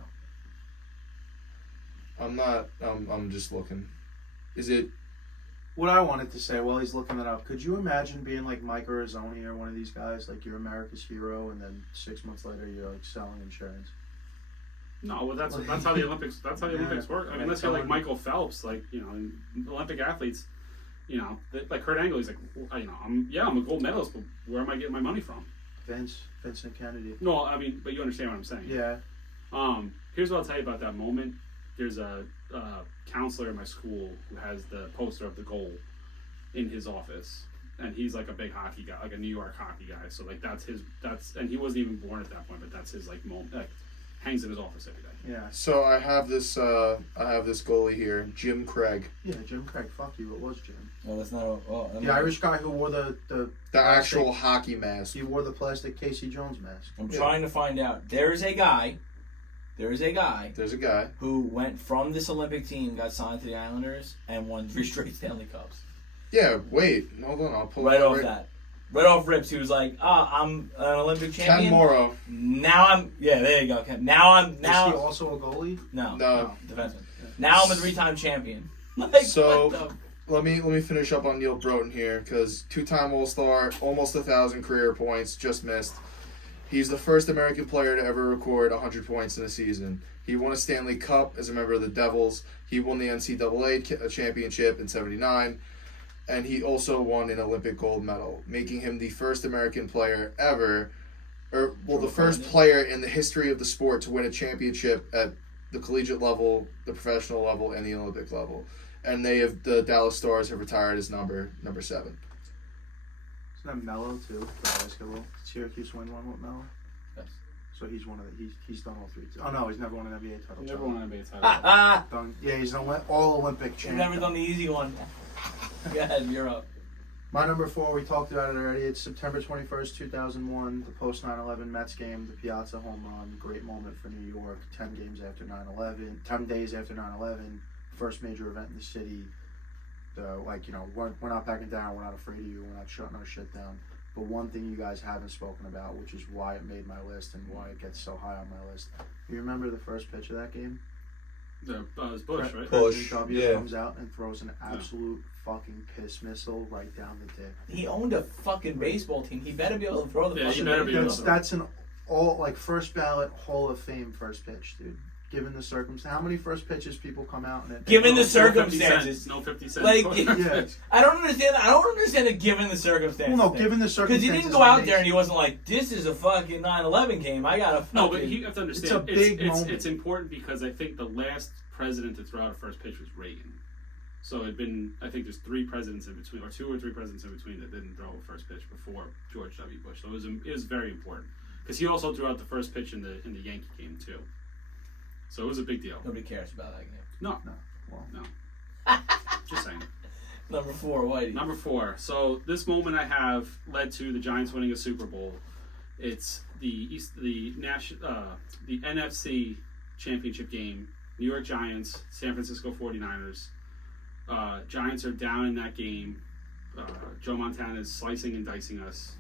I'm not. I'm just looking. Is it? What I wanted to say while he's looking it up, could you imagine being like Mike Arizoni or one of these guys, like you're America's hero, and then 6 months later you're like selling insurance? No, well that's how the Olympics work. I mean, unless you're like Totally. Michael Phelps, and Olympic athletes, like Kurt Angle, he's like, I'm a gold medalist, but where am I getting my money from? Vincent Kennedy. No, I mean, but you understand what I'm saying. Yeah. Here's what I'll tell you about that moment. There's a counselor in my school who has the poster of the goal in his office, and he's like a big hockey guy, like a New York hockey guy. So like and he wasn't even born at that point, but that's his moment. Like, hangs in his office every day. Yeah. So I have this goalie here, Jim Craig, Yeah, Jim Craig. Fuck you. It was Jim. No, that's not. The Irish guy who wore the the plastic- actual hockey mask. He wore the plastic Casey Jones mask. I'm Yeah. trying to find out. There is a guy There's a guy. who went from this Olympic team, got signed to the Islanders, and won 3 straight Stanley Cups. Yeah, wait, hold on, I'll pull Right it off that. Right off rips, he was like, I'm an Olympic Ken champion. Morrow. Now there you go. Ken. Now Is he also a goalie? no, No. defenseman. Now I'm a 3-time champion. Like, So- what the- Let me finish up on Neil Broden here, because 2-time All-Star, almost 1,000 career points, just missed. He's the first American player to ever record 100 points in a season. He won a Stanley Cup as a member of the Devils. He won the NCAA championship in '79, and he also won an Olympic gold medal, making him the first American player ever, the first player in the history of the sport to win a championship at the collegiate level, the professional level, and the Olympic level. And the Dallas Stars have retired his number 7. Isn't that Mello too for basketball? Did Syracuse win one with Mello? Yes. So he's one of the he's done all 3. Oh no, he's never won an NBA title. Never won an NBA title. Ah, Done, yeah, he's an all Olympic you've champ. never done the easy one. Go ahead, you're up. My number 4, we talked about it already. It's September 21st, 2001, the post 9/11 Mets game, the Piazza home run. Great moment for New York. 10 days after 9/11, first major event in the city. We're not backing down. We're not afraid of you. We're not shutting our shit down. But one thing you guys haven't spoken about, which is why it made my list and why it gets so high on my list. You remember the first pitch of that game? It was Bush, right? Bush, President W yeah. comes out and throws an absolute fucking piss missile right down the dick. He owned a fucking baseball team. He better be able to throw the Yeah, fucking he better be able baseball. to. That's an first ballot Hall of Fame first pitch, dude. Given the circumstance, how many first pitches people come out and Given the No 50 circumstances. cents, no 50 cents. Like, Yeah. I don't understand it given the circumstances. Well, no, given the Because circumstances, he didn't go out there and he wasn't like, this is a fucking 9/11 game. I got to fucking... No, but you have to understand. It's a big it's, moment. it's important because I think the last president to throw out a first pitch was Reagan. So it'd been, I think there's 3 presidents in between, or 2 or 3 presidents in between that didn't throw a first pitch before George W. Bush. So it was very important because he also threw out the first pitch in the Yankee game too. So it was a big deal. Nobody cares about that game. No, Well, just saying. Number 4, Whitey. Number 4. So this moment I have led to the Giants winning a Super Bowl. It's the NFC Championship game. New York Giants, San Francisco 49ers. Giants are down in that game. Joe Montana is slicing and dicing us.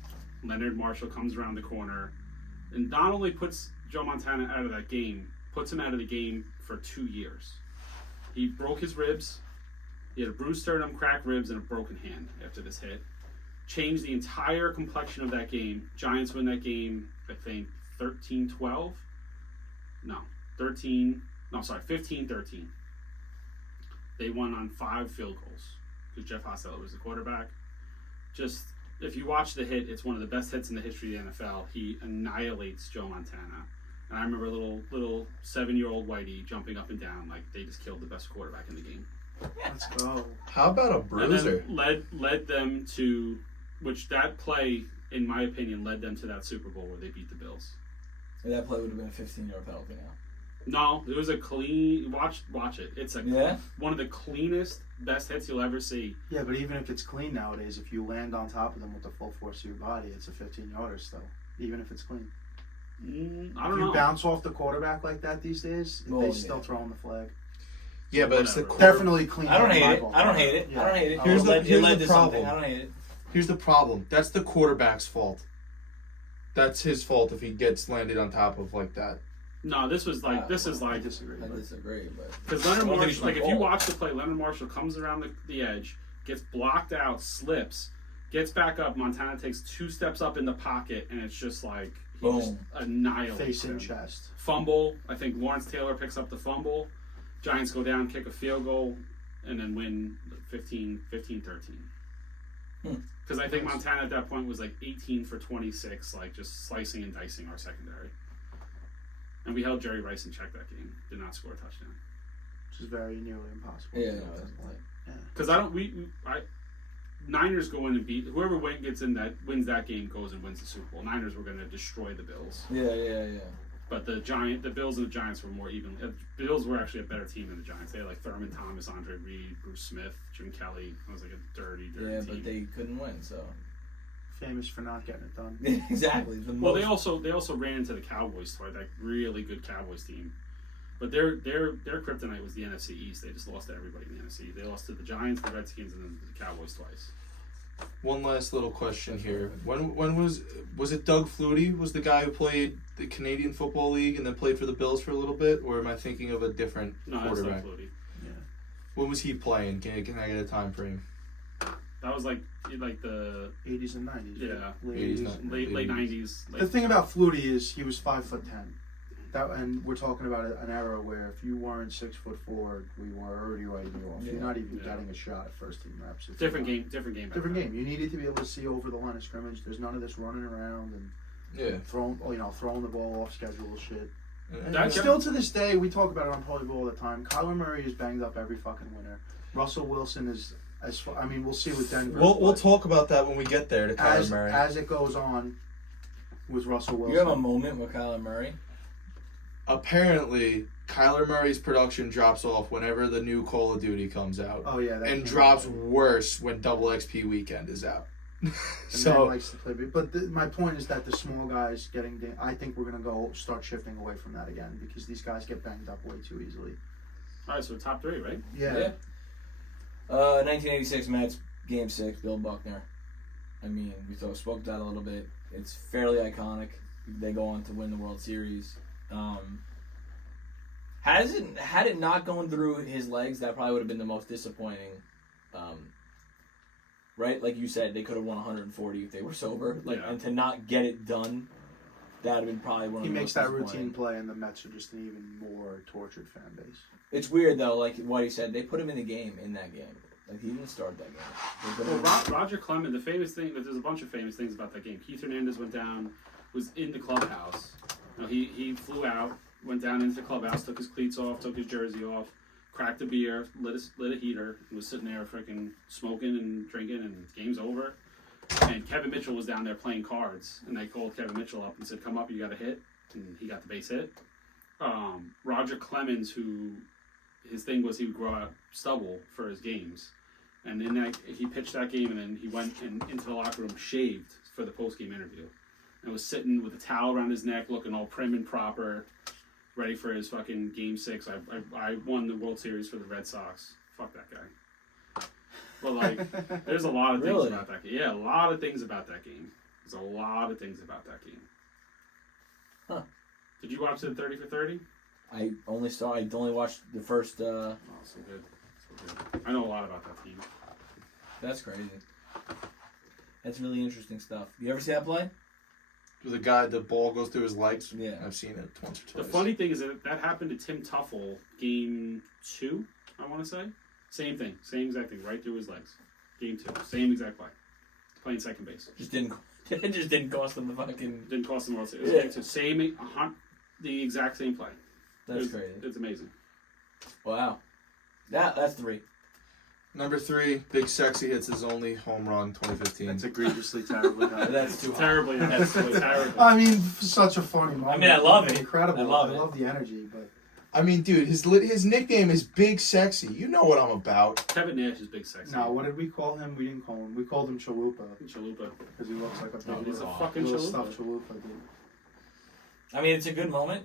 Leonard Marshall comes around the corner and not only puts Joe Montana out of that game, puts him out of the game for 2 years. He broke his ribs. He had a bruised sternum, cracked ribs, and a broken hand after this hit. Changed the entire complexion of that game. Giants win that game, I think, 13-12. No, 15-13. They won on 5 field goals because Jeff Hostetler was the quarterback. Just, if you watch the hit, it's one of the best hits in the history of the NFL. He annihilates Joe Montana. And I remember little 7-year-old Whitey jumping up and down like they just killed the best quarterback in the game. let's go. How about a bruiser? And then led them to, which that play, in my opinion, led them to that Super Bowl where they beat the Bills. And that play would have been a 15-yard penalty now. No, it was a clean. Watch it. It's one of the cleanest, best hits you'll ever see. Yeah, but even if it's clean nowadays, if you land on top of them with the full force of your body, it's a 15-yarder still, even if it's clean. I don't If you know. bounce off the quarterback like that these days, Oh, they yeah. still throwing the flag. Yeah, but it's the Whatever. Definitely clean. I don't in hate my it. book. I don't hate it. Yeah. I don't hate it. Here's the- It here's led the to something. problem. I don't hate it. Here's the problem. That's the quarterback's fault. That's his fault if he gets landed on top of like that. No, this is like I disagree. I but- disagree, but because Leonard I don't think Marshall. it's Like my if you fault. watch the play, Leonard Marshall comes around the edge, gets blocked out, slips, gets back up. Montana takes 2 steps up in the pocket, and it's just like he just Boom. annihilates Face him. in chest. Fumble. I think Lawrence Taylor picks up the fumble. Giants go down, kick a field goal, and then win 15-13. Because I think Montana at that point was like 18 for 26, like just slicing and dicing our secondary. And we held Jerry Rice in check that game. Did not score a touchdown. Which is very nearly impossible. yeah, to no, do. it's like, Because Niners go in and beat whoever wins that game goes and wins the Super Bowl. Niners were going to destroy the Bills, yeah. but the Bills and the Giants were more even. The Bills were actually a better team than the Giants. They had like Thurman Thomas, Andre Reed, Bruce Smith, Jim Kelly. It was like a dirty Yeah, team. but they couldn't win, so Famous for not getting it done. exactly. The Well, most, they also ran into the Cowboys twice, that really good Cowboys team. But their kryptonite was the NFC East. They just lost to everybody in the NFC. They lost to the Giants, the Redskins, and then the Cowboys twice. One last little question here. When was it Doug Flutie was the guy who played the Canadian Football League and then played for the Bills for a little bit, or am I thinking of a different No, that's not quarterback? Flutie. When was he playing? Can I get a time frame? That was like the 80s and 90s. Yeah. Late 80s, 80s. late 90s. The thing about Flutie is he was 5'10". And we're talking about an era where if you weren't 6'4", we were already writing you off. Yeah. You're not even Yeah. getting a shot at first team reps. if Different you're not. game. back Different then. game. You needed to be able to see over the line of scrimmage. There's none of this running around and Yeah. throwing the ball off schedule shit. And That- still to this day, we talk about it on Poly Ball all the time. Kyler Murray is banged up every fucking winter. Russell Wilson is we'll see with Denver. We'll but talk about that when we get there to Kyler Murray. as it goes on with Russell Wilson. you have a moment with Kyler Murray. Apparently, Kyler Murray's production drops off whenever the new Call of Duty comes out, Oh yeah, that and came drops out. worse when Double XP Weekend is out. And man So likes to play, but my point is that the small guys I think we're gonna start shifting away from that again because these guys get banged up way too easily. All right, so top 3, right? Yeah. 1986 Mets Game 6, Bill Buckner. I mean, we spoke about it a little bit. It's fairly iconic. They go on to win the World Series. Had it not gone through his legs, that probably would have been the most disappointing. Right, like you said, they could have won 140 if they were sober. Yeah. And to not get it done, that would have been probably one of He the makes most that routine disappointing. play, and the Mets are just an even more tortured fan base. It's weird though, like what he said. They put him in the game in that game. Like he didn't start that game. They put him Well, in- Roger Clemens, the famous thing, there's a bunch of famous things about that game. Keith Hernandez went down, was in the clubhouse. You know, he flew out, went down into the clubhouse, took his cleats off, took his jersey off, cracked a beer, lit a heater, and was sitting there freaking smoking and drinking, and game's over. And Kevin Mitchell was down there playing cards, and they called Kevin Mitchell up and said, "Come up, you got a hit," and he got the base hit. Roger Clemens, who his thing was he would grow out stubble for his games, and then he pitched that game, and then he went into the locker room shaved for the post game interview, and was sitting with a towel around his neck, looking all prim and proper, ready for his fucking game 6. I won the World Series for the Red Sox. Fuck that guy. But like, there's a lot of things Really? about that game. Yeah, a lot of things about that game. There's a lot of things about that game. Huh. Did you watch the 30 for 30? I only watched the first. Oh, so good. So good. I know a lot about that team. That's crazy. That's really interesting stuff. You ever see that play? The guy, the ball goes through his legs. Yeah. I've seen it once or The twice. funny thing is that happened to Tim Tuffle game 2, I want to say. Same thing. Same exact thing. Right through his legs. Game 2. Same exact play. Playing second base. Just didn't cost them the fucking. Didn't cost him World Series. Yeah. Game 2. Same, the exact same play. That's It's- crazy. It's amazing. Wow. That's 3. Number 3, Big Sexy hits his only home run 2015. That's egregiously terrible. That's too high. Terribly. That's terrible. I mean, such a funny moment. I mean, I love it. Incredible. I love it. the energy, but I mean, dude, his nickname is Big Sexy. You know what I'm about. Kevin Nash is big sexy. no. What did we call him? We didn't call him. We called him Chalupa Chalupa. because he looks like a Oh, big he's a Chalupa. fucking little Chalupa. stuffed Chalupa, dude. I mean, it's a good moment.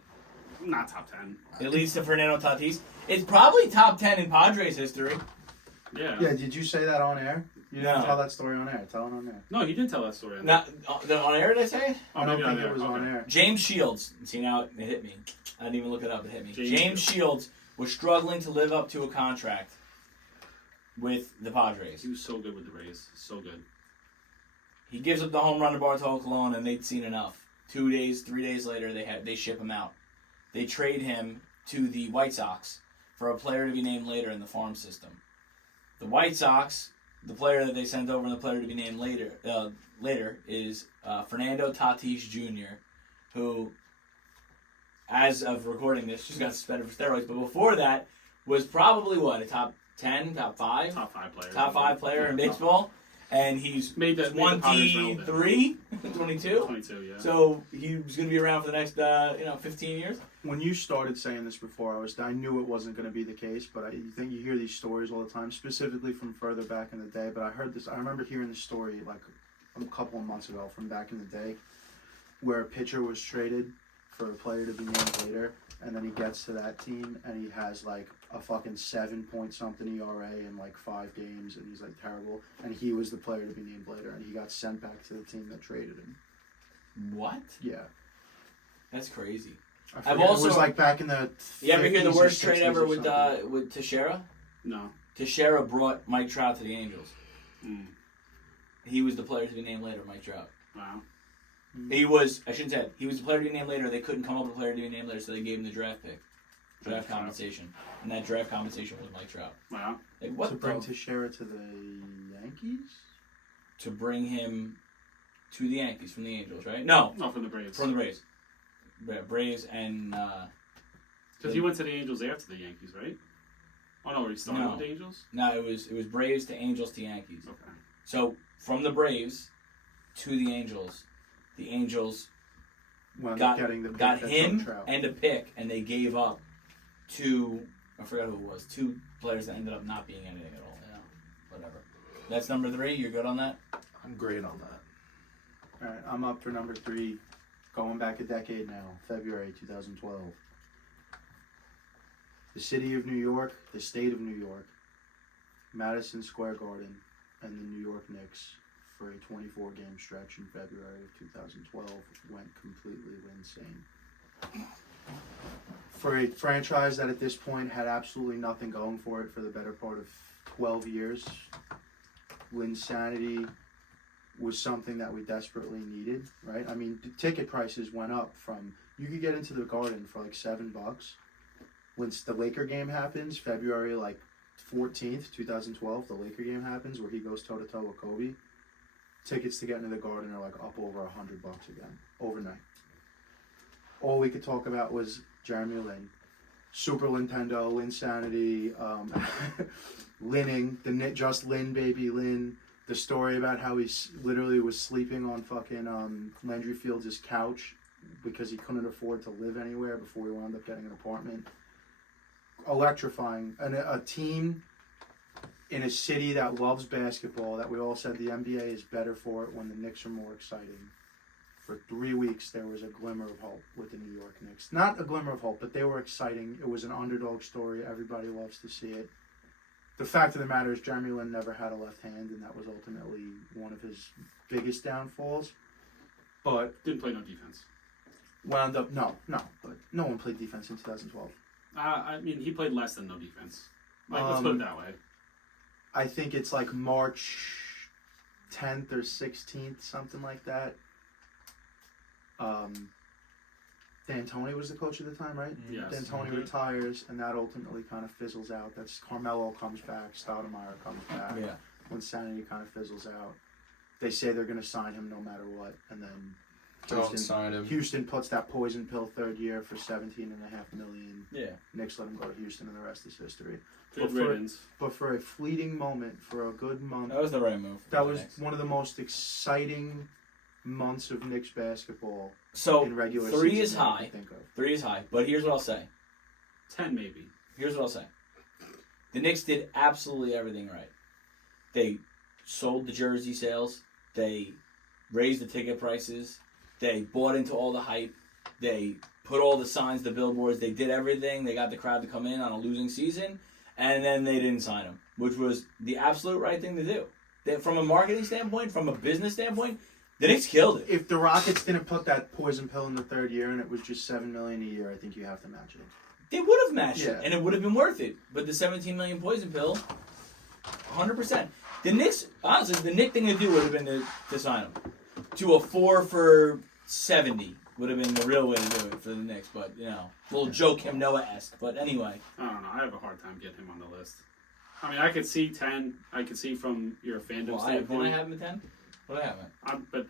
Not top 10. It leads to Fernando Tatis. It's probably top 10 in Padres history. Yeah. Yeah. Did you say that on air? You didn't No. tell that story on air. Tell it on air. No, he did tell that story. Not on air, did I say it? Oh, I don't maybe think not it was there. on Okay. air. James Shields. See, now it hit me. I didn't even look it up. It hit me. James James Shields was struggling to live up to a contract with the Padres. He was so good with the Rays. So good. He gives up the home run to Bartolo Colon, and they'd seen enough. 2 days, 3 days later, they ship him out. They trade him to the White Sox for a player to be named later in the farm system. The White Sox, the player that they sent over and the player to be named later is Fernando Tatis Jr., who, as of recording this, just got suspended for steroids. But before that, was probably a top 10, top 5? Top 5 player. Top 5 player in Yeah, baseball. And he's Made the Padres relevant. 23, 22. 22, yeah. So he was going to be around for the next 15 years. When you started saying this before, I knew it wasn't going to be the case, but I think you hear these stories all the time, specifically from further back in the day. But I remember hearing the story like a couple of months ago from back in the day, where a pitcher was traded for a player to be named later, and then he gets to that team and he has like a fucking 7-point-something ERA in like 5 games, and he's like terrible, and he was the player to be named later, and he got sent back to the team that traded him. What? Yeah. That's crazy. I I've forget, also- it was like back in the. You ever hear the 50s or worst trade 60s ever or with something. Teixeira? No. Teixeira brought Mike Trout to the Angels. Mm. He was the player to be named later, Mike Trout. Wow. He was, I shouldn't say it, he was the player to be named later. They couldn't come up with a player to be named later, so they gave him the draft pick. Draft Trout. compensation. And that draft compensation was Mike Trout. Wow. Like, what To bring the... Teixeira to the Yankees? To bring him to the Yankees from the Angels, right? No, No, from the Braves. from the Braves. Braves and... Because he went to the Angels after the Yankees, right? Oh no, he started No. with the Angels? No, it was Braves to Angels to Yankees. Okay. So, from the Braves to the Angels Wound got up getting the pick got that him took Trout. and a pick, and they gave up two. I forgot who it was. 2 players that ended up not being anything at all. Whatever. That's number 3. You're good on that? I'm great on that. All right, I'm up for number 3, going back a decade now, February 2012. The city of New York, the state of New York, Madison Square Garden, and the New York Knicks for a 24-game stretch in February of 2012 went completely insane. For a franchise that at this point had absolutely nothing going for it for the better part of 12 years, Linsanity was something that we desperately needed, right? I mean, the ticket prices went up from, you could get into the Garden for like $7. When the Laker game happens, February like 14th, 2012, the Laker game happens where he goes toe-to-toe with Kobe. Tickets to get into the Garden are like up over $100 again, overnight. All we could talk about was Jeremy Lin, Super Nintendo, Linsanity, Linning, just Lin, baby Lin. The story about how he literally was sleeping on fucking Landry Fields' couch because he couldn't afford to live anywhere before we wound up getting an apartment. Electrifying. And a team in a city that loves basketball, that we all said the NBA is better for it when the Knicks are more exciting. For 3 weeks, there was a glimmer of hope with the New York Knicks. Not a glimmer of hope, but they were exciting. It was an underdog story. Everybody loves to see it. The fact of the matter is Jeremy Lin never had a left hand, and that was ultimately one of his biggest downfalls. But Didn't play no defense. wound up, but no one played defense in 2012. I mean, he played less than no defense. Like, let's put it that way. I think it's like March 10th or 16th, something like that. D'Antoni was the coach at the time, right? Yes. D'Antoni retires, and that ultimately kind of fizzles out. That's Carmelo comes back, Stoudemire comes back. Yeah. When sanity kind of fizzles out, they say they're going to sign him no matter what, and then Don't sign him. Houston puts that poison pill third year for $17.5 million. Yeah. Knicks let him go to Houston, and the rest is history. Good But riddance. But for a fleeting moment, for a good month, That was the right move. that was one of the most exciting months of Knicks basketball So in regular 3 season is that I high. can think of. 3 is high. But here's what I'll say. 10 maybe. Here's what I'll say. The Knicks did absolutely everything right. They sold the jersey sales. They raised the ticket prices. They bought into all the hype. They put all the signs, the billboards. They did everything. They got the crowd to come in on a losing season. And then they didn't sign him, which was the absolute right thing to do. From a marketing standpoint, from a business standpoint, the Knicks killed it. If the Rockets didn't put that poison pill in the third year and it was just $7 million a year, I think you have to match it. They would have matched it, Yeah. and it would have been worth it. But the 17 million poison pill, 100%. The Knicks, honestly, the Knicks thing to do would have been to sign him. To a 4 for 70 would have been the real way to do it for the Knicks. But, you know, little Joakim Noah-esque. But anyway. I don't know. I have a hard time getting him on the list. I mean, I could see 10. I could see from your fandom Well, did I standpoint. have him at 10? What did I have him at? But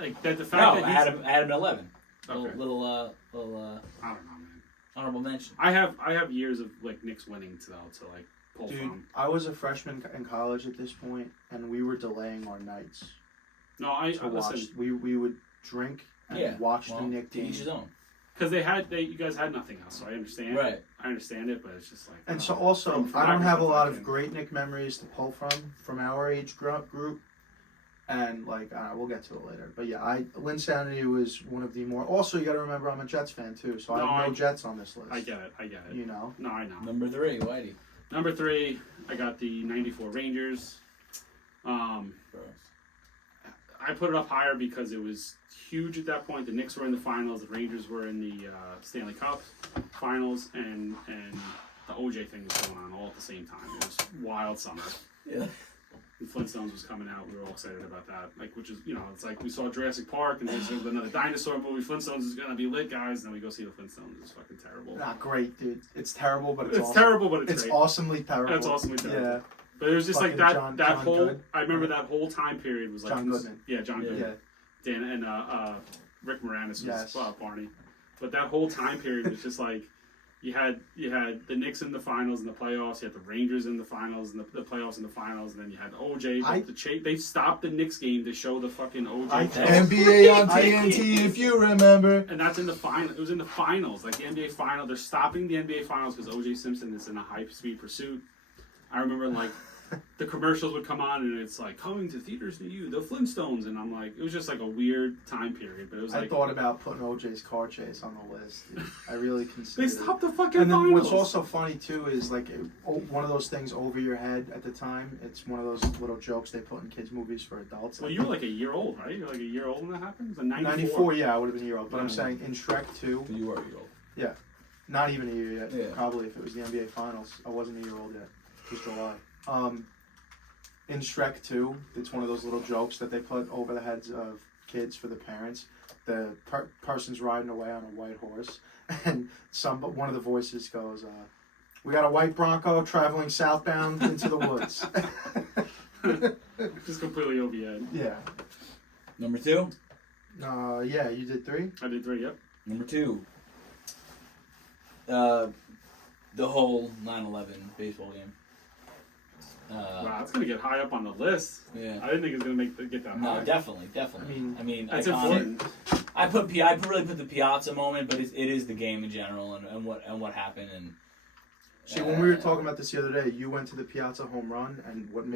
like that, the No, fact that I he's, had him at 11. Okay. Little I don't know, man. honorable mention. I have years of like Knicks winning to like pull Dude, from. I was a freshman in college at this point, and we were delaying our nights No, I to watch. listen We would drink and Yeah. watch Well, the Knicks to each game. his own. because you guys had nothing else, so I understand. Right. I understand it, but it's just like. And I so don't know. also, From I my don't have a lot of perspective, great Knick memories to pull from our age group. And like, we'll get to it later. But yeah, Linsanity was one of the more. Also, you got to remember, I'm a Jets fan too, so No, I have no I- Jets on this list. I get it. You know, No, I know. Number 3, Whitey. Number 3, I got the '94 Rangers. Gross. I put it up higher because it was huge at that point. The Knicks were in the finals, the Rangers were in the Stanley Cup finals, and the OJ thing was going on all at the same time. It was wild summer. Yeah. And Flintstones was coming out. We were all excited about that. Like, which is, it's like we saw Jurassic Park, and there's another dinosaur movie. Flintstones is gonna be lit, guys. And then we go see the Flintstones. It's fucking terrible. not great, dude. It's terrible, but it's awesome. terrible, but it's It's great. awesomely terrible. It's awesomely terrible. Yeah, But it was just like Fucking that John whole. Good. I remember that whole time period was like John Goodman. Yeah, John Yeah. Goodman. yeah. Dan and Rick Moranis was Yes. Barney. But that whole time period was just like you had the Knicks in the finals and the playoffs, you had the Rangers in the finals and the playoffs and the finals, and then you had OJ. They stopped the Knicks game to show the fucking OJ. NBA on I- TNT, if you remember. And that's in the final. It was in the finals, like the NBA final. They're stopping the NBA finals because OJ Simpson is in a high-speed pursuit. I remember like the commercials would come on and it's like coming to theaters near you, the Flintstones, and I'm like, it was just like a weird time period. But it was I like thought about putting OJ's car chase on the list. Dude. I really they considered. stopped the fucking And then finals. what's also funny too is like one of those things over your head at the time. It's one of those little jokes they put in kids' movies for adults. Well, you were like a year old, right? You're like a year old when that happened. It was a 94. 94, yeah, I would have been a year old. But I'm Yeah. saying in Shrek 2, You were old. not even a year yet. Yeah. Probably if it was the NBA Finals. I wasn't a year old yet. It was July. In Shrek 2, it's one of those little jokes that they put over the heads of kids for the parents. The person's riding away on a white horse, and one of the voices goes, "We got a white Bronco traveling southbound into the woods." Just completely over your head. Yeah. Number 2. Yeah, you did 3. I did 3. Yep. Number 2. The whole 9/11 baseball game. Wow, it's gonna get high up on the list. Yeah. I didn't think it was gonna get that No, high. definitely. I mean, I mean, That's iconic. important. I really put the Piazza moment, but it is the game in general and what happened and. See, when we were talking about this the other day, you went to the Piazza home run, and what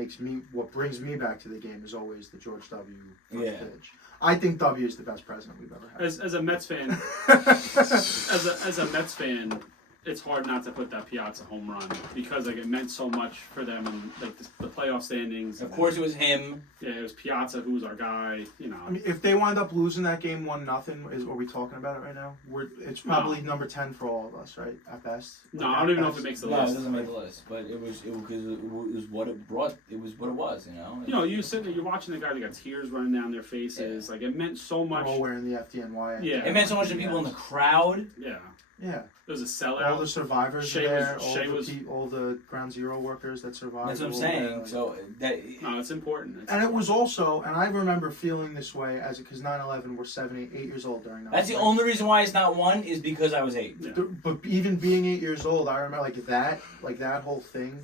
brings me back to the game is always the George W. Yeah. pitch. I think W is the best president we've ever had. As a Mets fan, as a Mets fan, it's hard not to put that Piazza home run because like it meant so much for them and like the playoff standings. Of course, it was him. Yeah, it was Piazza who was our guy. You know. I mean, if they wind up losing that game 1-0, are we talking about it right now? It's probably number 10 for all of us, right? At best. No, I don't even know if it makes the No, it list. doesn't make the list, but it was what it brought. It was what it was, you know. You know, you sit there, you're watching the guy that got tears running down their faces. Yeah. Like it meant so We're much. all wearing the FDNY. Yeah. It meant so much to people in the crowd. Yeah, Yeah. it was a All sellout. the survivors Shea are there. was- Shea was- All the Ground Zero workers that survived. That's what I'm were saying. there. So that No, it's important. And it was also, and I remember feeling this way because 9/11, we're 8 years old during that. that's the only reason why it's not one is because I was 8. Yeah. But even being 8 years old, I remember like that whole thing.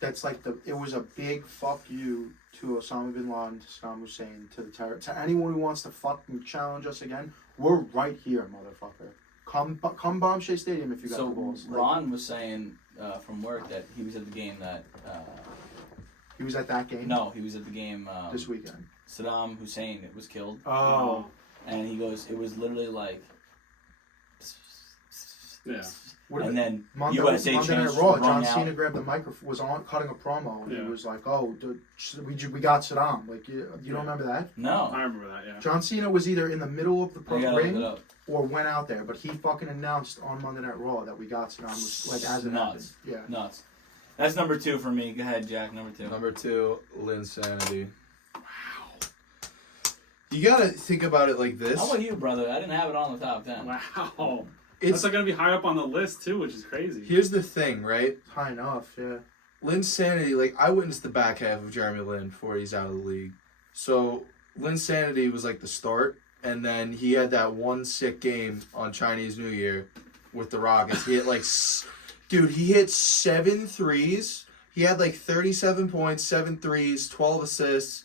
That's like it was a big fuck you to Osama bin Laden, to Saddam Hussein, to the terror, to anyone who wants to fucking challenge us again. We're right here, motherfucker. Come bomb Shea Stadium if you got So the balls. Like, Ron was saying from work that he was at the game that. he was at that game. No, he was at the game. This weekend. Saddam Hussein was killed, Oh. and he goes, it was literally like. Yeah. What And then Monday USA Night chants Raw, rung John out. Cena grabbed the microphone, was on cutting a promo, and Yeah. he was like, "Oh, we got Saddam." Like, you don't remember that? No. I remember that. Yeah. John Cena was either in the middle of the I gotta look it ring up. or went out there, but he fucking announced on Monday Night Raw that we got Saddam, like as it happened. Nuts. Yeah. Nuts. That's number 2 for me. Go ahead, Jack. Number 2. Number 2, Linsanity. You gotta think about it like this. How about you, brother? I didn't have it on the top 10. Wow. It's That's like gonna be high up on the list too, which is crazy. here's the thing, right? High enough, yeah. Linsanity, like I witnessed the back half of Jeremy Lin before he's out of the league. So Linsanity was like the start, and then he had that one sick game on Chinese New Year with the Rockets. He hit dude, he hit 7 threes. He had like 37 points, 7 threes, 12 assists.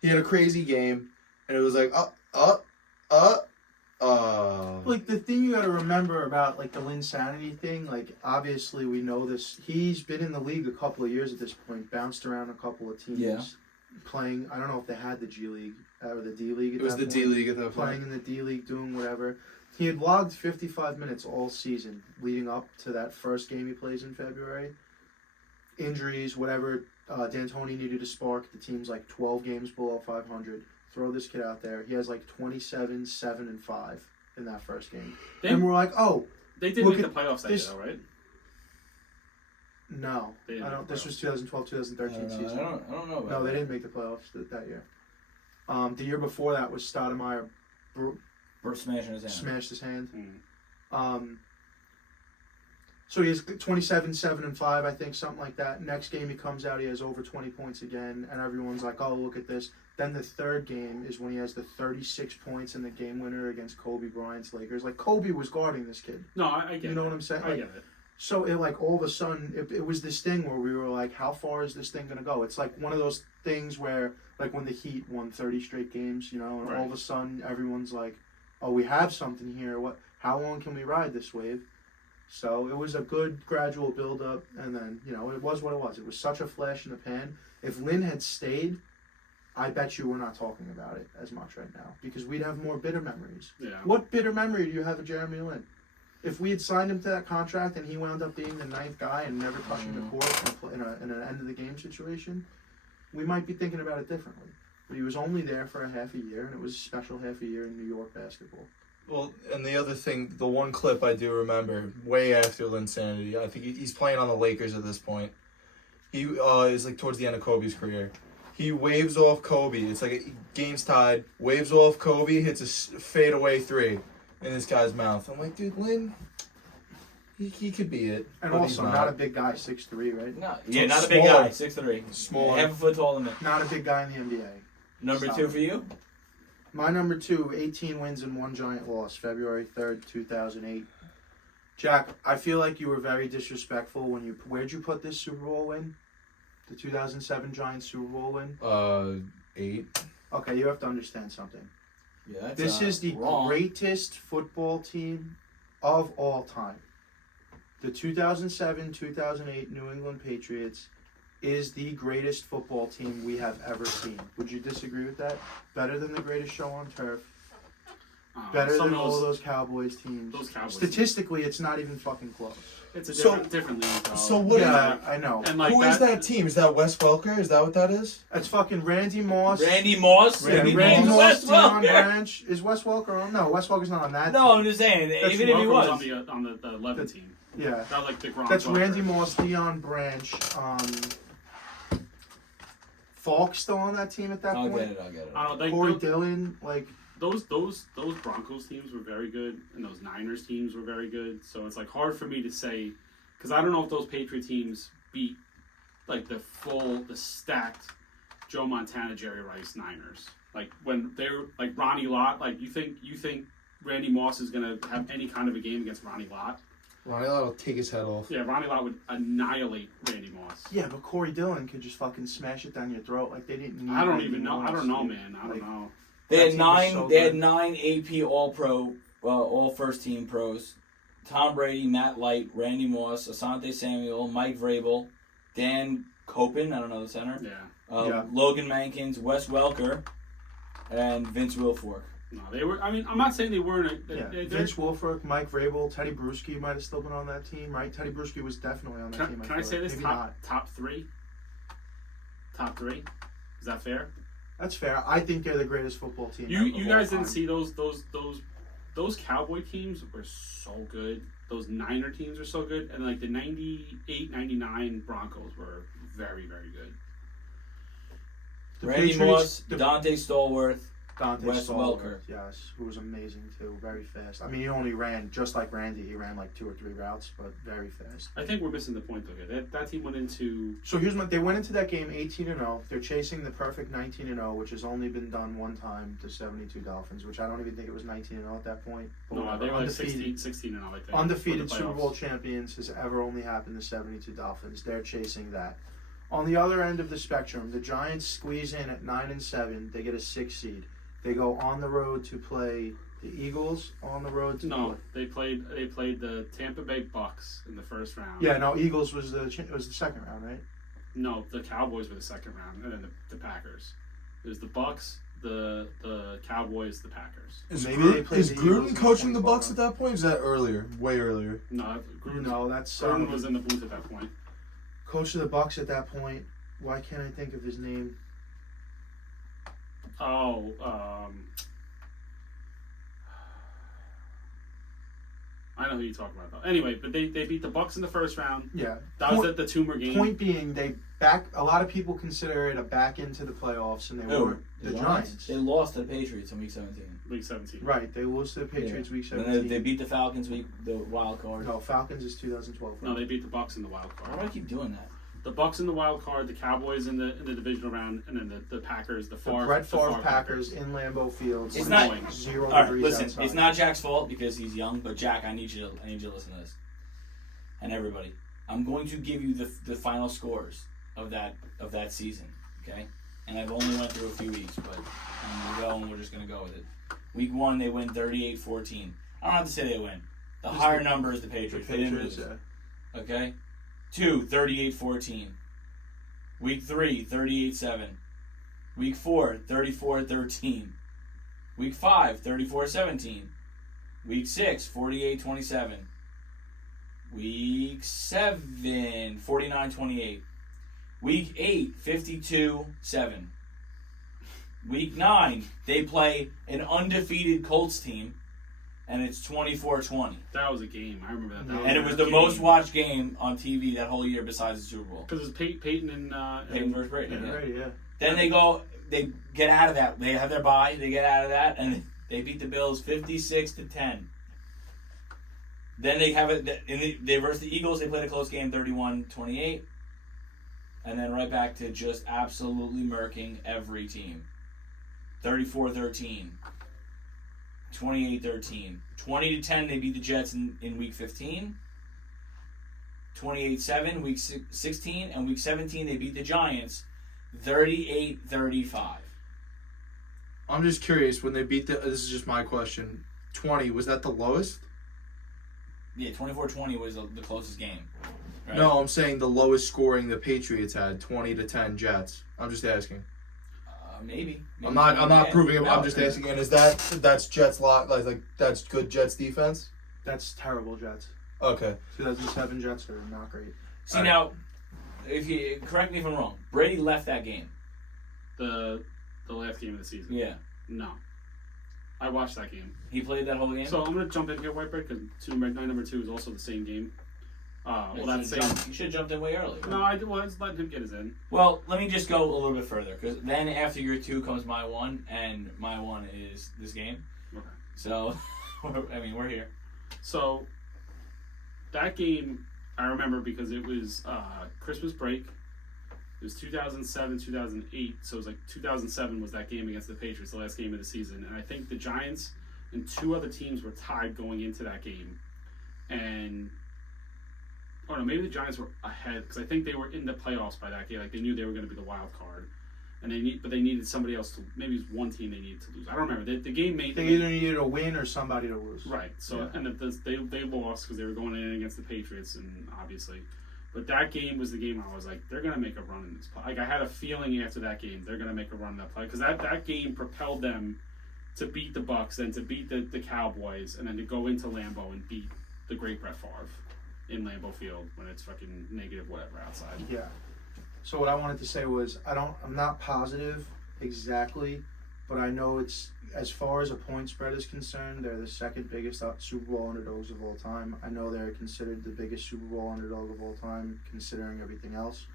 He had a crazy game, and it was like Like the thing you got to remember about like the Linsanity thing, like obviously we know this. He's been in the league a couple of years at this point, bounced around a couple of teams, Yeah. playing. I don't know if they had the G League or the D League. It was the D League at that Playing point. in the D League, doing whatever. He had logged 55 minutes all season leading up to that first game he plays in February. Injuries, whatever. D'Antoni needed a spark. The team's like 12 games below 500. Throw this kid out there. He has like 27, 7, and 5 in that first game. They, And we're like, oh, they did look make the at playoffs that this- year, though, right? no. They didn't I make don't. the This was 2012, 2013 I season. don't know about No, they that. didn't make the playoffs that year. The year before that was Stoudemire Burst smashing his hand. smashed his hand. Mm. So he has 27, 7, and 5, I think, something like that. Next game he comes out, he has over 20 points again, and everyone's like, oh, look at this. Then the third game is when he has the 36 points in the game winner against Kobe Bryant's Lakers. Like, Kobe was guarding this kid. No, I get it. You know what I'm saying? I Like, get it. so it like all of a sudden it was this thing where we were like, how far is this thing gonna go? It's like one of those things where like when the Heat won 30 straight games, you know, and all of a sudden everyone's like, oh, we have something here. What? How long can we ride this wave? So it was a good gradual build up, and then you know it was what it was. It was such a flash in the pan. If Lynn had stayed, I bet you we're not talking about it as much right now because we'd have more bitter memories. Yeah. What bitter memory do you have of Jeremy Lin? If we had signed him to that contract and he wound up being the 9th guy and never touching the court in an end of the game situation, we might be thinking about it differently. But he was only there for a half a year, and it was a special half a year in New York basketball. Well, and the other thing, the one clip I do remember, way after Linsanity, I think he's playing on the Lakers at this point. He is like towards the end of Kobe's career. He waves off Kobe. It's like game's tied. Waves off Kobe, hits a fadeaway 3 in this guy's mouth. I'm like, dude, Lin, he could be it. And but also, he's not a big guy, 6'3", right? No, yeah, not a big Smaller. guy, 6'3". Smaller. Half a foot taller than me. Not a big guy in the NBA. Number Stop 2 it. for you? My number 2, 18 wins and 1 giant loss, February 3rd, 2008. Jack, I feel like you were very disrespectful when you... Where'd you put this Super Bowl win? The 2007 Giants Super Bowl win? 8. Okay, you have to understand something. Yeah, that's, This is the wrong. greatest football team of all time. The 2007-2008 New England Patriots is the greatest football team we have ever seen. Would you disagree with that? Better than the greatest show on turf. Better some than of all those Cowboys teams. those Cowboys Statistically, it's not even fucking close. It's a So- different league. Though. so what- Yeah, I know. And like Who is that team? Is that Wes Welker? Is that what that is? It's fucking Randy Moss. Randy Moss. Yeah, He Randy named Moss, Wes Deion Welker. Branch. Is Wes Welker on? No, Wes Welker's not on that No, team. I'm just saying. That's Even if he Welker was. on the 11 team. Yeah. Not like the Gronk. That's Welker. Randy Moss, Deion Branch. Falk still on that team at that I'll point? get it. I don't think Corey Dillon, like, those Broncos teams were very good, and those Niners teams were very good. So it's like hard for me to say, because I don't know if those Patriot teams beat like the stacked Joe Montana, Jerry Rice Niners. Like when they were like Ronnie Lott. Like you think Randy Moss is gonna have any kind of a game against Ronnie Lott? Ronnie Lott will take his head off. Yeah, Ronnie Lott would annihilate Randy Moss. yeah, but Corey Dillon could just fucking smash it down your throat. Like, they didn't need I don't Randy even know. Moss, I don't know, dude. man. I don't Like, know. They That had team was nine. so They had good. 9 AP All Pro, all first team pros. Tom Brady, Matt Light, Randy Moss, Asante Samuel, Mike Vrabel, Dan Copen. I don't know the center. Yeah. Yeah. Logan Mankins, Wes Welker, and Vince Wilfork. No, they were. I mean, I'm not saying they weren't. Yeah, They're- Vince Wilfork, Mike Vrabel, Teddy Bruschi might have still been on that team, right? Teddy Bruschi was definitely on that team. Can I feel say like. this? Maybe Top not. top three. Top three. Is that fair? That's fair. I think they're the greatest football team. You of you all guys didn't time. see those Cowboy teams were so good. Those Niner teams were so good, and like the 98, 99 Broncos were very, very good. The Randy Patriots- Moss, Dante Stallworth. Dante Wes Stallworth, Welker. yes, who was amazing too, very fast. I mean, he only ran just like Randy. He ran like 2 or 3 routes, but very fast. I think we're missing the point though. Here. That team went into So they went into that game 18-0. They're chasing the perfect 19-0, which has only been done one time to 72 Dolphins, which I don't even think it was 19-0 at that point. But no, whatever. they were like Undefeated. 16 and all. I think Undefeated for the Super playoffs. Bowl champions has ever only happened to 72 Dolphins. They're chasing that. On the other end of the spectrum, the Giants squeeze in at 9-7. They get a 6 seed. They go on the road to play the Eagles. On the road to No, they played the Tampa Bay Bucks in the first round. Yeah, no, Eagles was the second round, right? No, the Cowboys were the second round, and then the Packers. There's the Bucks, the Cowboys, the Packers. Is, Maybe they played is the Eagles Gruden in coaching the 2012 Bucks at that point? Is that earlier? Way earlier. No, Gruden, No, that's Gruden was in the booth at that point. coach of the Bucks at that point. Why can't I think of his name? Oh, I know who you talk about though. Anyway, but they beat the Bucks in the first round. Yeah, That was at the Tumor game. point being, they back. A lot of people consider it a back into the playoffs, and they Who? weren't. The Giants. They lost to the Patriots in Week 17. Week 17. Right, they lose to the Patriots week And 17. they beat the Falcons the wild card. No, Falcons is 2012. No, they beat the Bucks in the wild Why do I card. keep doing that? The Bucks in the wild card, the Cowboys in the divisional round, and then the Packers, the Brett Favre Packers in Lambeau Field. It's not- 0 All right, degrees listen. outside. It's not Jack's fault because he's young, but Jack, I need you to listen to this. And everybody, I'm going to give you the final scores of that season, okay? And I've only went through a few weeks, but we're just gonna go with it. Week 1, they win 38-14. I don't have to say they win. The Just higher the- number is the the Patriots. They didn't Patriots. lose. Yeah. Okay? 2, 38-14. Week 3, 38-7. Week 4, 34-13. Week 5, 34-17. Week 6, 48-27. Week 7, 49-28. Week 8, 52-7. Week 9, they play an undefeated Colts team, and it's 24-20. That was a game. I remember that. And it was the most watched game on TV that whole year besides the Super Bowl. Because it was Peyton and Peyton versus Brady. Yeah, Yeah. right, yeah. Then they get out of that. They have their bye. They get out of that, and they beat the Bills 56-10. Then they have it. They versus the Eagles. They played a close game, 31-28, and then right back to just absolutely murking every team. 34-13, 28-13, 20-10. They beat the Jets in week 15. 28-7, week 16, and week 17 they beat the Giants 38-35. I'm just curious, when they beat this is just my question, 20, was that the lowest? Yeah, 24-20 was the closest game. Right? No, I'm saying the lowest scoring the Patriots had, 20-10 Jets. I'm just asking. Maybe. I'm not proving it. No, I'm just asking. And that's Jets lot like that's good Jets defense? That's terrible Jets. Okay. 2007 Jets are not great. See, now, if you correct me if I'm wrong, Brady left that game. The last game of the season. Yeah. No. I watched that game. He played that whole game? So I'm gonna jump in here, Whitebread, because night number 2 is also the same game. Well, that's same. You should have jumped in way early. No, I was letting him get his in. Well, let me just go a little bit further, because then after your 2 comes my 1, and my 1 is this game. Okay. So, we're here. So that game I remember because it was Christmas break. It was 2007, 2008. So it was like 2007 was that game against the Patriots, the last game of the season. And I think the Giants and 2 other teams were tied going into that game. And oh no, maybe the Giants were ahead because I think they were in the playoffs by that game. Like they knew they were going to be the wild card, and they needed somebody else to. Maybe it was one team they needed to lose. I don't remember. The game made They either needed a win or somebody to lose. right. So Yeah. and they lost because they were going in against the Patriots, and obviously, but that game was the game I was like, they're going to make a run in this play. Like I had a feeling after that game they're going to make a run in that play because that game propelled them to beat the Bucs, then to beat the Cowboys, and then to go into Lambeau and beat the great Brett Favre in Lambeau Field when it's fucking negative whatever outside. Yeah. So what I wanted to say was I'm not positive exactly, but I know it's as far as a point spread is concerned, they're the second biggest Super Bowl underdogs of all time. I know they're considered the biggest Super Bowl underdog of all time considering everything else.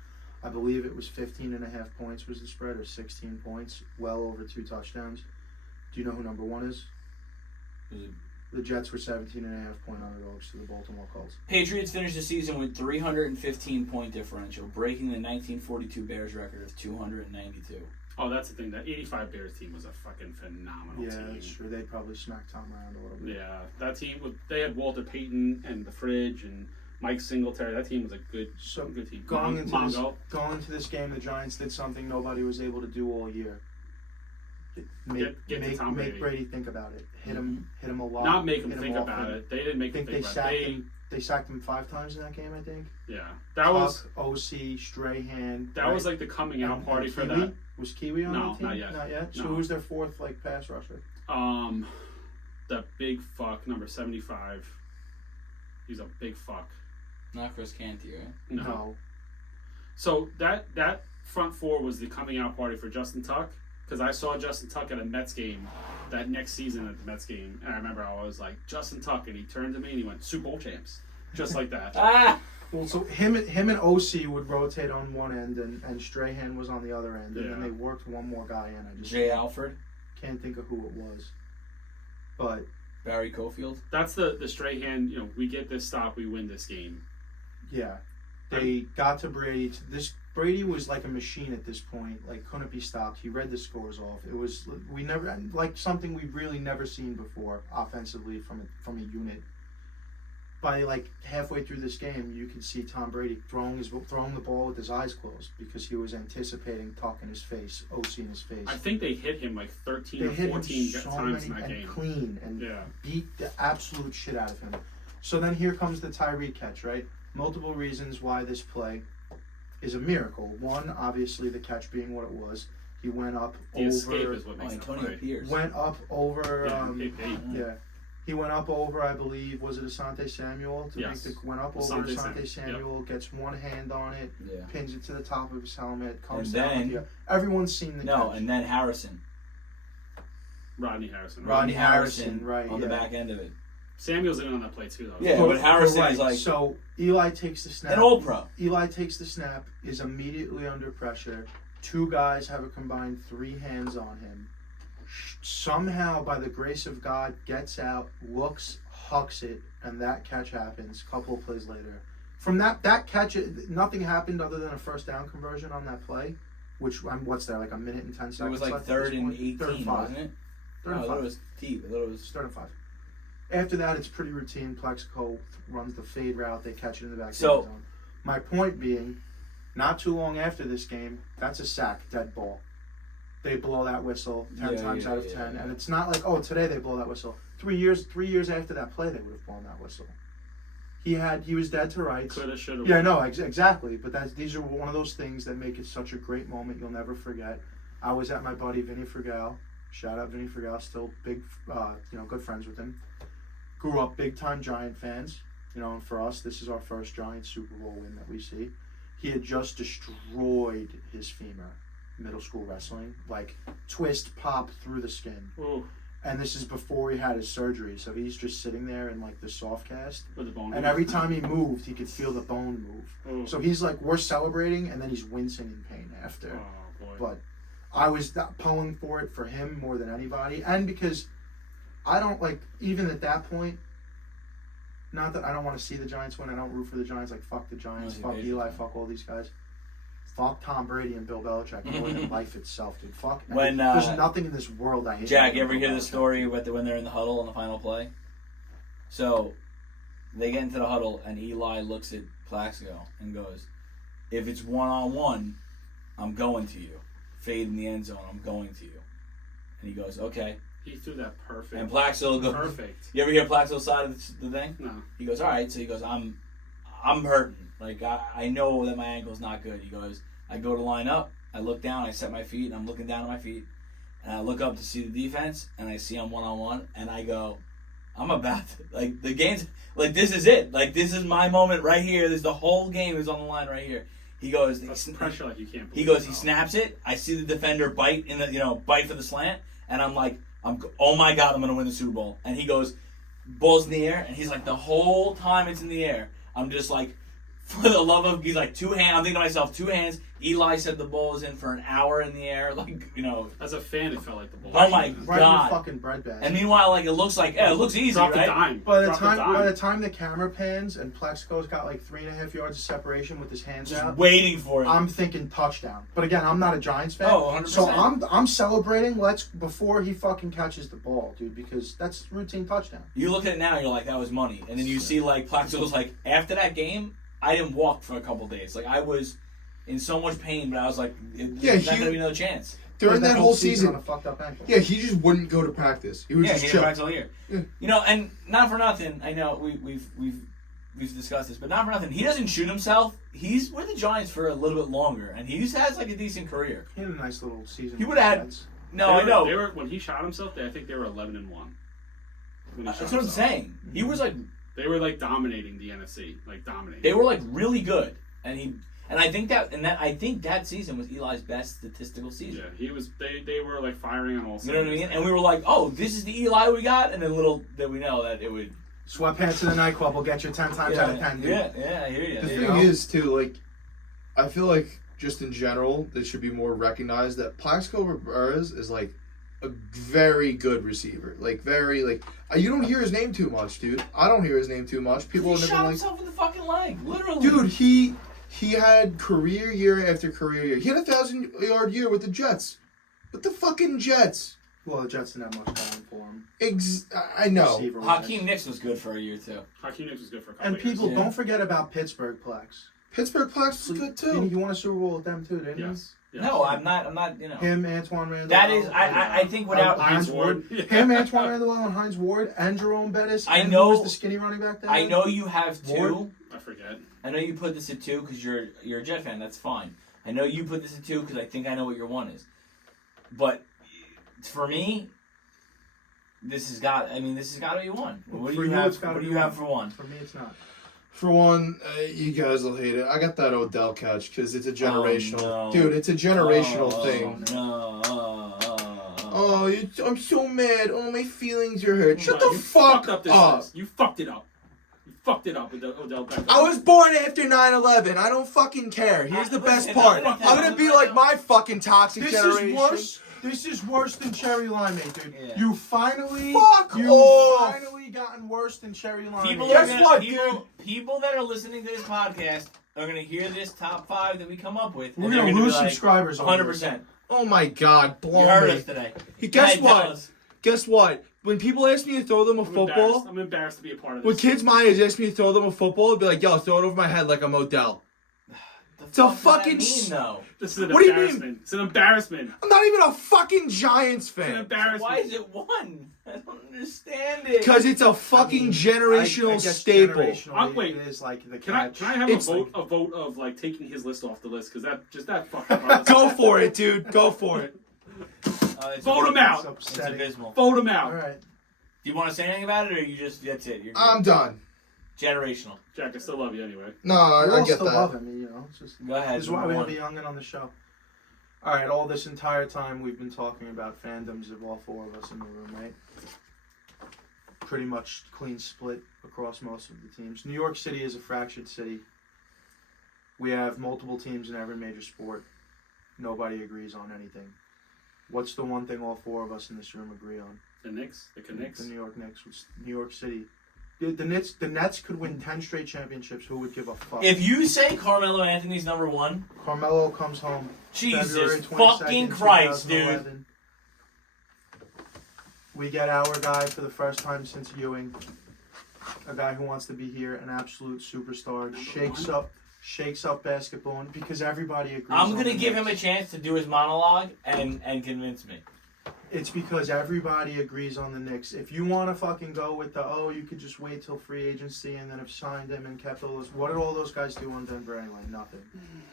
I believe it was 15.5 points was the spread or 16 points, well over 2 touchdowns. Do you know who number 1 is? The Jets were 17.5 point underdogs to the Baltimore Colts. Patriots finished the season with 315 point differential, breaking the 1942 Bears record of 292. Oh, that's the thing. That 85 Bears team was a fucking phenomenal Yeah, team. that's true. They probably smacked Tom around a little bit. Yeah, that team, they had Walter Payton and the Fridge and Mike Singletary. That team was a good team. Going into Mongo. this game, the Giants did something nobody was able to do all year. Get to Tom Make Brady. Brady think about it. Hit him a lot. Not make him hit think off about him. it. They didn't make I him think think they about sacked it. him. They sacked him 5 times in that game. I think. Yeah, that was OC Strahan. was like the coming out party for Kiwi? that. Was Kiwi on No, the team? not yet. Not yet. So No. who's their 4th pass rusher? The big fuck number 75. He's a big fuck. Not Chris Canty, right? No. So that front 4 was the coming out party for Justin Tuck because I saw Justin Tuck at a Mets game that next season at the Mets game, and I remember I was like Justin Tuck, and he turned to me and he went Super Bowl champs, just like that. Ah! Well, so him and OC would rotate on one end, and Strahan was on the other end, and then Yeah. they worked one more guy in. I just Jay Alford, can't think of who it was, but Barry Cofield. That's the Strahan. You know, we get this stop, we win this game. yeah, they got to Brady. Brady was like a machine at this point. Like couldn't be stopped. He read the scores off. It was something we've really never seen before offensively from a unit. By like halfway through this game, you could see Tom Brady throwing the ball with his eyes closed because he was anticipating Tuck in his face, OC in his face. I think they hit him like 13 They or hit 14 him so times in many that and game. clean and Yeah. beat the absolute shit out of him. So then here comes the Tyreek catch, right? Multiple reasons why this play is a miracle. One, obviously the catch being what it was. He went up The escape is what Oh, makes it Antonio play. Pierce. went up over Yeah, yeah. He went up over, I believe, was it Asante Samuel? Yes. Went up over Asante Asante Samuel, Samuel, gets one hand on it, Yeah. pins it to the top of his helmet, comes And down. then- With everyone's seen the No, catch. and then Harrison. Rodney Harrison. Rodney Harrison, right, On the yeah. back end of it. Samuel's in on that play too, though. Yeah, but Harrison is like So Eli takes the snap. an all pro. Eli takes the snap, is immediately under pressure. 2 guys have a combined 3 hands on him. Somehow, by the grace of God, gets out, looks, hucks it, and that catch happens a couple of plays later. From that catch, nothing happened other than a first down conversion on that play, which, what's there, like a minute and 10 seconds It was like left at 3rd this and point? 18, 3rd and 5. wasn't it? 3rd No, and I thought 5. it was T. I thought it was. Start at 5. After that, it's pretty routine. Plexico runs the fade route. They catch it in the back of So- the zone. My point being, not too long after this game, that's a sack, dead ball. they blow that whistle 10 Yeah, times yeah, out of yeah, 10. yeah. And it's not like, oh, today they blow that whistle. 3 years after that play, they would have blown that whistle. He was dead to rights. Coulda, shoulda. Yeah, no, exactly. But these are one of those things that make it such a great moment you'll never forget. I was at my buddy Vinny Frigal. Shout out Vinny Frigal, still big, good friends with him. Grew up big time Giant fans. And for us, this is our first Giant Super Bowl win that we see. He had just destroyed his femur, middle school wrestling, like twist, pop through the skin. Ooh, And this is before he had his surgery, so he's just sitting there in like the soft cast. with the bone. And every time he moved, he could feel the bone move. Ooh. So he's like, we're celebrating, and then he's wincing in pain after. Oh boy. But I was pulling for it for him more than anybody, and because I don't like, even at that point, not that I don't want to see the Giants win. I don't root for the Giants. Like, fuck the Giants, No, fuck he Eli, fuck all these guys. Fuck Tom Brady and Bill Belichick more than life itself, dude. Fuck. When, there's nothing in this world I hate. Jack, more you ever than hear Bill the Belichick. story when they're in the huddle on the final play? So they get into the huddle and Eli looks at Plaxico and goes, "If it's 1-on-1, I'm going to you. Fade in the end zone, I'm going to you." And he goes, "Okay." He threw that perfect. And Plaxico goes, Perfect. "You ever hear Plaxico's side of the thing?" No. He goes, "All right." So he goes, I'm hurting. Like, I know that my ankle's not good." He goes, "I go to line up. I look down. I set my feet, and I'm looking down at my feet. And I look up to see the defense, and I see I'm 1-on-1. And I go, I'm about to, like, the game's, like, this is it. Like, this is my moment right here. The whole game is on the line right here." He goes, That's pressure like you can't believe. he goes, it, he though. snaps it. I see the defender bite bite for the slant, and I'm like, oh my god, I'm gonna win the Super Bowl. And he goes, ball's in the air, and he's like, the whole time it's in the air, I'm just like, for the love of, he's like, 2 hands. I'm thinking to myself, 2 hands. Eli said the ball was in for an hour in the air, like, As a fan, it felt like the ball. Oh my Right God. in the fucking bread basket. And meanwhile, like, it looks like, it looks easy, Drop right? the dime. By the Drop time the camera pans and Plexico's got like 3.5 yards of separation with his hands Just out, waiting for it. I'm thinking touchdown. But again, I'm not a Giants fan. Oh, 100%. So I'm celebrating before he fucking catches the ball, dude, because that's routine touchdown. You look at it now, you're like, that was money. And then you see, like, Plaxico's like, after that game, I didn't walk for a couple days. Like, I was in so much pain, but I was like, there's not going to be no chance. During that whole on season, a fucked up ankle. yeah, he just wouldn't go to practice. He would Yeah, just he chill. didn't practice all year. Yeah. And not for nothing, I know we've discussed this, but not for nothing, he doesn't shoot himself. He's with the Giants for a little bit longer, and he's has, like, a decent career. He had a nice little season. He with would've the had- Jets. No, They I were- know. They were when he shot himself. I think they were 11-1. That's what I'm saying. He was, like, They were like dominating the NFC, like dominating. they were, like, really good. And I think that season was Eli's best statistical season. Yeah, he was. They were like firing on all You know what I cylinders. mean? And we were like, oh, this is the Eli we got, and then little did we know that it would. Sweatpants in the nightclub will get you 10 times out of 10, dude. Yeah, I hear you. The You thing know? is, too, like, I feel like just in general, it should be more recognized that Plaxico Burress is, like, a very good receiver. Like, very, like, you don't hear his name too much, dude. I don't hear his name too much. People He have shot never, like, himself in the fucking leg, literally. dude, he had career year after career year. He had a 1,000-yard year with the Jets. With the fucking Jets. Well, the Jets didn't have much going for him. I know. Receiver-wise. Hakeem Nicks was good for a year too. Hakeem Nicks was good for a couple And of years. people, Yeah. don't forget about Pittsburgh Plex. Pittsburgh Plex was good, too. You won a Super Bowl with them, too, didn't Yes. yes. No, I'm not. You know. you? Him, Antoine Randall. That is, I think without. Hines Ward. Him, Antoine Randall, and Hines Ward, and Jerome Bettis. I and know- Who was the skinny running back there? I know you have two. Ward? I forget. I know you put this at 2 because you're a Jet fan. That's fine. I know you put this at 2 because I think I know what your 1 is. But for me, this has got to be 1. What do For you you, have? it's gotta What do be you have 1. for 1? For me, it's not. For one, you guys will hate it. I got that Odell catch because it's a generational. no. Dude, it's a generational Oh, thing. No. I'm so mad. Oh, my feelings are hurt. Shut Well, the you fuck fucked up. This up. list. You fucked it up. You fucked it up with the Odell Beckham. I was born after 9/11. I don't fucking care. Here's the best part. I'm gonna be like my fucking toxic This generation. is worse. This is worse than Cherry Limeade, dude. Yeah. You finally, Fuck you off. finally gotten worse than Cherry Limeade. People Guess are gonna, what, people that are listening to this podcast are gonna hear this top 5 that we come up with. We're and gonna they're lose be like, subscribers. over 100%. Oh my god, blow You heard me. us today. Hey, guess Tonight, tell what? us. Guess what? When people ask me to throw them a football, I'm embarrassed to be a part of when this. kids my age ask me to throw them a football, I'd be like, yo, throw it over my head like I'm Odell. It's a fuck fucking does that mean, though? This is an What do you mean? embarrassment. It's an embarrassment. I'm not even a fucking Giants It's an fan. embarrassment. Why is it one? I don't understand it. Because it's a fucking generational I guess staple. generationally, Wait. it is like the Can I catch. have It's a vote of like taking his list off the list? Because that fucking Go for it, dude. Go for it. Vote him out. It's It's upsetting. abysmal. Vote him All out. right. Do you want to say anything about it, or you just that's it? You're good. I'm done. Generational. Jack, I still love you anyway. No, We I all get still that. love him, you know. It's just, Go ahead. this is why we number have the one. youngin on the show. All right, all this entire time we've been talking about fandoms of all four of us in the room, right? Pretty much clean split across most of the teams. New York City is a fractured city. We have multiple teams in every major sport. Nobody agrees on anything. What's the one thing all four of us in this room agree on? The Knicks, the Knicks. The New York Knicks. New York City. The Nets could win 10 straight championships. Who would give a fuck? If you say Carmelo Anthony's number one, Carmelo comes home. Jesus February 22nd, fucking Christ, dude. 2011. We get our guy for the first time since Ewing. A guy who wants to be here, an absolute superstar. Shakes up basketball because everybody agrees. I'm on gonna the give him a Knicks. chance to do his monologue and convince me. It's because everybody agrees on the Knicks. If you want to fucking go with you could just wait till free agency and then have signed him and kept all those. What did all those guys do on Denver anyway? Nothing.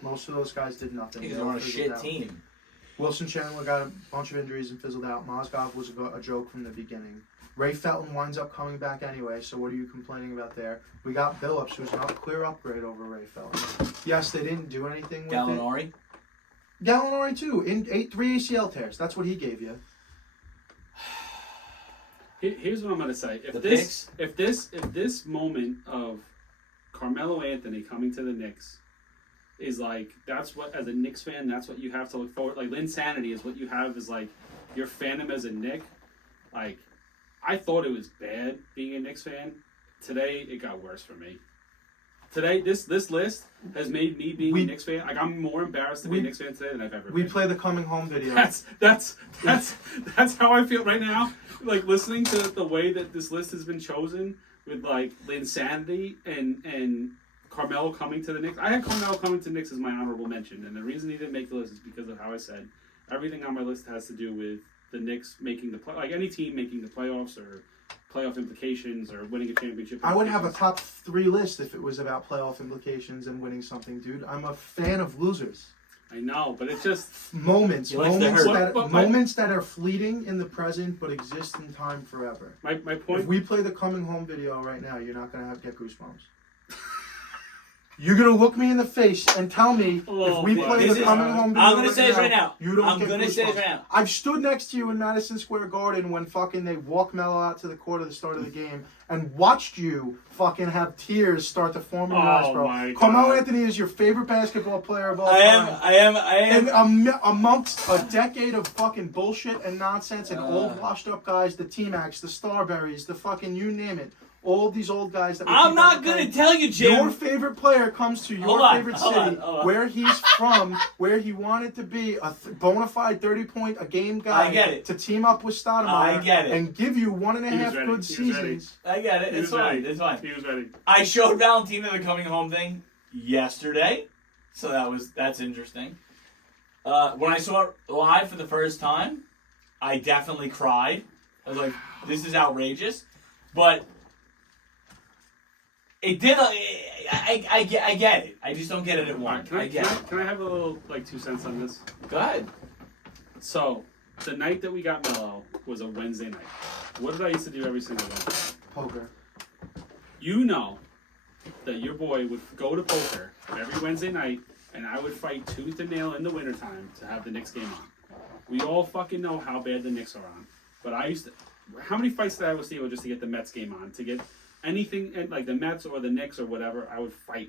Most of those guys did nothing. Because They they're all on a fizzled shit out. team. Wilson Chandler got a bunch of injuries and fizzled out. Mozgov was a joke from the beginning. Ray Felton winds up coming back anyway, so what are you complaining about there? We got Billups, who's a clear upgrade over Ray Felton. Yes, they didn't do anything with Gallinari. it. Gallinari too, in 3 ACL tears. That's what he gave you. Here's what I'm gonna say. The If this moment of Carmelo Anthony coming to the Knicks is like, that's what, as a Knicks fan, that's what you have to look forward. Like, Linsanity is what you have, is like your fandom as a Knick. Like, I thought it was bad being a Knicks fan. Today it got worse for me. Today this list has made me being a Knicks fan. Like, I'm more embarrassed to be a Knicks fan today than I've ever We been. play the coming home video. That's how I feel right now. Like, listening to the way that this list has been chosen with like Linsanity and Carmelo coming to the Knicks. I had Carmelo coming to the Knicks as my honorable mention, and the reason he didn't make the list is because of how I said everything on my list has to do with the Knicks making the play, like any team making the playoffs or playoff implications or winning a championship. I would have a top 3 list if it was about playoff implications and winning something, dude. I'm a fan of losers. I know, but it's just Moments He likes to hurt. moments that are fleeting in the present but exist in time forever. my point. If we play the coming home video right now, you're not gonna get goosebumps. You're gonna look me in the face and tell me if we my play This the is- coming home video. I'm gonna say this right now. You don't I'm get gonna say this goosebumps. right now. I've stood next to you in Madison Square Garden when fucking they walk Melo out to the court at the start of the game and watched you fucking have tears start to form in your eyes, bro. my Carmelo God. Anthony is your favorite basketball player of all I time. am. And amongst a decade of fucking bullshit and nonsense and old washed up guys, the T-Macs, the Starberries, the fucking you name it, all these old guys that we I'm keep not on gonna playing. tell you, Jim. Your favorite player comes to your Hold on, favorite hold city, on. where he's from, where he wanted to be a bona fide 30-point a game guy I get it. to team up with Stoudemire I get it. and give you 1.5 He was ready. good He was seasons. I get it. He It's was fine. ready. It's fine. He was ready. I showed Valentina the coming home thing yesterday, so that's interesting. When I saw it live for the first time, I definitely cried. I was like, "This is outrageous," but it did. I get it. I just don't get it at Alright, once. can I get it. can I have a little like 2 cents on this? Go ahead. So, the night that we got Melo was a Wednesday night. What did I used to do every single Wednesday? Poker. You know that your boy would go to poker every Wednesday night, and I would fight tooth and nail in the wintertime to have the Knicks game on. We all fucking know how bad the Knicks are on. But I used to... How many fights did I have with Steve just to get the Mets game on? To get anything, like the Mets or the Knicks or whatever, I would fight.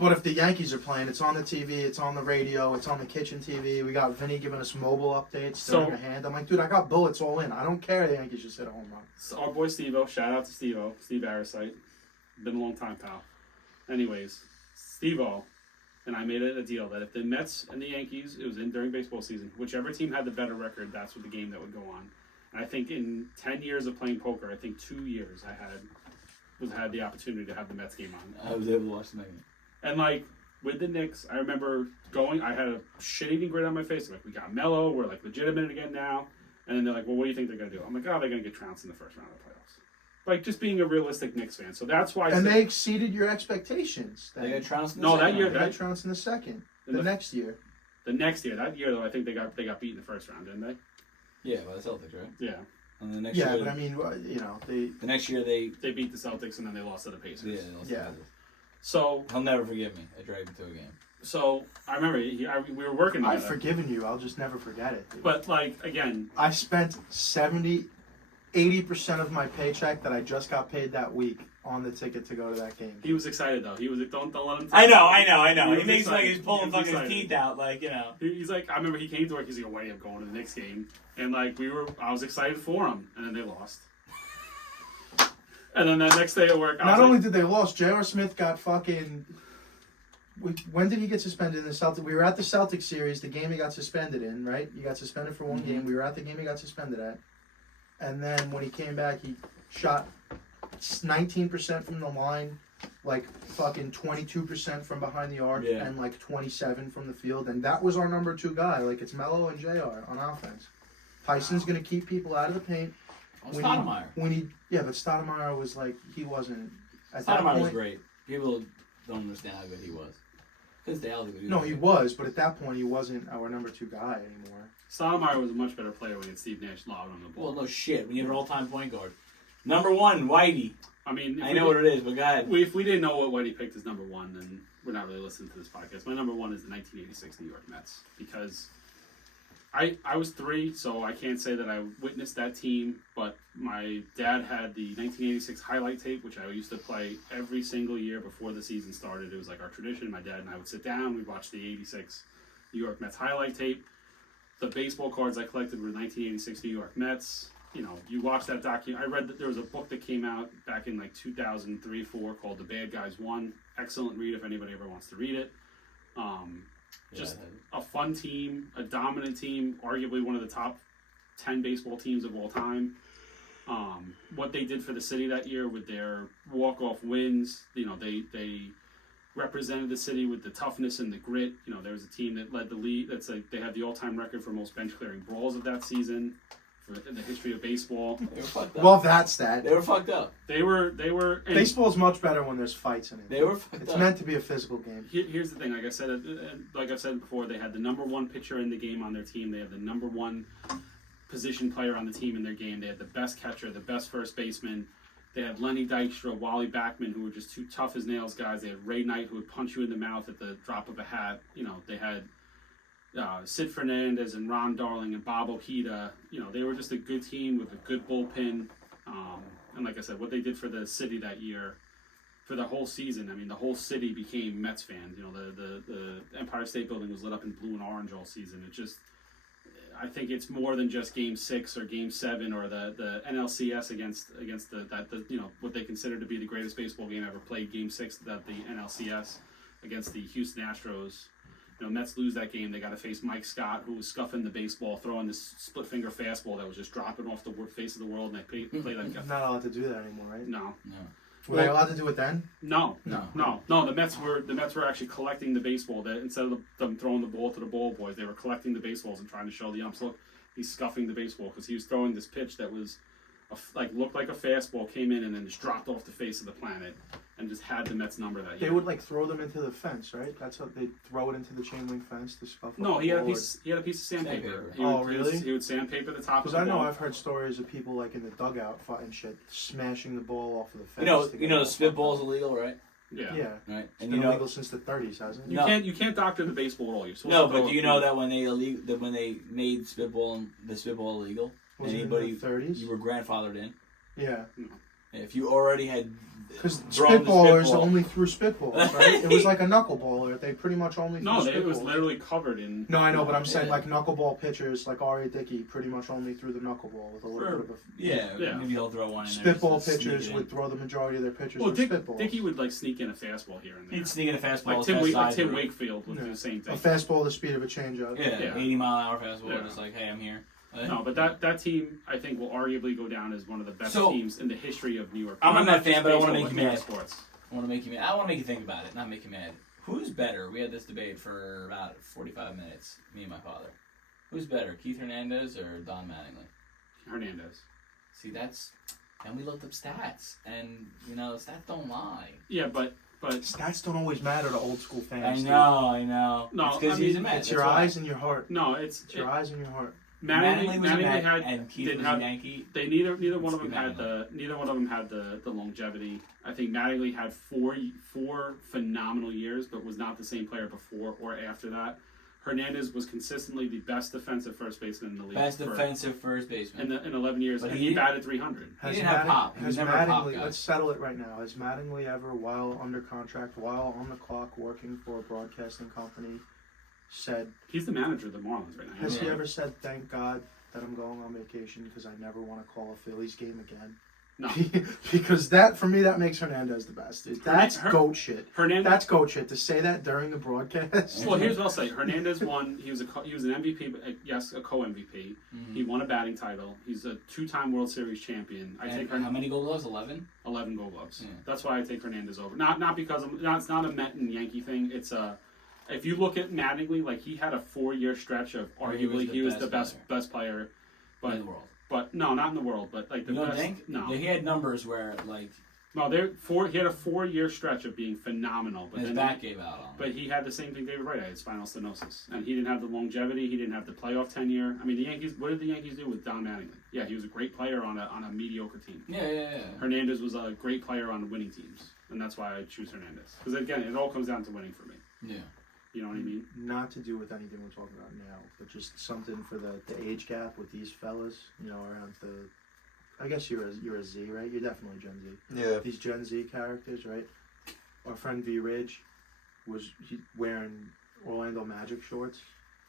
But if the Yankees are playing, it's on the TV, it's on the radio, it's on the kitchen TV. We got Vinny giving us mobile updates. So- So, hand. I'm like, dude, I got bullets all in. I don't care. The Yankees just hit a home run. So our boy Steve-O, shout out to Steve-O, Steve Arasite. Been a long time, pal. Anyways, Steve-O and I made it a deal that if the Mets and the Yankees, it was in during baseball season, whichever team had the better record, that's what the game that would go on. And I think in 10 years of playing poker, I think 2 years I had the opportunity to have the Mets game on. I was able to watch the game. And like, with the Knicks, I remember going. I had a shit-eating grin on my face. Like, we got Melo. We're like legitimate again now. And then they're like, well, what do you think they're gonna do? I'm like, oh, they're gonna get trounced in the first round of the playoffs. Like, just being a realistic Knicks fan. So that's why. And they exceeded your expectations. They got trounced in No, the that second year- round. They got trounced in the second. In The the- next year. the next year, that year though, I think they got beat in the first round, didn't they? Yeah, by the Celtics, right? Yeah, And the next Yeah, year, but I mean, the next year they they beat the Celtics and then they lost to the Pacers. yeah, they lost Yeah. the Pacers. So, He'll never forgive me. I dragged him to a game. so I remember we were working I've together. forgiven you. I'll just never forget it. Dude. But like again, I spent 80% of my paycheck that I just got paid that week on the ticket to go to that game. he was excited though. He was don't let him. I know. He He was makes like excited. he's pulling He was fucking his excited. teeth out, like, you know. He's like, I remember he came to work. He's like, "Wait, I'm going to the Knicks game," and like I was excited for him, and then they lost. And then that next day at work, I Not was only like, did they lost, J.R. Smith got fucking. When did he get suspended in the Celtic? We were at the Celtic series, the game he got suspended in, right? He got suspended for one Mhm. game. We were at the game he got suspended at. And then when he came back, he shot 19% from the line, like fucking 22% from behind the arc, Yeah. and like 27 from the field. And that was our number 2 guy. Like, it's Melo and JR on offense. Tyson's going to keep people out of the paint. Oh, Stoudemire. But Stoudemire was like, he wasn't. At that Stoudemire was point, great. People don't understand how good he was. Because Dale was no, he was, but at that point, he wasn't our number 2 guy anymore. Stoudemire was a much better player when he had Steve Nash lobbing him the ball. Well, no shit. When you have an all-time point guard. Number 1, Whitey. I mean, I know what it is, but go ahead. If we didn't know what he picked as number 1, then we're not really listening to this podcast. My number 1 is the 1986 New York Mets because I was 3, so I can't say that I witnessed that team. But my dad had the 1986 highlight tape, which I used to play every single year before the season started. It was like our tradition. My dad and I would sit down, we'd watch the 86 New York Mets highlight tape. The baseball cards I collected were 1986 New York Mets. You know, you watch that I read that there was a book that came out back in like 2003-4 called The Bad Guys Won. Excellent read if anybody ever wants to read it. Just a fun team, a dominant team, arguably one of the top 10 baseball teams of all time. What they did for the city that year with their walk-off wins, you know, they represented the city with the toughness and the grit. You know, there was a team that led the league. They have the all-time record for most bench-clearing brawls of that season in the history of baseball. They were fucked up. Love that stat. They were fucked up. They were. And Baseball's much better when there's fights in it. They were fucked It's up. meant to be a physical game. Here's the thing. Like I've said before, they had the number 1 pitcher in the game on their team. They had the number 1 position player on the team in their game. They had the best catcher, the best first baseman. They had Lenny Dykstra, Wally Backman, who were just 2 tough as nails guys. They had Ray Knight, who would punch you in the mouth at the drop of a hat. You know, they had Sid Fernandez and Ron Darling and Bob Ojeda. You know, they were just a good team with a good bullpen. And like I said, what they did for the city that year, for the whole season, I mean, the whole city became Mets fans. You know, the Empire State Building was lit up in blue and orange all season. It just, I think it's more than just Game 6 or Game 7 or the NLCS against the you know, what they consider to be the greatest baseball game ever played. Game 6 that the NLCS against the Houston Astros. You know, Mets lose that game. They got to face Mike Scott, who was scuffing the baseball, throwing this split finger fastball that was just dropping off the face of the world. And they played like You're not allowed to do that anymore, right? no. Were they allowed to do it then? No. No. The Mets were actually collecting the baseball. That instead of them throwing the ball to the ball boys, they were collecting the baseballs and trying to show the umps, look, he's scuffing the baseball because he was throwing this pitch that was looked like a fastball, came in and then just dropped off the face of the planet and just had the Mets number that year. They would like throw them into the fence, right? That's what they throw it into the chain link fence to scuff. No, up he the had a ball. piece. He had a piece of sandpaper. Sandpaper. He Oh, would, really? He would sandpaper the top of Because the I know ball. I've heard stories of people like in the dugout fighting shit, smashing the ball off of the fence. You know, to you get know, it the all spitball's fucked illegal, right? up. Yeah. Yeah, Right. it's And been you know, illegal since the 30s, hasn't it? You No. can't doctor the baseball at all. You're supposed no, to throw but do it you know through. that when they made the spitball illegal, Was it in anybody the 30s? you were grandfathered in. Yeah, If you already had because thrown the spitballers spitball- only threw spitballs, right? It was like a knuckleballer. They pretty much only threw No, spitballs. it was literally covered in. No, I know, but I'm saying Yeah. like knuckleball pitchers, like R.A. Dickey, pretty much only threw the knuckleball with a little Sure. bit of yeah, Yeah. maybe he'll throw one in there. spitball just to sneak pitchers it in. would throw the majority of their pitches Well, with spitballs. Dickey would like sneak in a fastball here and there. He'd sneak in a fastball. Like as Tim, fast as like Tim I Wakefield would do Yeah. the same A thing. fastball the speed of a changeup. Yeah, Yeah. 80-mile-an-hour fastball, Yeah. just like, hey, I'm here. No, but that team I think will arguably go down as one of the best So- teams in the history of New York. I'm a Not Met just fan, but I wanna baseball, make but you New York mad. Sports. I want to make you mad. I want to make you think about it, not make you mad. Who's better? We had this debate for about 45 minutes, me and my father. Who's better, Keith Hernandez or Don Mattingly? Hernandez. See, and we looked up stats, and, stats don't lie. Yeah, but Stats don't always matter to old school fans. I know. No, it's because I he's a mean, Met. It's that's your why. eyes and your heart. no, It's your eyes and your heart. Mattingly was a Met, had and Keith didn't was have- a Yankee. They neither one Let's of them be had the longevity. I think Mattingly had four phenomenal years, but was not the same player before or after that. Hernandez was consistently the best defensive first baseman in the league. Best defensive first baseman. in 11 years, But and he he batted 300. He didn't have pop. He was never a pop guy. Let's settle it right now. Has Mattingly ever, while under contract, while on the clock, working for a broadcasting company, said, He's the manager of the Marlins right now. has he Yeah. ever said, thank God that I'm going on vacation because I never want to call a Phillies game again? No. Because that, for me, that makes Hernandez the best. Dude. That's goat shit. Hernandez. That's goat shit. To say that during the broadcast. Well, here's what I'll say. Hernandez won. He was an MVP. Yes, a co-MVP. He won a batting title. He's a 2-time World Series champion. I take how many Gold Gloves? 11. 11 Gold Gloves. Yeah. That's why I take Hernandez over. Not because it's not a Met and Yankee thing. It's a. If you look at Mattingly, like he had a 4-year stretch of arguably he was the best player, but in the world. But no, not in the world. But like the You don't best. think? No. He had numbers where like No, he had a 4-year stretch of being phenomenal, but his then back gave out on him. But he had the same thing David Wright had, spinal stenosis. And he didn't have the longevity, he didn't have the playoff tenure. I mean, the Yankees, what did the Yankees do with Don Mattingly? Yeah, he was a great player on a mediocre team. Yeah. Hernandez was a great player on winning teams, and that's why I choose Hernandez. Because again, it all comes down to winning for me. Yeah. You know what I mean? Not to do with anything we're talking about now, but just something for the age gap with these fellas, around I guess you're a Z, right? You're definitely Gen Z. Yeah. These Gen Z characters, right? Our friend V Ridge was wearing Orlando Magic shorts,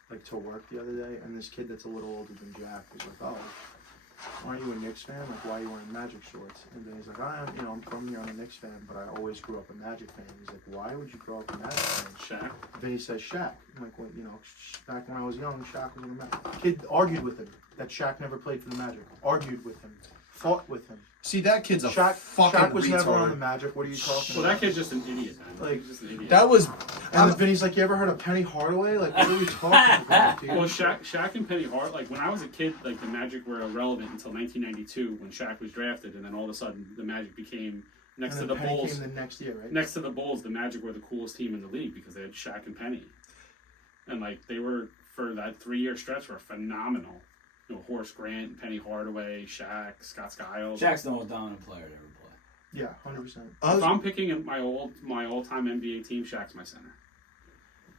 like to work the other day, and this kid that's a little older than Jack was like, "Oh, aren't you a Knicks fan? Like, why are you wearing Magic shorts?" And then he's like, I'm from here, I'm a Knicks fan, but I always grew up a Magic fan." He's like, "Why would you grow up a Magic fan?" Shaq. Then he says Shaq. I'm like, well, back when I was young, Shaq was in the Magic. Kid argued with him that Shaq never played for the Magic. Argued with him. Fought with him. See, that kid's a Shaq fucking was retard. never on the Magic. What are you talking Well, about? that kid's just an idiot, man. Like, He's just an idiot. That was. And then Vinny's like, "You ever heard of Penny Hardaway? Like, what are we talking about, dude?" Well, Shaq and Penny Hart, like when I was a kid, like the Magic were irrelevant until 1992 when Shaq was drafted, and then all of a sudden the Magic became next to And the then Penny Bulls. came the next year, right? Next to the Bulls, the Magic were the coolest team in the league because they had Shaq and Penny, and like they were for that 3-year stretch were phenomenal. Horace Grant, Penny Hardaway, Shaq, Scott Skiles. Shaq's the most dominant player to ever play. Yeah, 100%. If I'm picking my all-time NBA team, Shaq's my center.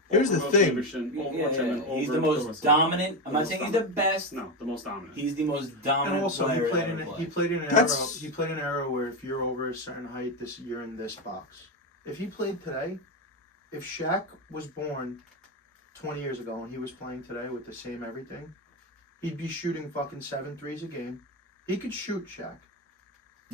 Here's the Will thing. Chamberlain, He's over the most Russell. dominant. I'm The not most saying he's the best. No, the most dominant. He's the most dominant And also, he player played to in ever play. he played in an That's- era. He played in an era where if you're over a certain height, you're in this box. If he played today, if Shaq was born 20 years ago and he was playing today with the same everything, he'd be shooting fucking 7 threes a game. He could shoot, Shaq.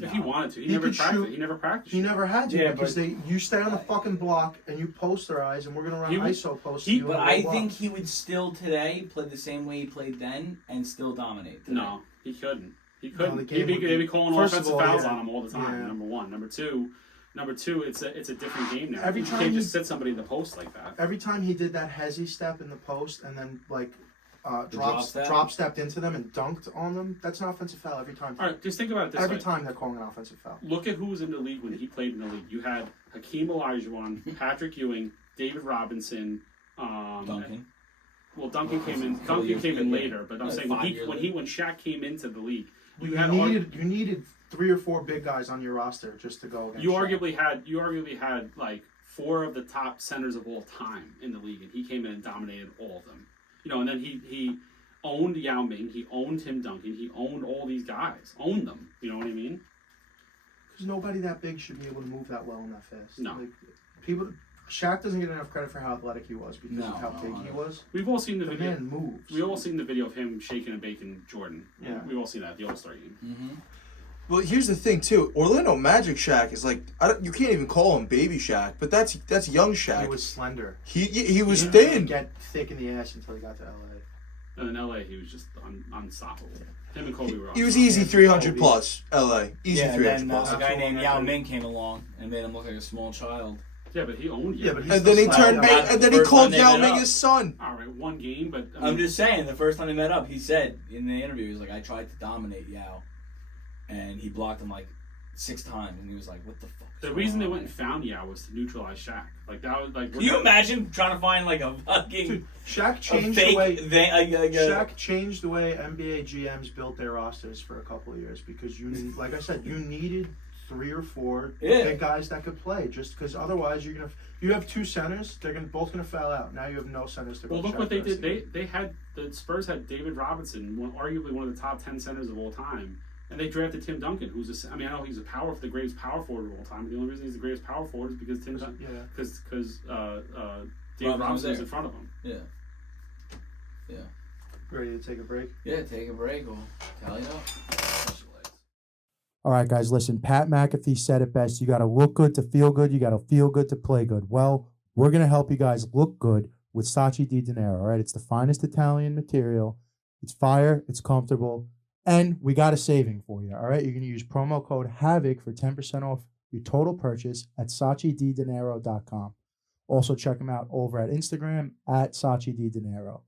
If he wanted to, He could shoot. He never practiced. He never had to Yeah, because but- you stay on the fucking block and you posterize, and we're gonna run He would- ISO post. he- you But on the I block. think he would still today play the same way he played then and still dominate. Today. No, he couldn't. He couldn't. the game They'd would be- be calling first of offensive all, fouls yeah. on him all the time. Yeah. Number one. Number two. It's a different game now. Every you time can't he- just sit somebody in the post like that. every time he did that hezzy step in the post and then The drop step? drop stepped into them and dunked on them, that's an offensive foul every time. All right, just think about it this Every way. time they're calling an offensive foul. Look at who was in the league when he played in the league. You had Hakeem Olajuwon, Patrick Ewing, David Robinson. Duncan. Well, Duncan came in. Couple Duncan years came in later. later, but I'm Like saying 5 years later. when Shaq came into the league, you You needed 3 or 4 big guys on your roster just to go against. you Shaq. arguably had like 4 of the top centers of all time in the league, and he came in and dominated all of them. And then he owned Yao Ming, he owned Tim Duncan, he owned all these guys, owned them. You know what I mean? Because nobody that big should be able to move that well and that fast. No. Shaq doesn't get enough credit for how athletic he was because No, of how no, big no. he was. We've all seen the The video. man moves. We've all seen the video of him shaking and baking Jordan. Yeah. We've all seen that at the All-Star game. Mm-hmm. Well, here's the thing too. Orlando Magic Shaq is like you can't even call him Baby Shaq, but that's young Shaq. He was slender. He was He didn't thin. get thick in the ass until he got to LA. And in LA, he was just unstoppable. Him and Kobe were He was unstoppable. easy 300 plus. LA easy Yeah, and 300 then plus. a guy named Absolutely. Yao Ming came along and made him look like a small child. Yeah, but he owned Yao. Yeah, but he's And then he Not- turned not bait, the and then he first called time they Yao met Ming up. his son. All right, one game, but I I'm mean, just saying, the first time they met up, he said in the interview, he was like, I tried to dominate Yao, and he blocked him like 6 times, and he was like, what the fuck? is the going reason they on, went and man? found Yao was to neutralize Shaq. Like that was like. Can you imagine trying to find like a fucking Dude, Shaq a changed fake the way Shaq. Shaq changed the way NBA GMs built their rosters for a couple of years because like I said, you needed 3 or 4 Yeah. big guys that could play. Just because otherwise you have 2 centers, they're both gonna foul out. Now you have no centers to. Well, go look what check they the rest did. of the game. The Spurs had David Robinson, arguably one of the top 10 centers of all time, and they drafted Tim Duncan, who's I know he's the greatest power forward of all time. But the only reason he's the greatest power forward is because Tim Duncan, Yeah. because Robinson's David Robinson was there. in front of him. Yeah. Ready to take a break? Yeah, take a break. We'll tally it up. All right, guys, listen. Pat McAfee said it best. You got to look good to feel good. You got to feel good to play good. Well, we're going to help you guys look good with Saatchi di Dinero. All right, it's the finest Italian material. It's fire. It's comfortable. And we got a saving for you. All right, you're going to use promo code HAVOC for 10% off your total purchase at SaatchiDiDinero.com. Also, check them out over at Instagram at Saatchi di Dinero.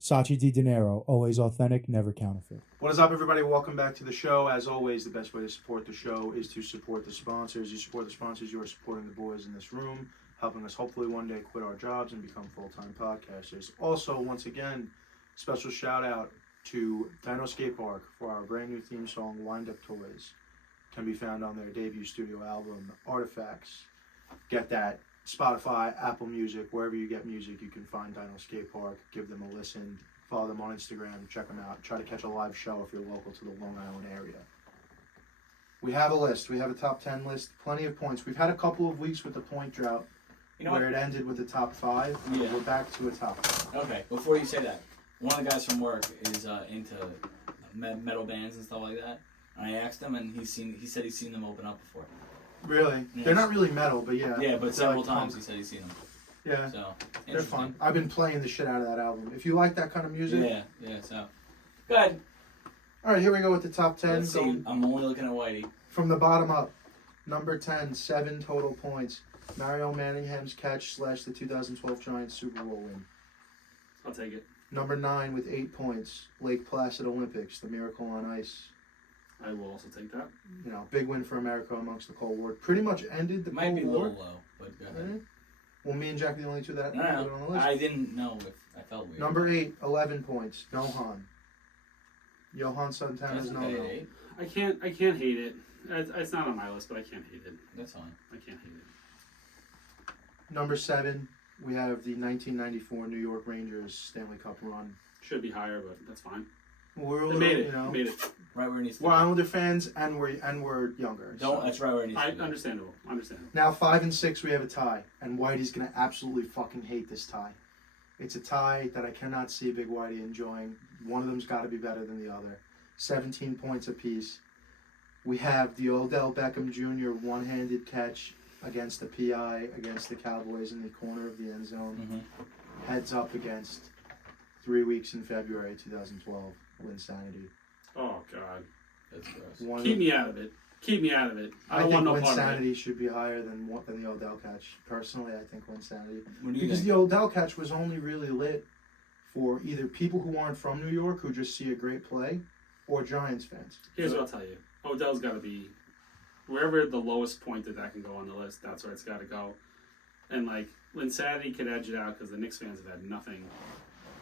Saatchi di Dinero, always authentic, never counterfeit. What is up, everybody? Welcome back to the show. As always, the best way to support the show is to support the sponsors. You support the sponsors, you are supporting the boys in this room, helping us hopefully one day quit our jobs and become full-time podcasters. Also, once again, special shout out to Dino Skate Park for our brand new theme song, Wind Up Toys. Can be found on their debut studio album, Artifacts. Get that. Spotify, Apple Music, wherever you get music, you can find Dino Skate Park. Give them a listen. Follow them on Instagram. Check them out. Try to catch a live show if you're local to the Long Island area. We have a list. We have a top 10 list. Plenty of points. We've had a couple of weeks with the point drought You know where what? it ended with the top 5. Yeah. We're back to a top 5. Okay, before you say that, one of the guys from work is into metal bands and stuff like that. And I asked him, and he said he's seen them open up before. Really? Yes. They're not really metal, but yeah. Yeah, but They're several like times punk. he said he's seen them. Yeah. So They're interesting. fun. I've been playing the shit out of that album. If you like that kind of music. Yeah. So good. All right, here we go with the top 10. Let's see. Going I'm only looking at Whitey. from the bottom up. Number 10, 7 total points. Mario Manningham's catch / the 2012 Giants Super Bowl win. I'll take it. Number 9 with 8 points. Lake Placid Olympics, the Miracle on Ice. I will also take that. You know, big win for America amongst the Cold War. Pretty much ended the It might Cold be a War. little low, but go ahead. Really? Well, me and Jack are the only two that No, put it on the list. I didn't know if I felt weird. Number 8, 11 points. Nohan. Johan Santana's That's no okay, no. eh? I can't hate it. It's not on my list, but I can't hate it. That's fine. I can't hate it. Number 7, we have the 1994 New York Rangers Stanley Cup run. Should be higher, but that's fine. We're a They little, made it. you know, Made it. Right where it needs to we're be. Islander fans and we're younger. Don't. so. That's right where it needs to be. Understandable. Understandable. Now 5 and 6 we have a tie, and Whitey's gonna absolutely fucking hate this tie. It's a tie that I cannot see Big Whitey enjoying. One of them's got to be better than the other. 17 points apiece. We have the Odell Beckham Jr. one-handed catch against the PI against the Cowboys in the corner of the end zone. Mhm. Heads up against 3 weeks in February 2012. Linsanity. Oh God. That's gross. One of Keep the- me out of it. Keep me out of it. I I don't think want no part of it. Linsanity should be higher than the Odell catch. Personally, I think Linsanity. What do you Because think? the Odell catch was only really lit for either people who aren't from New York who just see a great play, or Giants fans. Here's what I'll tell you. Odell's got to be wherever the lowest point that can go on the list. That's where it's got to go. And like Linsanity could edge it out because the Knicks fans have had nothing.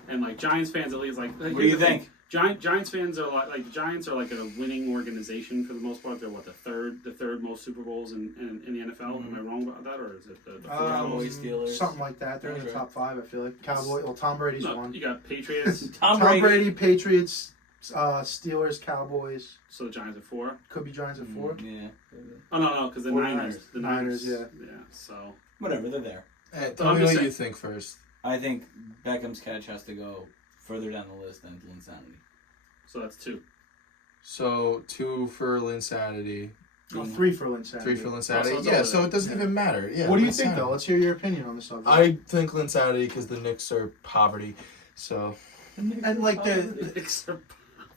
And like Giants fans at least like. What do you think? Giants fans are like the Giants are like a winning organization for the most part. They're the third most Super Bowls in the NFL. Am I wrong about that, or is it the fourth Cowboys, most? Steelers. Something like that. They're in the Okay. top 5, I feel like. Cowboy. Well, Tom Brady's No, one. you got Patriots. Tom Tom Brady. Brady, Patriots, Steelers, Cowboys. So the Giants are 4. Could be Giants at 4. Yeah. Oh no, because the 49ers. Niners. The Niners. Niners, Yeah. So Whatever. They're there. Hey, I'm tell me just what saying- you think first. I think Beckham's catch has to go further down the list than Linsanity. that's 2. So 2 for Linsanity, Oh, 3 for Linsanity. 3 for so Linsanity. it's Yeah, over so there. it doesn't even matter. Yeah. What do you think, Linsanity. though? Let's hear your opinion on the subject. I think Linsanity because the Knicks are poverty. So and like the Knicks are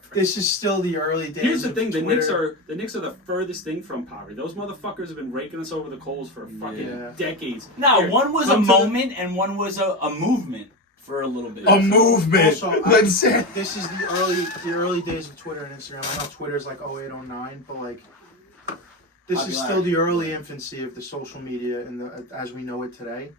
crazy. This is still the early days. Here's the of thing: the Twitter. Knicks are the furthest thing from poverty. Those motherfuckers have been raking us over the coals for fucking Yeah. decades. No, Here, one was a come to the- moment and one was a movement for a little bit. A movement. Also, Let's say. This is the early days of Twitter and Instagram. I know Twitter's like 08, 09, but like this is still the early infancy of the social media and as we know it today.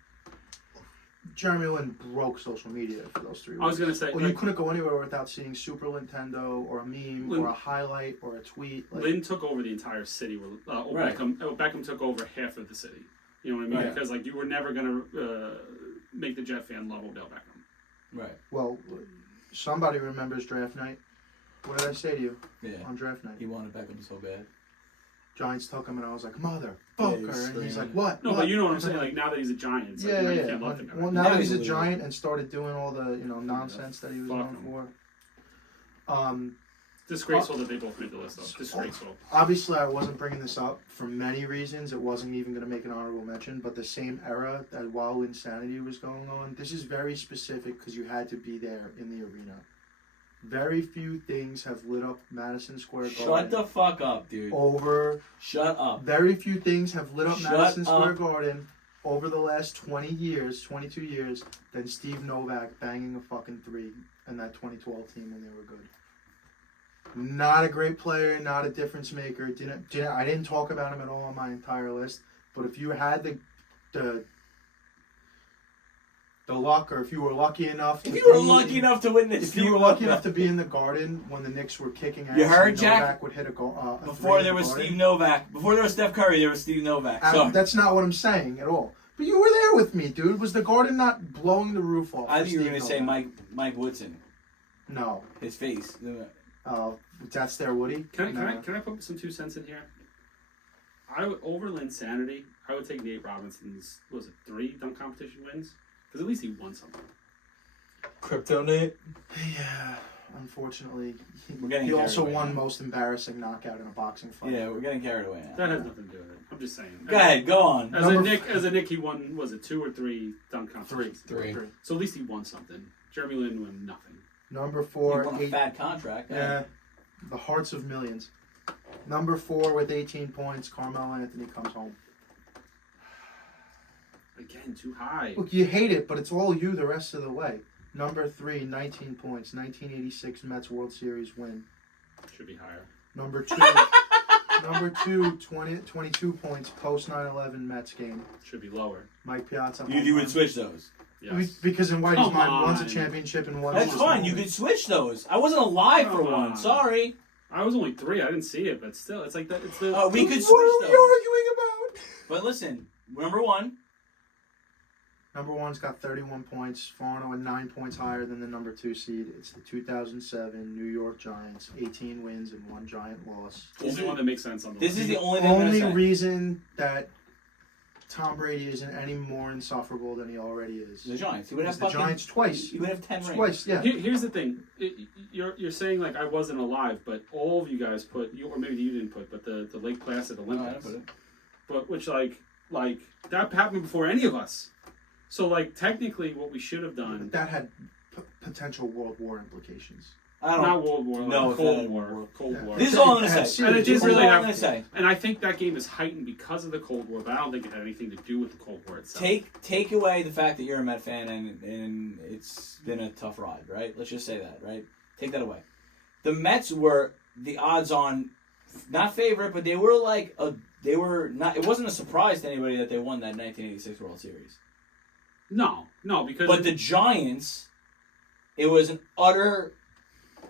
Jeremy Lin broke social media for those 3 weeks. I was gonna say, well, you like, couldn't go anywhere without seeing Super Nintendo or a meme Lin- or a highlight or a tweet. Like, Lynn took over the entire city. Where Right. Beckham took over half of the city. You know what I mean? Right. Because like you were never gonna make the Jet fan love Odell Beckham. Right. well, somebody remembers draft night. What did I say to you Yeah. on draft night? He wanted Beckham so bad. Giants took him, and I was like, motherfucker. Yeah, he was and he's screaming. like, what? No, What? but you know what I'm saying. Like now that he's a Giant, it's like, Yeah, you know, yeah. you can't love the guy. Well, now Now that he's he's a a leader. Giant and started doing all the nonsense that he was Fuck known him. for. Disgraceful that they both made the list. Though. Disgraceful. Obviously, I wasn't bringing this up for many reasons. It wasn't even going to make an honorable mention, but the same era that while Insanity was going on, this is very specific because you had to be there in the arena. Very few things have lit up Madison Square Shut Garden the fuck up, dude. over. Shut up. Very few things have lit up Shut Madison Square up. Garden over the last 22 years, than Steve Novak banging a fucking 3 in that 2012 team when they were good. Not a great player, not a difference maker. I didn't talk about him at all on my entire list. But if you had the luck, or if you were lucky enough, If you were lucky enough to win this, if you were lucky enough to be in the Garden when the Knicks were kicking ass, You heard, and Jack? Novak would hit a goal. A three before in there the was Garden. Steve Novak, before there was Steph Curry, there was Steve Novak. Sorry. That's not what I'm saying at all. But you were there with me, dude. Was the Garden not blowing the roof off? I for think you were Steve going to say Novak? Mike Woodson. No. His face. That's their Woody. Can No. I put some 2 cents in here? Over Linsanity, I would take Nate Robinson's, what was it, 3 dunk competition wins? Because at least he won something. Crypto Nate. Yeah, unfortunately, We're getting he carried also away won now. most embarrassing knockout in a boxing fight. Yeah, we're getting carried away now. That has nothing to do with it. I'm just saying. Go ahead, go on. As a Nick, he won, was it 2 or 3 dunk competitions? Three. So at least he won something. Jeremy Lin won nothing. Number He 4, won a fat contract. yeah, the hearts of millions. Number 4 with 18 points, Carmelo Anthony comes home. Again, too high. Look, you hate it, but it's all you the rest of the way. Number 3, 19 points, 1986 Mets World Series win. Should be higher. Number 2, 22 points, post 9/11 Mets game. Should be lower. Mike Piazza. You home would run. switch those. Yes. Because in Whitey's Come mind, one's a on. championship and one's That's just fine. home. You could switch those. I wasn't alive for Come one. on. Sorry. I was only 3. I didn't see it, but still, it's like that. It's the. We could What switch are we those. arguing about? But listen, number 1. Number 1's got 31 points, Farno at 9 points higher than the number 2 seed. It's the 2007 New York Giants, 18 wins and 1 giant loss. only one that makes sense on the This list. is the only thing I'm Only gonna say. reason that Tom Brady isn't any more insufferable than he already is. The Giants. He would have It's the fucking. Giants twice. He would have 10 rings. Twice, yeah. Here's the thing. You're saying like I wasn't alive, but all of you guys put, or maybe you didn't put, but the Lake Placid No, I Olympics. didn't put it. But which like that happened before any of us. So like technically, what we should have done, That had potential World War implications. I don't. not World War, No, like it's Cold not War, War. Cold Yeah. War. This is all I'm It gonna had say. And it serious- didn't This is really all I'm have gonna say. And I think that game is heightened because of the Cold War, but I don't think it had anything to do with the Cold War itself. Take away the fact that you're a Met fan and it's been a tough ride, right? Let's just say that, right? Take that away. The Mets were the odds-on, not favorite, but they were like they were not. It wasn't a surprise to anybody that they won that 1986 World Series. No, because But the Giants, it was an utter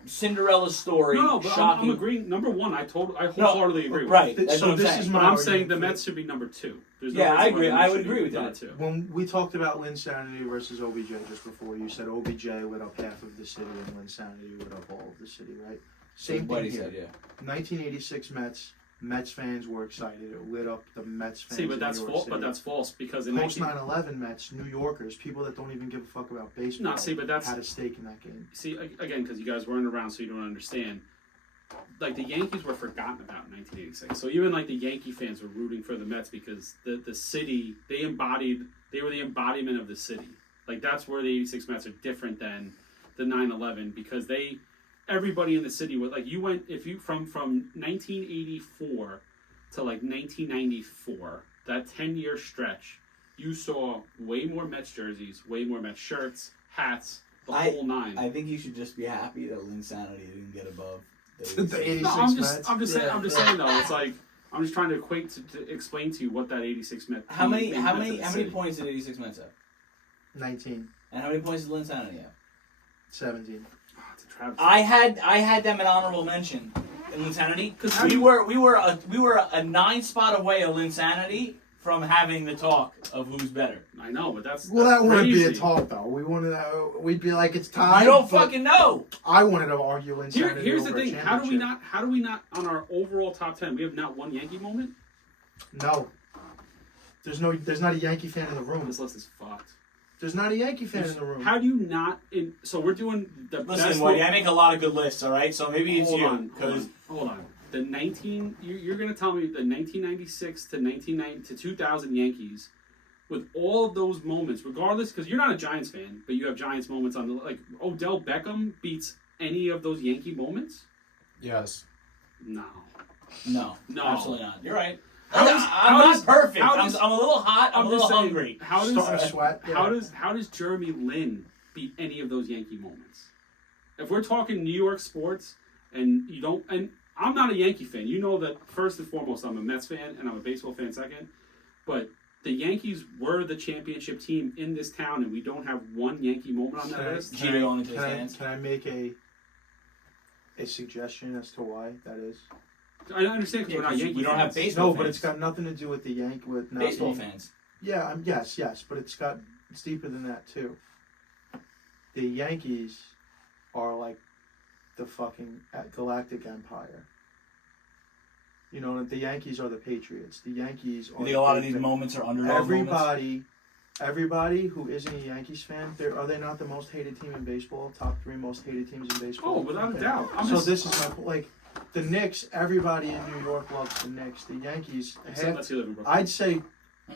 Cinderella story. no, but shocking. I'm agreeing. Number 1, I wholeheartedly agree with. Right. Th- That's so what I'm this saying. is But my I'm argument saying the for Mets should be number 2. There's Yeah, I reason why agree. the I Mets would should be agree with number that. 2. When we talked about Linsanity versus OBJ just before, you said OBJ lit up half of the city and Linsanity lit up all of the city, right? Same what thing he here. said, yeah. 1986 Mets fans were excited. It lit up the Mets fans. See, but in that's New York false. City. But that's false because in Post 19 9/11 Mets, New Yorkers, people that don't even give a fuck about baseball, No, see, but that's had a stake in that game. see again because you guys weren't around, so you don't understand. Like the Yankees were forgotten about in 1986. So even like the Yankee fans were rooting for the Mets because the city they were the embodiment of the city. Like that's where the 86 Mets are different than the 9/11 because they everybody in the city was like, you went, if you from 1984 to like 1994, that 10-year stretch, you saw way more Mets jerseys, way more Mets shirts, hats, the whole nine. I think you should just be happy that Linsanity didn't get above The 86 no, I'm just Mets. saying though. It's like I'm just trying to explain to you what that 86 Mets. How many city. points did 86 Mets have? 19, And how many points did Linsanity have? 17. Oh, it's a travesty. I had them an honorable mention in Linsanity because How we do were a 9 spot away of Linsanity from having the talk of who's better. I know, but that's Well, that wouldn't be a crazy. talk though. We wanted to. We'd be like, it's time. You don't but fucking know. I wanted to argue insanity. Here's the over a thing: how do we championship. not on our overall top 10? We have not one Yankee moment. No. There's not a Yankee fan in the room. This list is fucked. There's not a Yankee fan in the room. How do you not? So we're doing the Listen, best. Woody, I make a lot of good lists, all right? So maybe it's Hold you. on, Because hold on. The 19. You're gonna tell me the 1996 to 1990 to 2000 Yankees, with all of those moments, regardless, because you're not a Giants fan, but you have Giants moments on the like Odell Beckham beats any of those Yankee moments. Yes. No. no, No. absolutely not. You're right. How I'm does- not how does- perfect. how does- I'm a little hot. I'm a little just saying, hungry. How Starting to does sweat. how does Jeremy Lin beat any of those Yankee moments? If we're talking New York sports, and you don't, and I'm not a Yankee fan. You know that first and foremost, I'm a Mets fan and I'm a baseball fan second. But the Yankees were the championship team in this town, and we don't have one Yankee moment on that list. Jeter going into his Can hands. I make a suggestion as to why that is? I understand because Yeah, we're not 'cause Yankee we don't have fans. baseball No, but fans. it's got nothing to do with the with not Baseball being- fans. Yeah, yes, but it's deeper than that too. The Yankees are like the fucking galactic empire. You know, the Yankees are the Patriots. The Yankees are. You think a lot of these moments are underdog moments? Everybody who isn't a Yankees fan, are they not the most hated team in baseball? Top 3 most hated teams in baseball. Oh, without a doubt. This is my like. The Knicks. Everybody in New York loves the Knicks. The Yankees. Unless you live in Brooklyn. I'd say,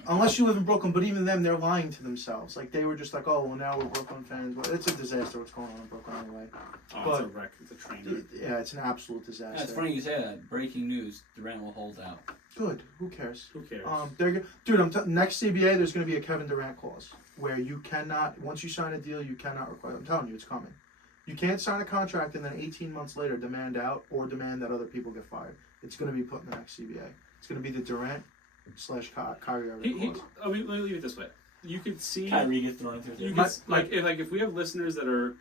unless you live in Brooklyn, but even them, they're lying to themselves. Like, they were just like, oh, well, now we're Brooklyn fans. Well, it's a disaster what's going on in Brooklyn anyway. It's a wreck. It's a train wreck. Yeah, it's an absolute disaster. Yeah, it's funny you say that. Breaking news: Durant will hold out. Good. Who cares? Who cares? Dude, next CBA, there's going to be a Kevin Durant clause where you cannot, once you sign a deal, you cannot require. I'm telling you, it's coming. You can't sign a contract and then 18 months later demand out or demand that other people get fired. It's going to be put in the next CBA. It's going to be the Durant/Kyrie Irving clause. Let me leave it this way. You could see. Kyrie gets thrown into You it. could, if we have listeners that are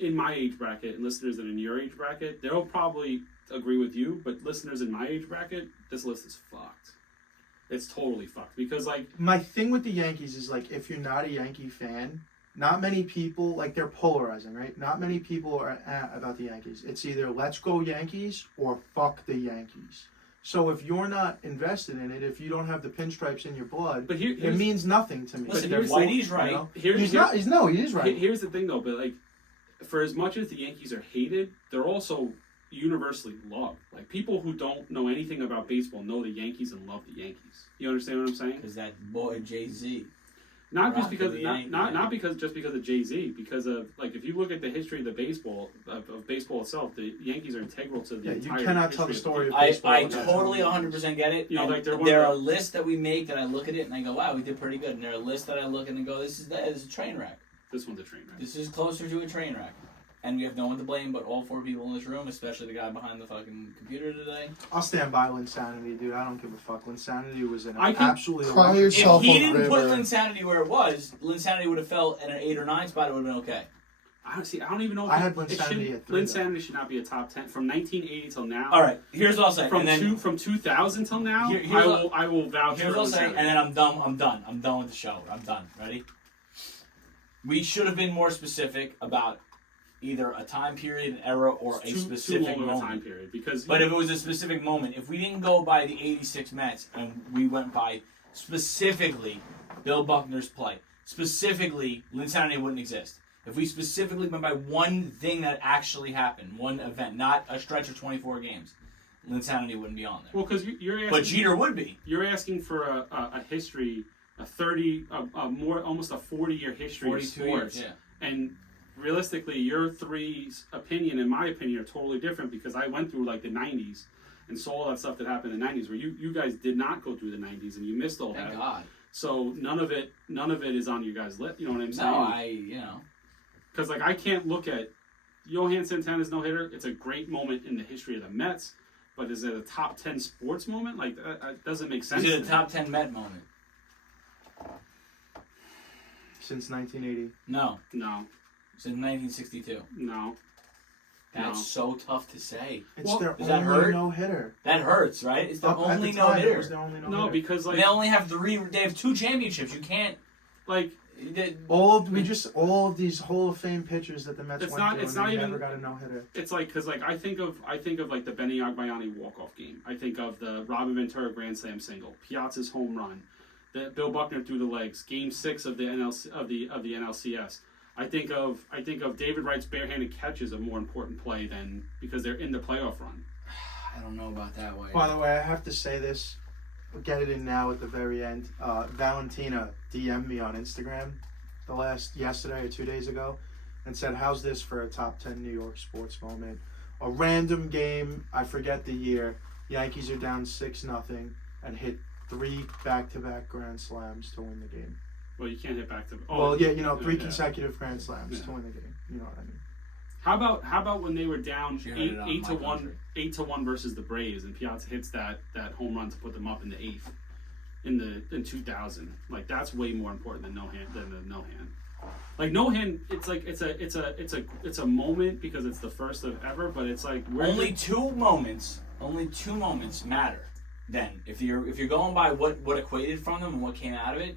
in my age bracket and listeners that are in your age bracket, they'll probably agree with you. But listeners in my age bracket, this list is fucked. It's totally fucked because My thing with the Yankees is like, if you're not a Yankee fan, not many people, like, they're polarizing, right? Not many people are about the Yankees. It's either let's go Yankees or fuck the Yankees. So if you're not invested in it, if you don't have the pinstripes in your blood, But it means nothing to me. Listen, here's- Whitey's right. You know? Here- He's here- not. He is right. Here's the thing, though. But for as much as the Yankees are hated, they're also universally loved. Like, people who don't know anything about baseball know the Yankees and love the Yankees. You understand what I'm saying? Because that boy Jay-Z. Not just Rock because of the not Yankees. because of Jay-Z, because of if you look at the history of the baseball of baseball itself, the Yankees are integral to the Yeah, you entire cannot history tell the of story of I baseball without totally telling 100% get it. You know, And like, they're one there of are the- lists that we make that I look at it and I go, wow, we did pretty good. And there are lists that I look at and go, this is a train wreck. This one's a train wreck. This is closer to a train wreck. And we have no one to blame but all 4 people in this room, especially the guy behind the fucking computer today. I'll stand by Linsanity, dude. I don't give a fuck. Linsanity was an I can- absolutely Cry electric- yourself If he on didn't put River. Linsanity where it was, Linsanity would have fell in an 8 or 9 spot. It would have been okay. Honestly, I don't even know. If I had it Linsanity shouldn't- at 3, though. Linsanity should not be a top 10 from 1980 till now. All right, here's what I'll say. From and then, from 2000 till now, Here's I will vouch Here's for what I'll say, Linsanity. and then I'm done. I'm done with the show. I'm done. Ready? We should have been more specific about either a time period, an era, or It's a too specific long of a time moment. period because But if it was a specific moment, if we didn't go by the '86 Mets and we went by specifically Bill Buckner's play, specifically Linsanity wouldn't exist. If we specifically went by one thing that actually happened, one event, not a stretch of 24 games, Linsanity wouldn't be on there. well, because you're asking, But Jeter would be. you're asking for a history, almost a 40-year history of 42 sports, years, yeah. and realistically, your three's opinion and my opinion are totally different because I went through like the '90s and saw all that stuff that happened in the '90s, where you guys did not go through the '90s and you missed all Thank that. God. So none of it is on you guys' list. You know what I'm saying? No, Because like I can't look at Johan Santana's no hitter. It's a great moment in the history of the Mets, but is it a top 10 sports moment? Like that doesn't make sense. Is it to a me. top 10 Met moment? Since 1980. No. No, Since 1962. no. That's No. so tough to say. It's Well, their does that only hurt? no-hitter. That hurts, right? It's the Up at only the no time, it was hitter. the only No, no-hitter. because like They only have they have 2 championships. You can't. like all of these Hall of Fame pitchers that the Mets It's went not- through, it's and not they even- never got a no-hitter. it's like because like I think of like the Benny Agbayani walk-off game. I think of the Robin Ventura grand slam single, Piazza's home run, the Bill Buckner through the legs, Game 6 of the NLCS. I think of David Wright's barehanded catch is a more important play than because they're in the playoff run. I don't know about that way. By the way, I have to say this. We'll get it in now at the very end. Valentina DM'd me on Instagram yesterday or 2 days ago and said, "How's this for a top 10 New York sports moment? A random game, I forget the year. Yankees are down 6-0 and hit 3 back-to-back grand slams to win the game." Well, you can't hit back to. Well, yeah, 3 yeah. consecutive grand slams Yeah. to win the game. You know what I mean? How about when they were down She heard it on 8-1 my 8-1 versus the Braves and Piazza hits that home run to put them up in the 8th in 2000. Like that's way more important than the no hand. Like no hand, it's a moment because it's the first of ever, but it's like only 2 moments matter. Then if you're going by what equated from them and what came out of it,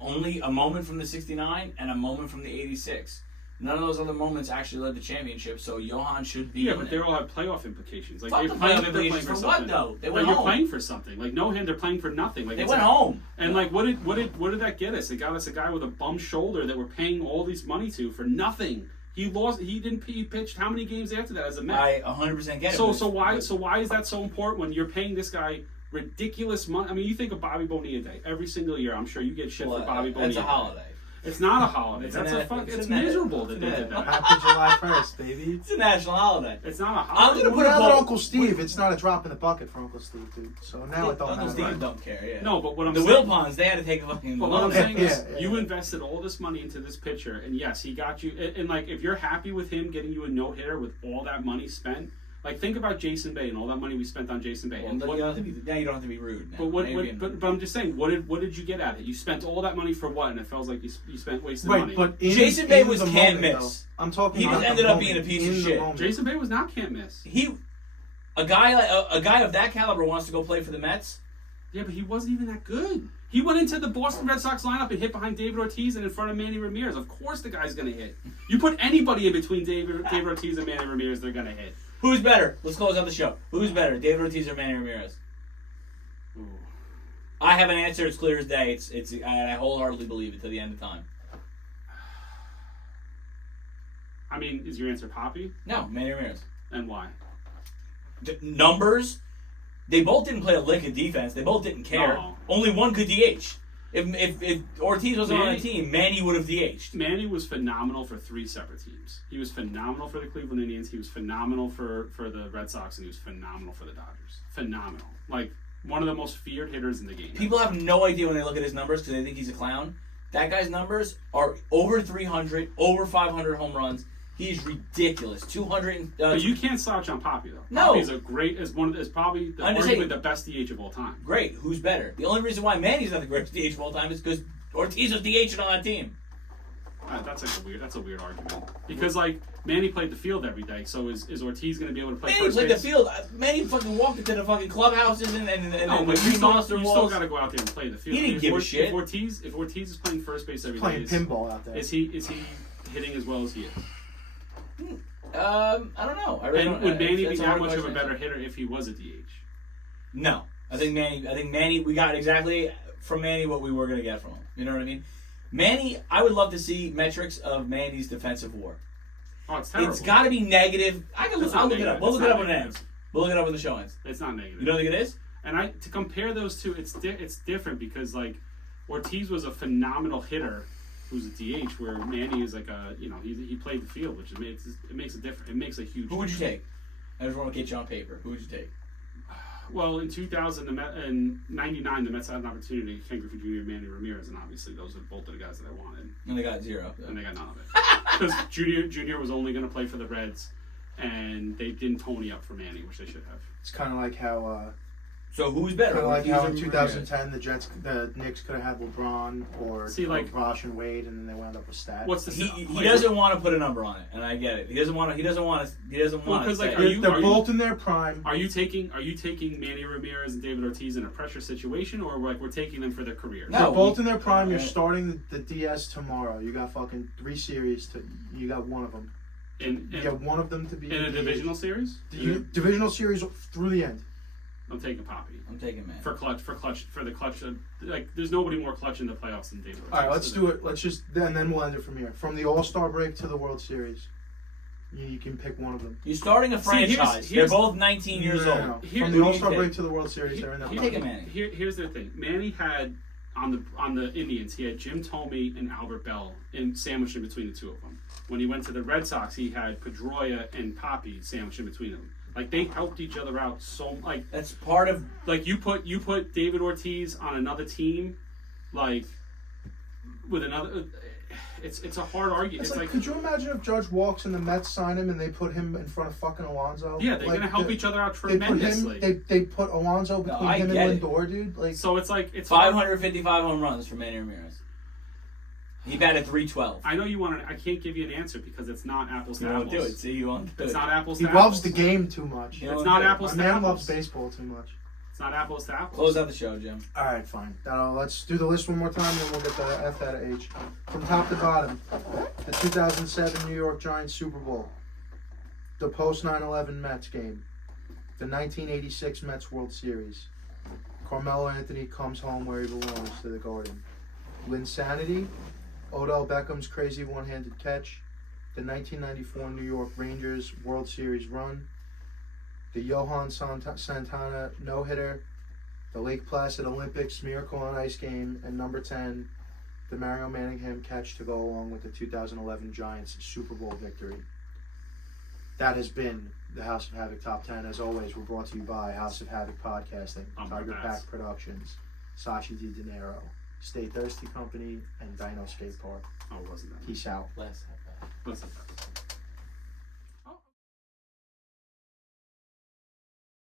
only a moment from the 69 and a moment from the 86. None of those other moments actually led to championship, so Johan should be. Yeah, in but there. they all have playoff implications. Like Fuck they're the playing, playoff they're playing implications for for what, something. though? They Like went you're home. playing for something. Like no hand, they're playing for nothing. Like They it's went a- home. And like what did that get us? It got us a guy with a bum shoulder that we're paying all this money to for nothing. He pitched how many games after that as a Met? I 100% get it. So why is that so important when you're paying this guy ridiculous money? I mean, you think of Bobby Bonilla Day every single year. I'm sure you get shit for Bobby Bonilla. It's a Day. holiday. It's not a holiday. It's That's a a na- fuck. it's It's a na- miserable it's that a they did na- that. Happy July 1st, baby. It's a national holiday. It's not a I'm holiday. gonna put Well, a now that vote- Uncle Steve, it's not a drop in the bucket for Uncle Steve, dude. So now it don't Uncle matter. Steve don't care. Yeah. No, but what I'm the saying. Wilpons, they had to take a fucking. But what I'm loan. saying is, Yeah, yeah, you yeah. invested all this money into this pitcher, and yes, he got you. And like, if you're happy with him getting you a no hitter with all that money spent, like think about Jason Bay and all that money we spent on Jason Bay. Well, And now what, you don't have to be rude. Now. but what? Now you're being But rude. I'm just saying, what did you get at it? You spent all that money for what? And it feels like you spent wasted Right, money. but Jason Bay in was the can't moment, miss. though, I'm talking He about just the ended up moment, being a piece of in the shit. moment. Jason Bay was not can't miss. A guy of that caliber wants to go play for the Mets. Yeah, but he wasn't even that good. He went into the Boston Red Sox lineup and hit behind David Ortiz and in front of Manny Ramirez. Of course, the guy's gonna hit. You put anybody in between David Ortiz and Manny Ramirez, they're gonna hit. Who's better? Let's close out the show. Who's better, David Ortiz or Manny Ramirez? Ooh. I have an answer. It's clear as day. I wholeheartedly believe it to the end of time. I mean, is your answer Poppy? No, Manny Ramirez. And why? Numbers. They both didn't play a lick of defense. They both didn't care. No. Only one could DH. If Ortiz wasn't on the team, Manny would have DH'd. Manny was phenomenal for 3 separate teams. He was phenomenal for the Cleveland Indians. He was phenomenal for the Red Sox, and he was phenomenal for the Dodgers. Phenomenal. Like, one of the most feared hitters in the game. People have no idea when they look at his numbers because they think he's a clown. That guy's numbers are over 300, over 500 home runs. He's ridiculous. 200. But you can't slouch on Poppy, though. No. Poppy's is probably I'm just arguably saying- the best DH of all time. Great. Who's better? The only reason why Manny's not the greatest DH of all time is because Ortiz was DHing on that team. That's a weird argument. Because, like, Manny played the field every day, so is Ortiz going to be able to play Manny first played the base? field. Manny fucking walked into the fucking clubhouses and No, the but green monster you still walls. got to go out there and play the field. He didn't If give a Ortiz- shit. If Ortiz is playing first base every day, Playing pinball out there. is he hitting as well as he is? I don't know. I really And don't, would Manny be that's that hard much of a question to better answer. hitter if he was a DH? No, I think Manny. We got exactly from Manny what we were gonna get from him. You know what I mean? Manny, I would love to see metrics of Manny's defensive WAR. Oh, it's terrible. It's got to be negative. I'll It's not look it up. negative. We'll It's look it not up when it negative. ends. We'll look it up when the show ends. It's not negative. You don't think it is? And to compare those two, it's different because like Ortiz was a phenomenal hitter, who's a DH, where Manny is like a, he played the field, which it makes a difference. It makes a huge. Who would you difference. take? I just want to get you on paper. Who would you take? Well, in 2000 and 99, the Mets had an opportunity. Ken Griffey Jr. and Manny Ramirez, and obviously those are both of the guys that I wanted, And they got 0. and they got none of it because Junior was only going to play for the Reds, and they didn't pony up for Manny, which they should have. It's kind of like how So who's better? in Ortiz or 2010 the Knicks could have had LeBron or Bosh and Wade, and then they wound up with Stat. What's the He doesn't want to put a number on it, and I get it. He doesn't want to. Because, like, say, They're both in their prime. Are you taking Manny Ramirez and David Ortiz in a pressure situation, or like we're taking them for their career? No. They're both in their prime. You're Right. starting the DS tomorrow. You got fucking 3 series. You got one of them. You got one of them to be in a divisional series. Divisional series through the end. I'm taking Poppy I'm taking Manny. for the clutch. Like, there's nobody more clutch in the playoffs than David Ortiz. All right, let's do it. Let's just then we'll end it from here. From the All-Star break to the World Series, you can pick one of them. You're starting a franchise. here's- They're both 19 years old. No. Here- From who the do you All-Star take? break to the World Series, they're in the I'm prime. taking Manny. Here's the thing. Manny had on the Indians, he had Jim Thome and Albert Bell sandwiched in between the two of them. When he went to the Red Sox, he had Pedroia and Poppy sandwiched in between them. Like, they helped each other out so like That's part of. like you put David Ortiz on another team, like with another. It's a hard argument. It's like, could you imagine if Judge walks and the Mets sign him and they put him in front of fucking Alonso? yeah, they're Like, gonna help each other out They put tremendously. him. They put Alonso between I him get and it. Lindor, dude. Like, So it's like it's hard. 555 home runs for Manny Ramirez. He batted 312. I know you want to. I can't give you an answer because it's not apples to You won't apples. do it. See, you won't do It's it. not apples he to loves apples. the game too much. Yeah. It's not My apples My to man apples. loves baseball too much. It's not apples to apples. Close out the show, Jim. All right, fine. Let's do the list one more time, then we'll get the F out of H. From top to bottom, the 2007 New York Giants Super Bowl, the post 9/11 Mets game, the 1986 Mets World Series. Carmelo Anthony comes home where he belongs, to the Garden. Linsanity, Odell Beckham's crazy one-handed catch, the 1994 New York Rangers World Series run, the Johan Santana no-hitter, the Lake Placid Olympics Miracle on Ice game, and number 10, the Mario Manningham catch to go along with the 2011 Giants Super Bowl victory. That has been the House of Havoc Top 10. As always, we're brought to you by House of Havoc Podcasting, Oh, Tiger my Pack bad. Productions, Sashi Di Dinero, Stay Thirsty Company, and Dino Skate Park. Oh, it wasn't that. Peace out. Last half. Wasn't that.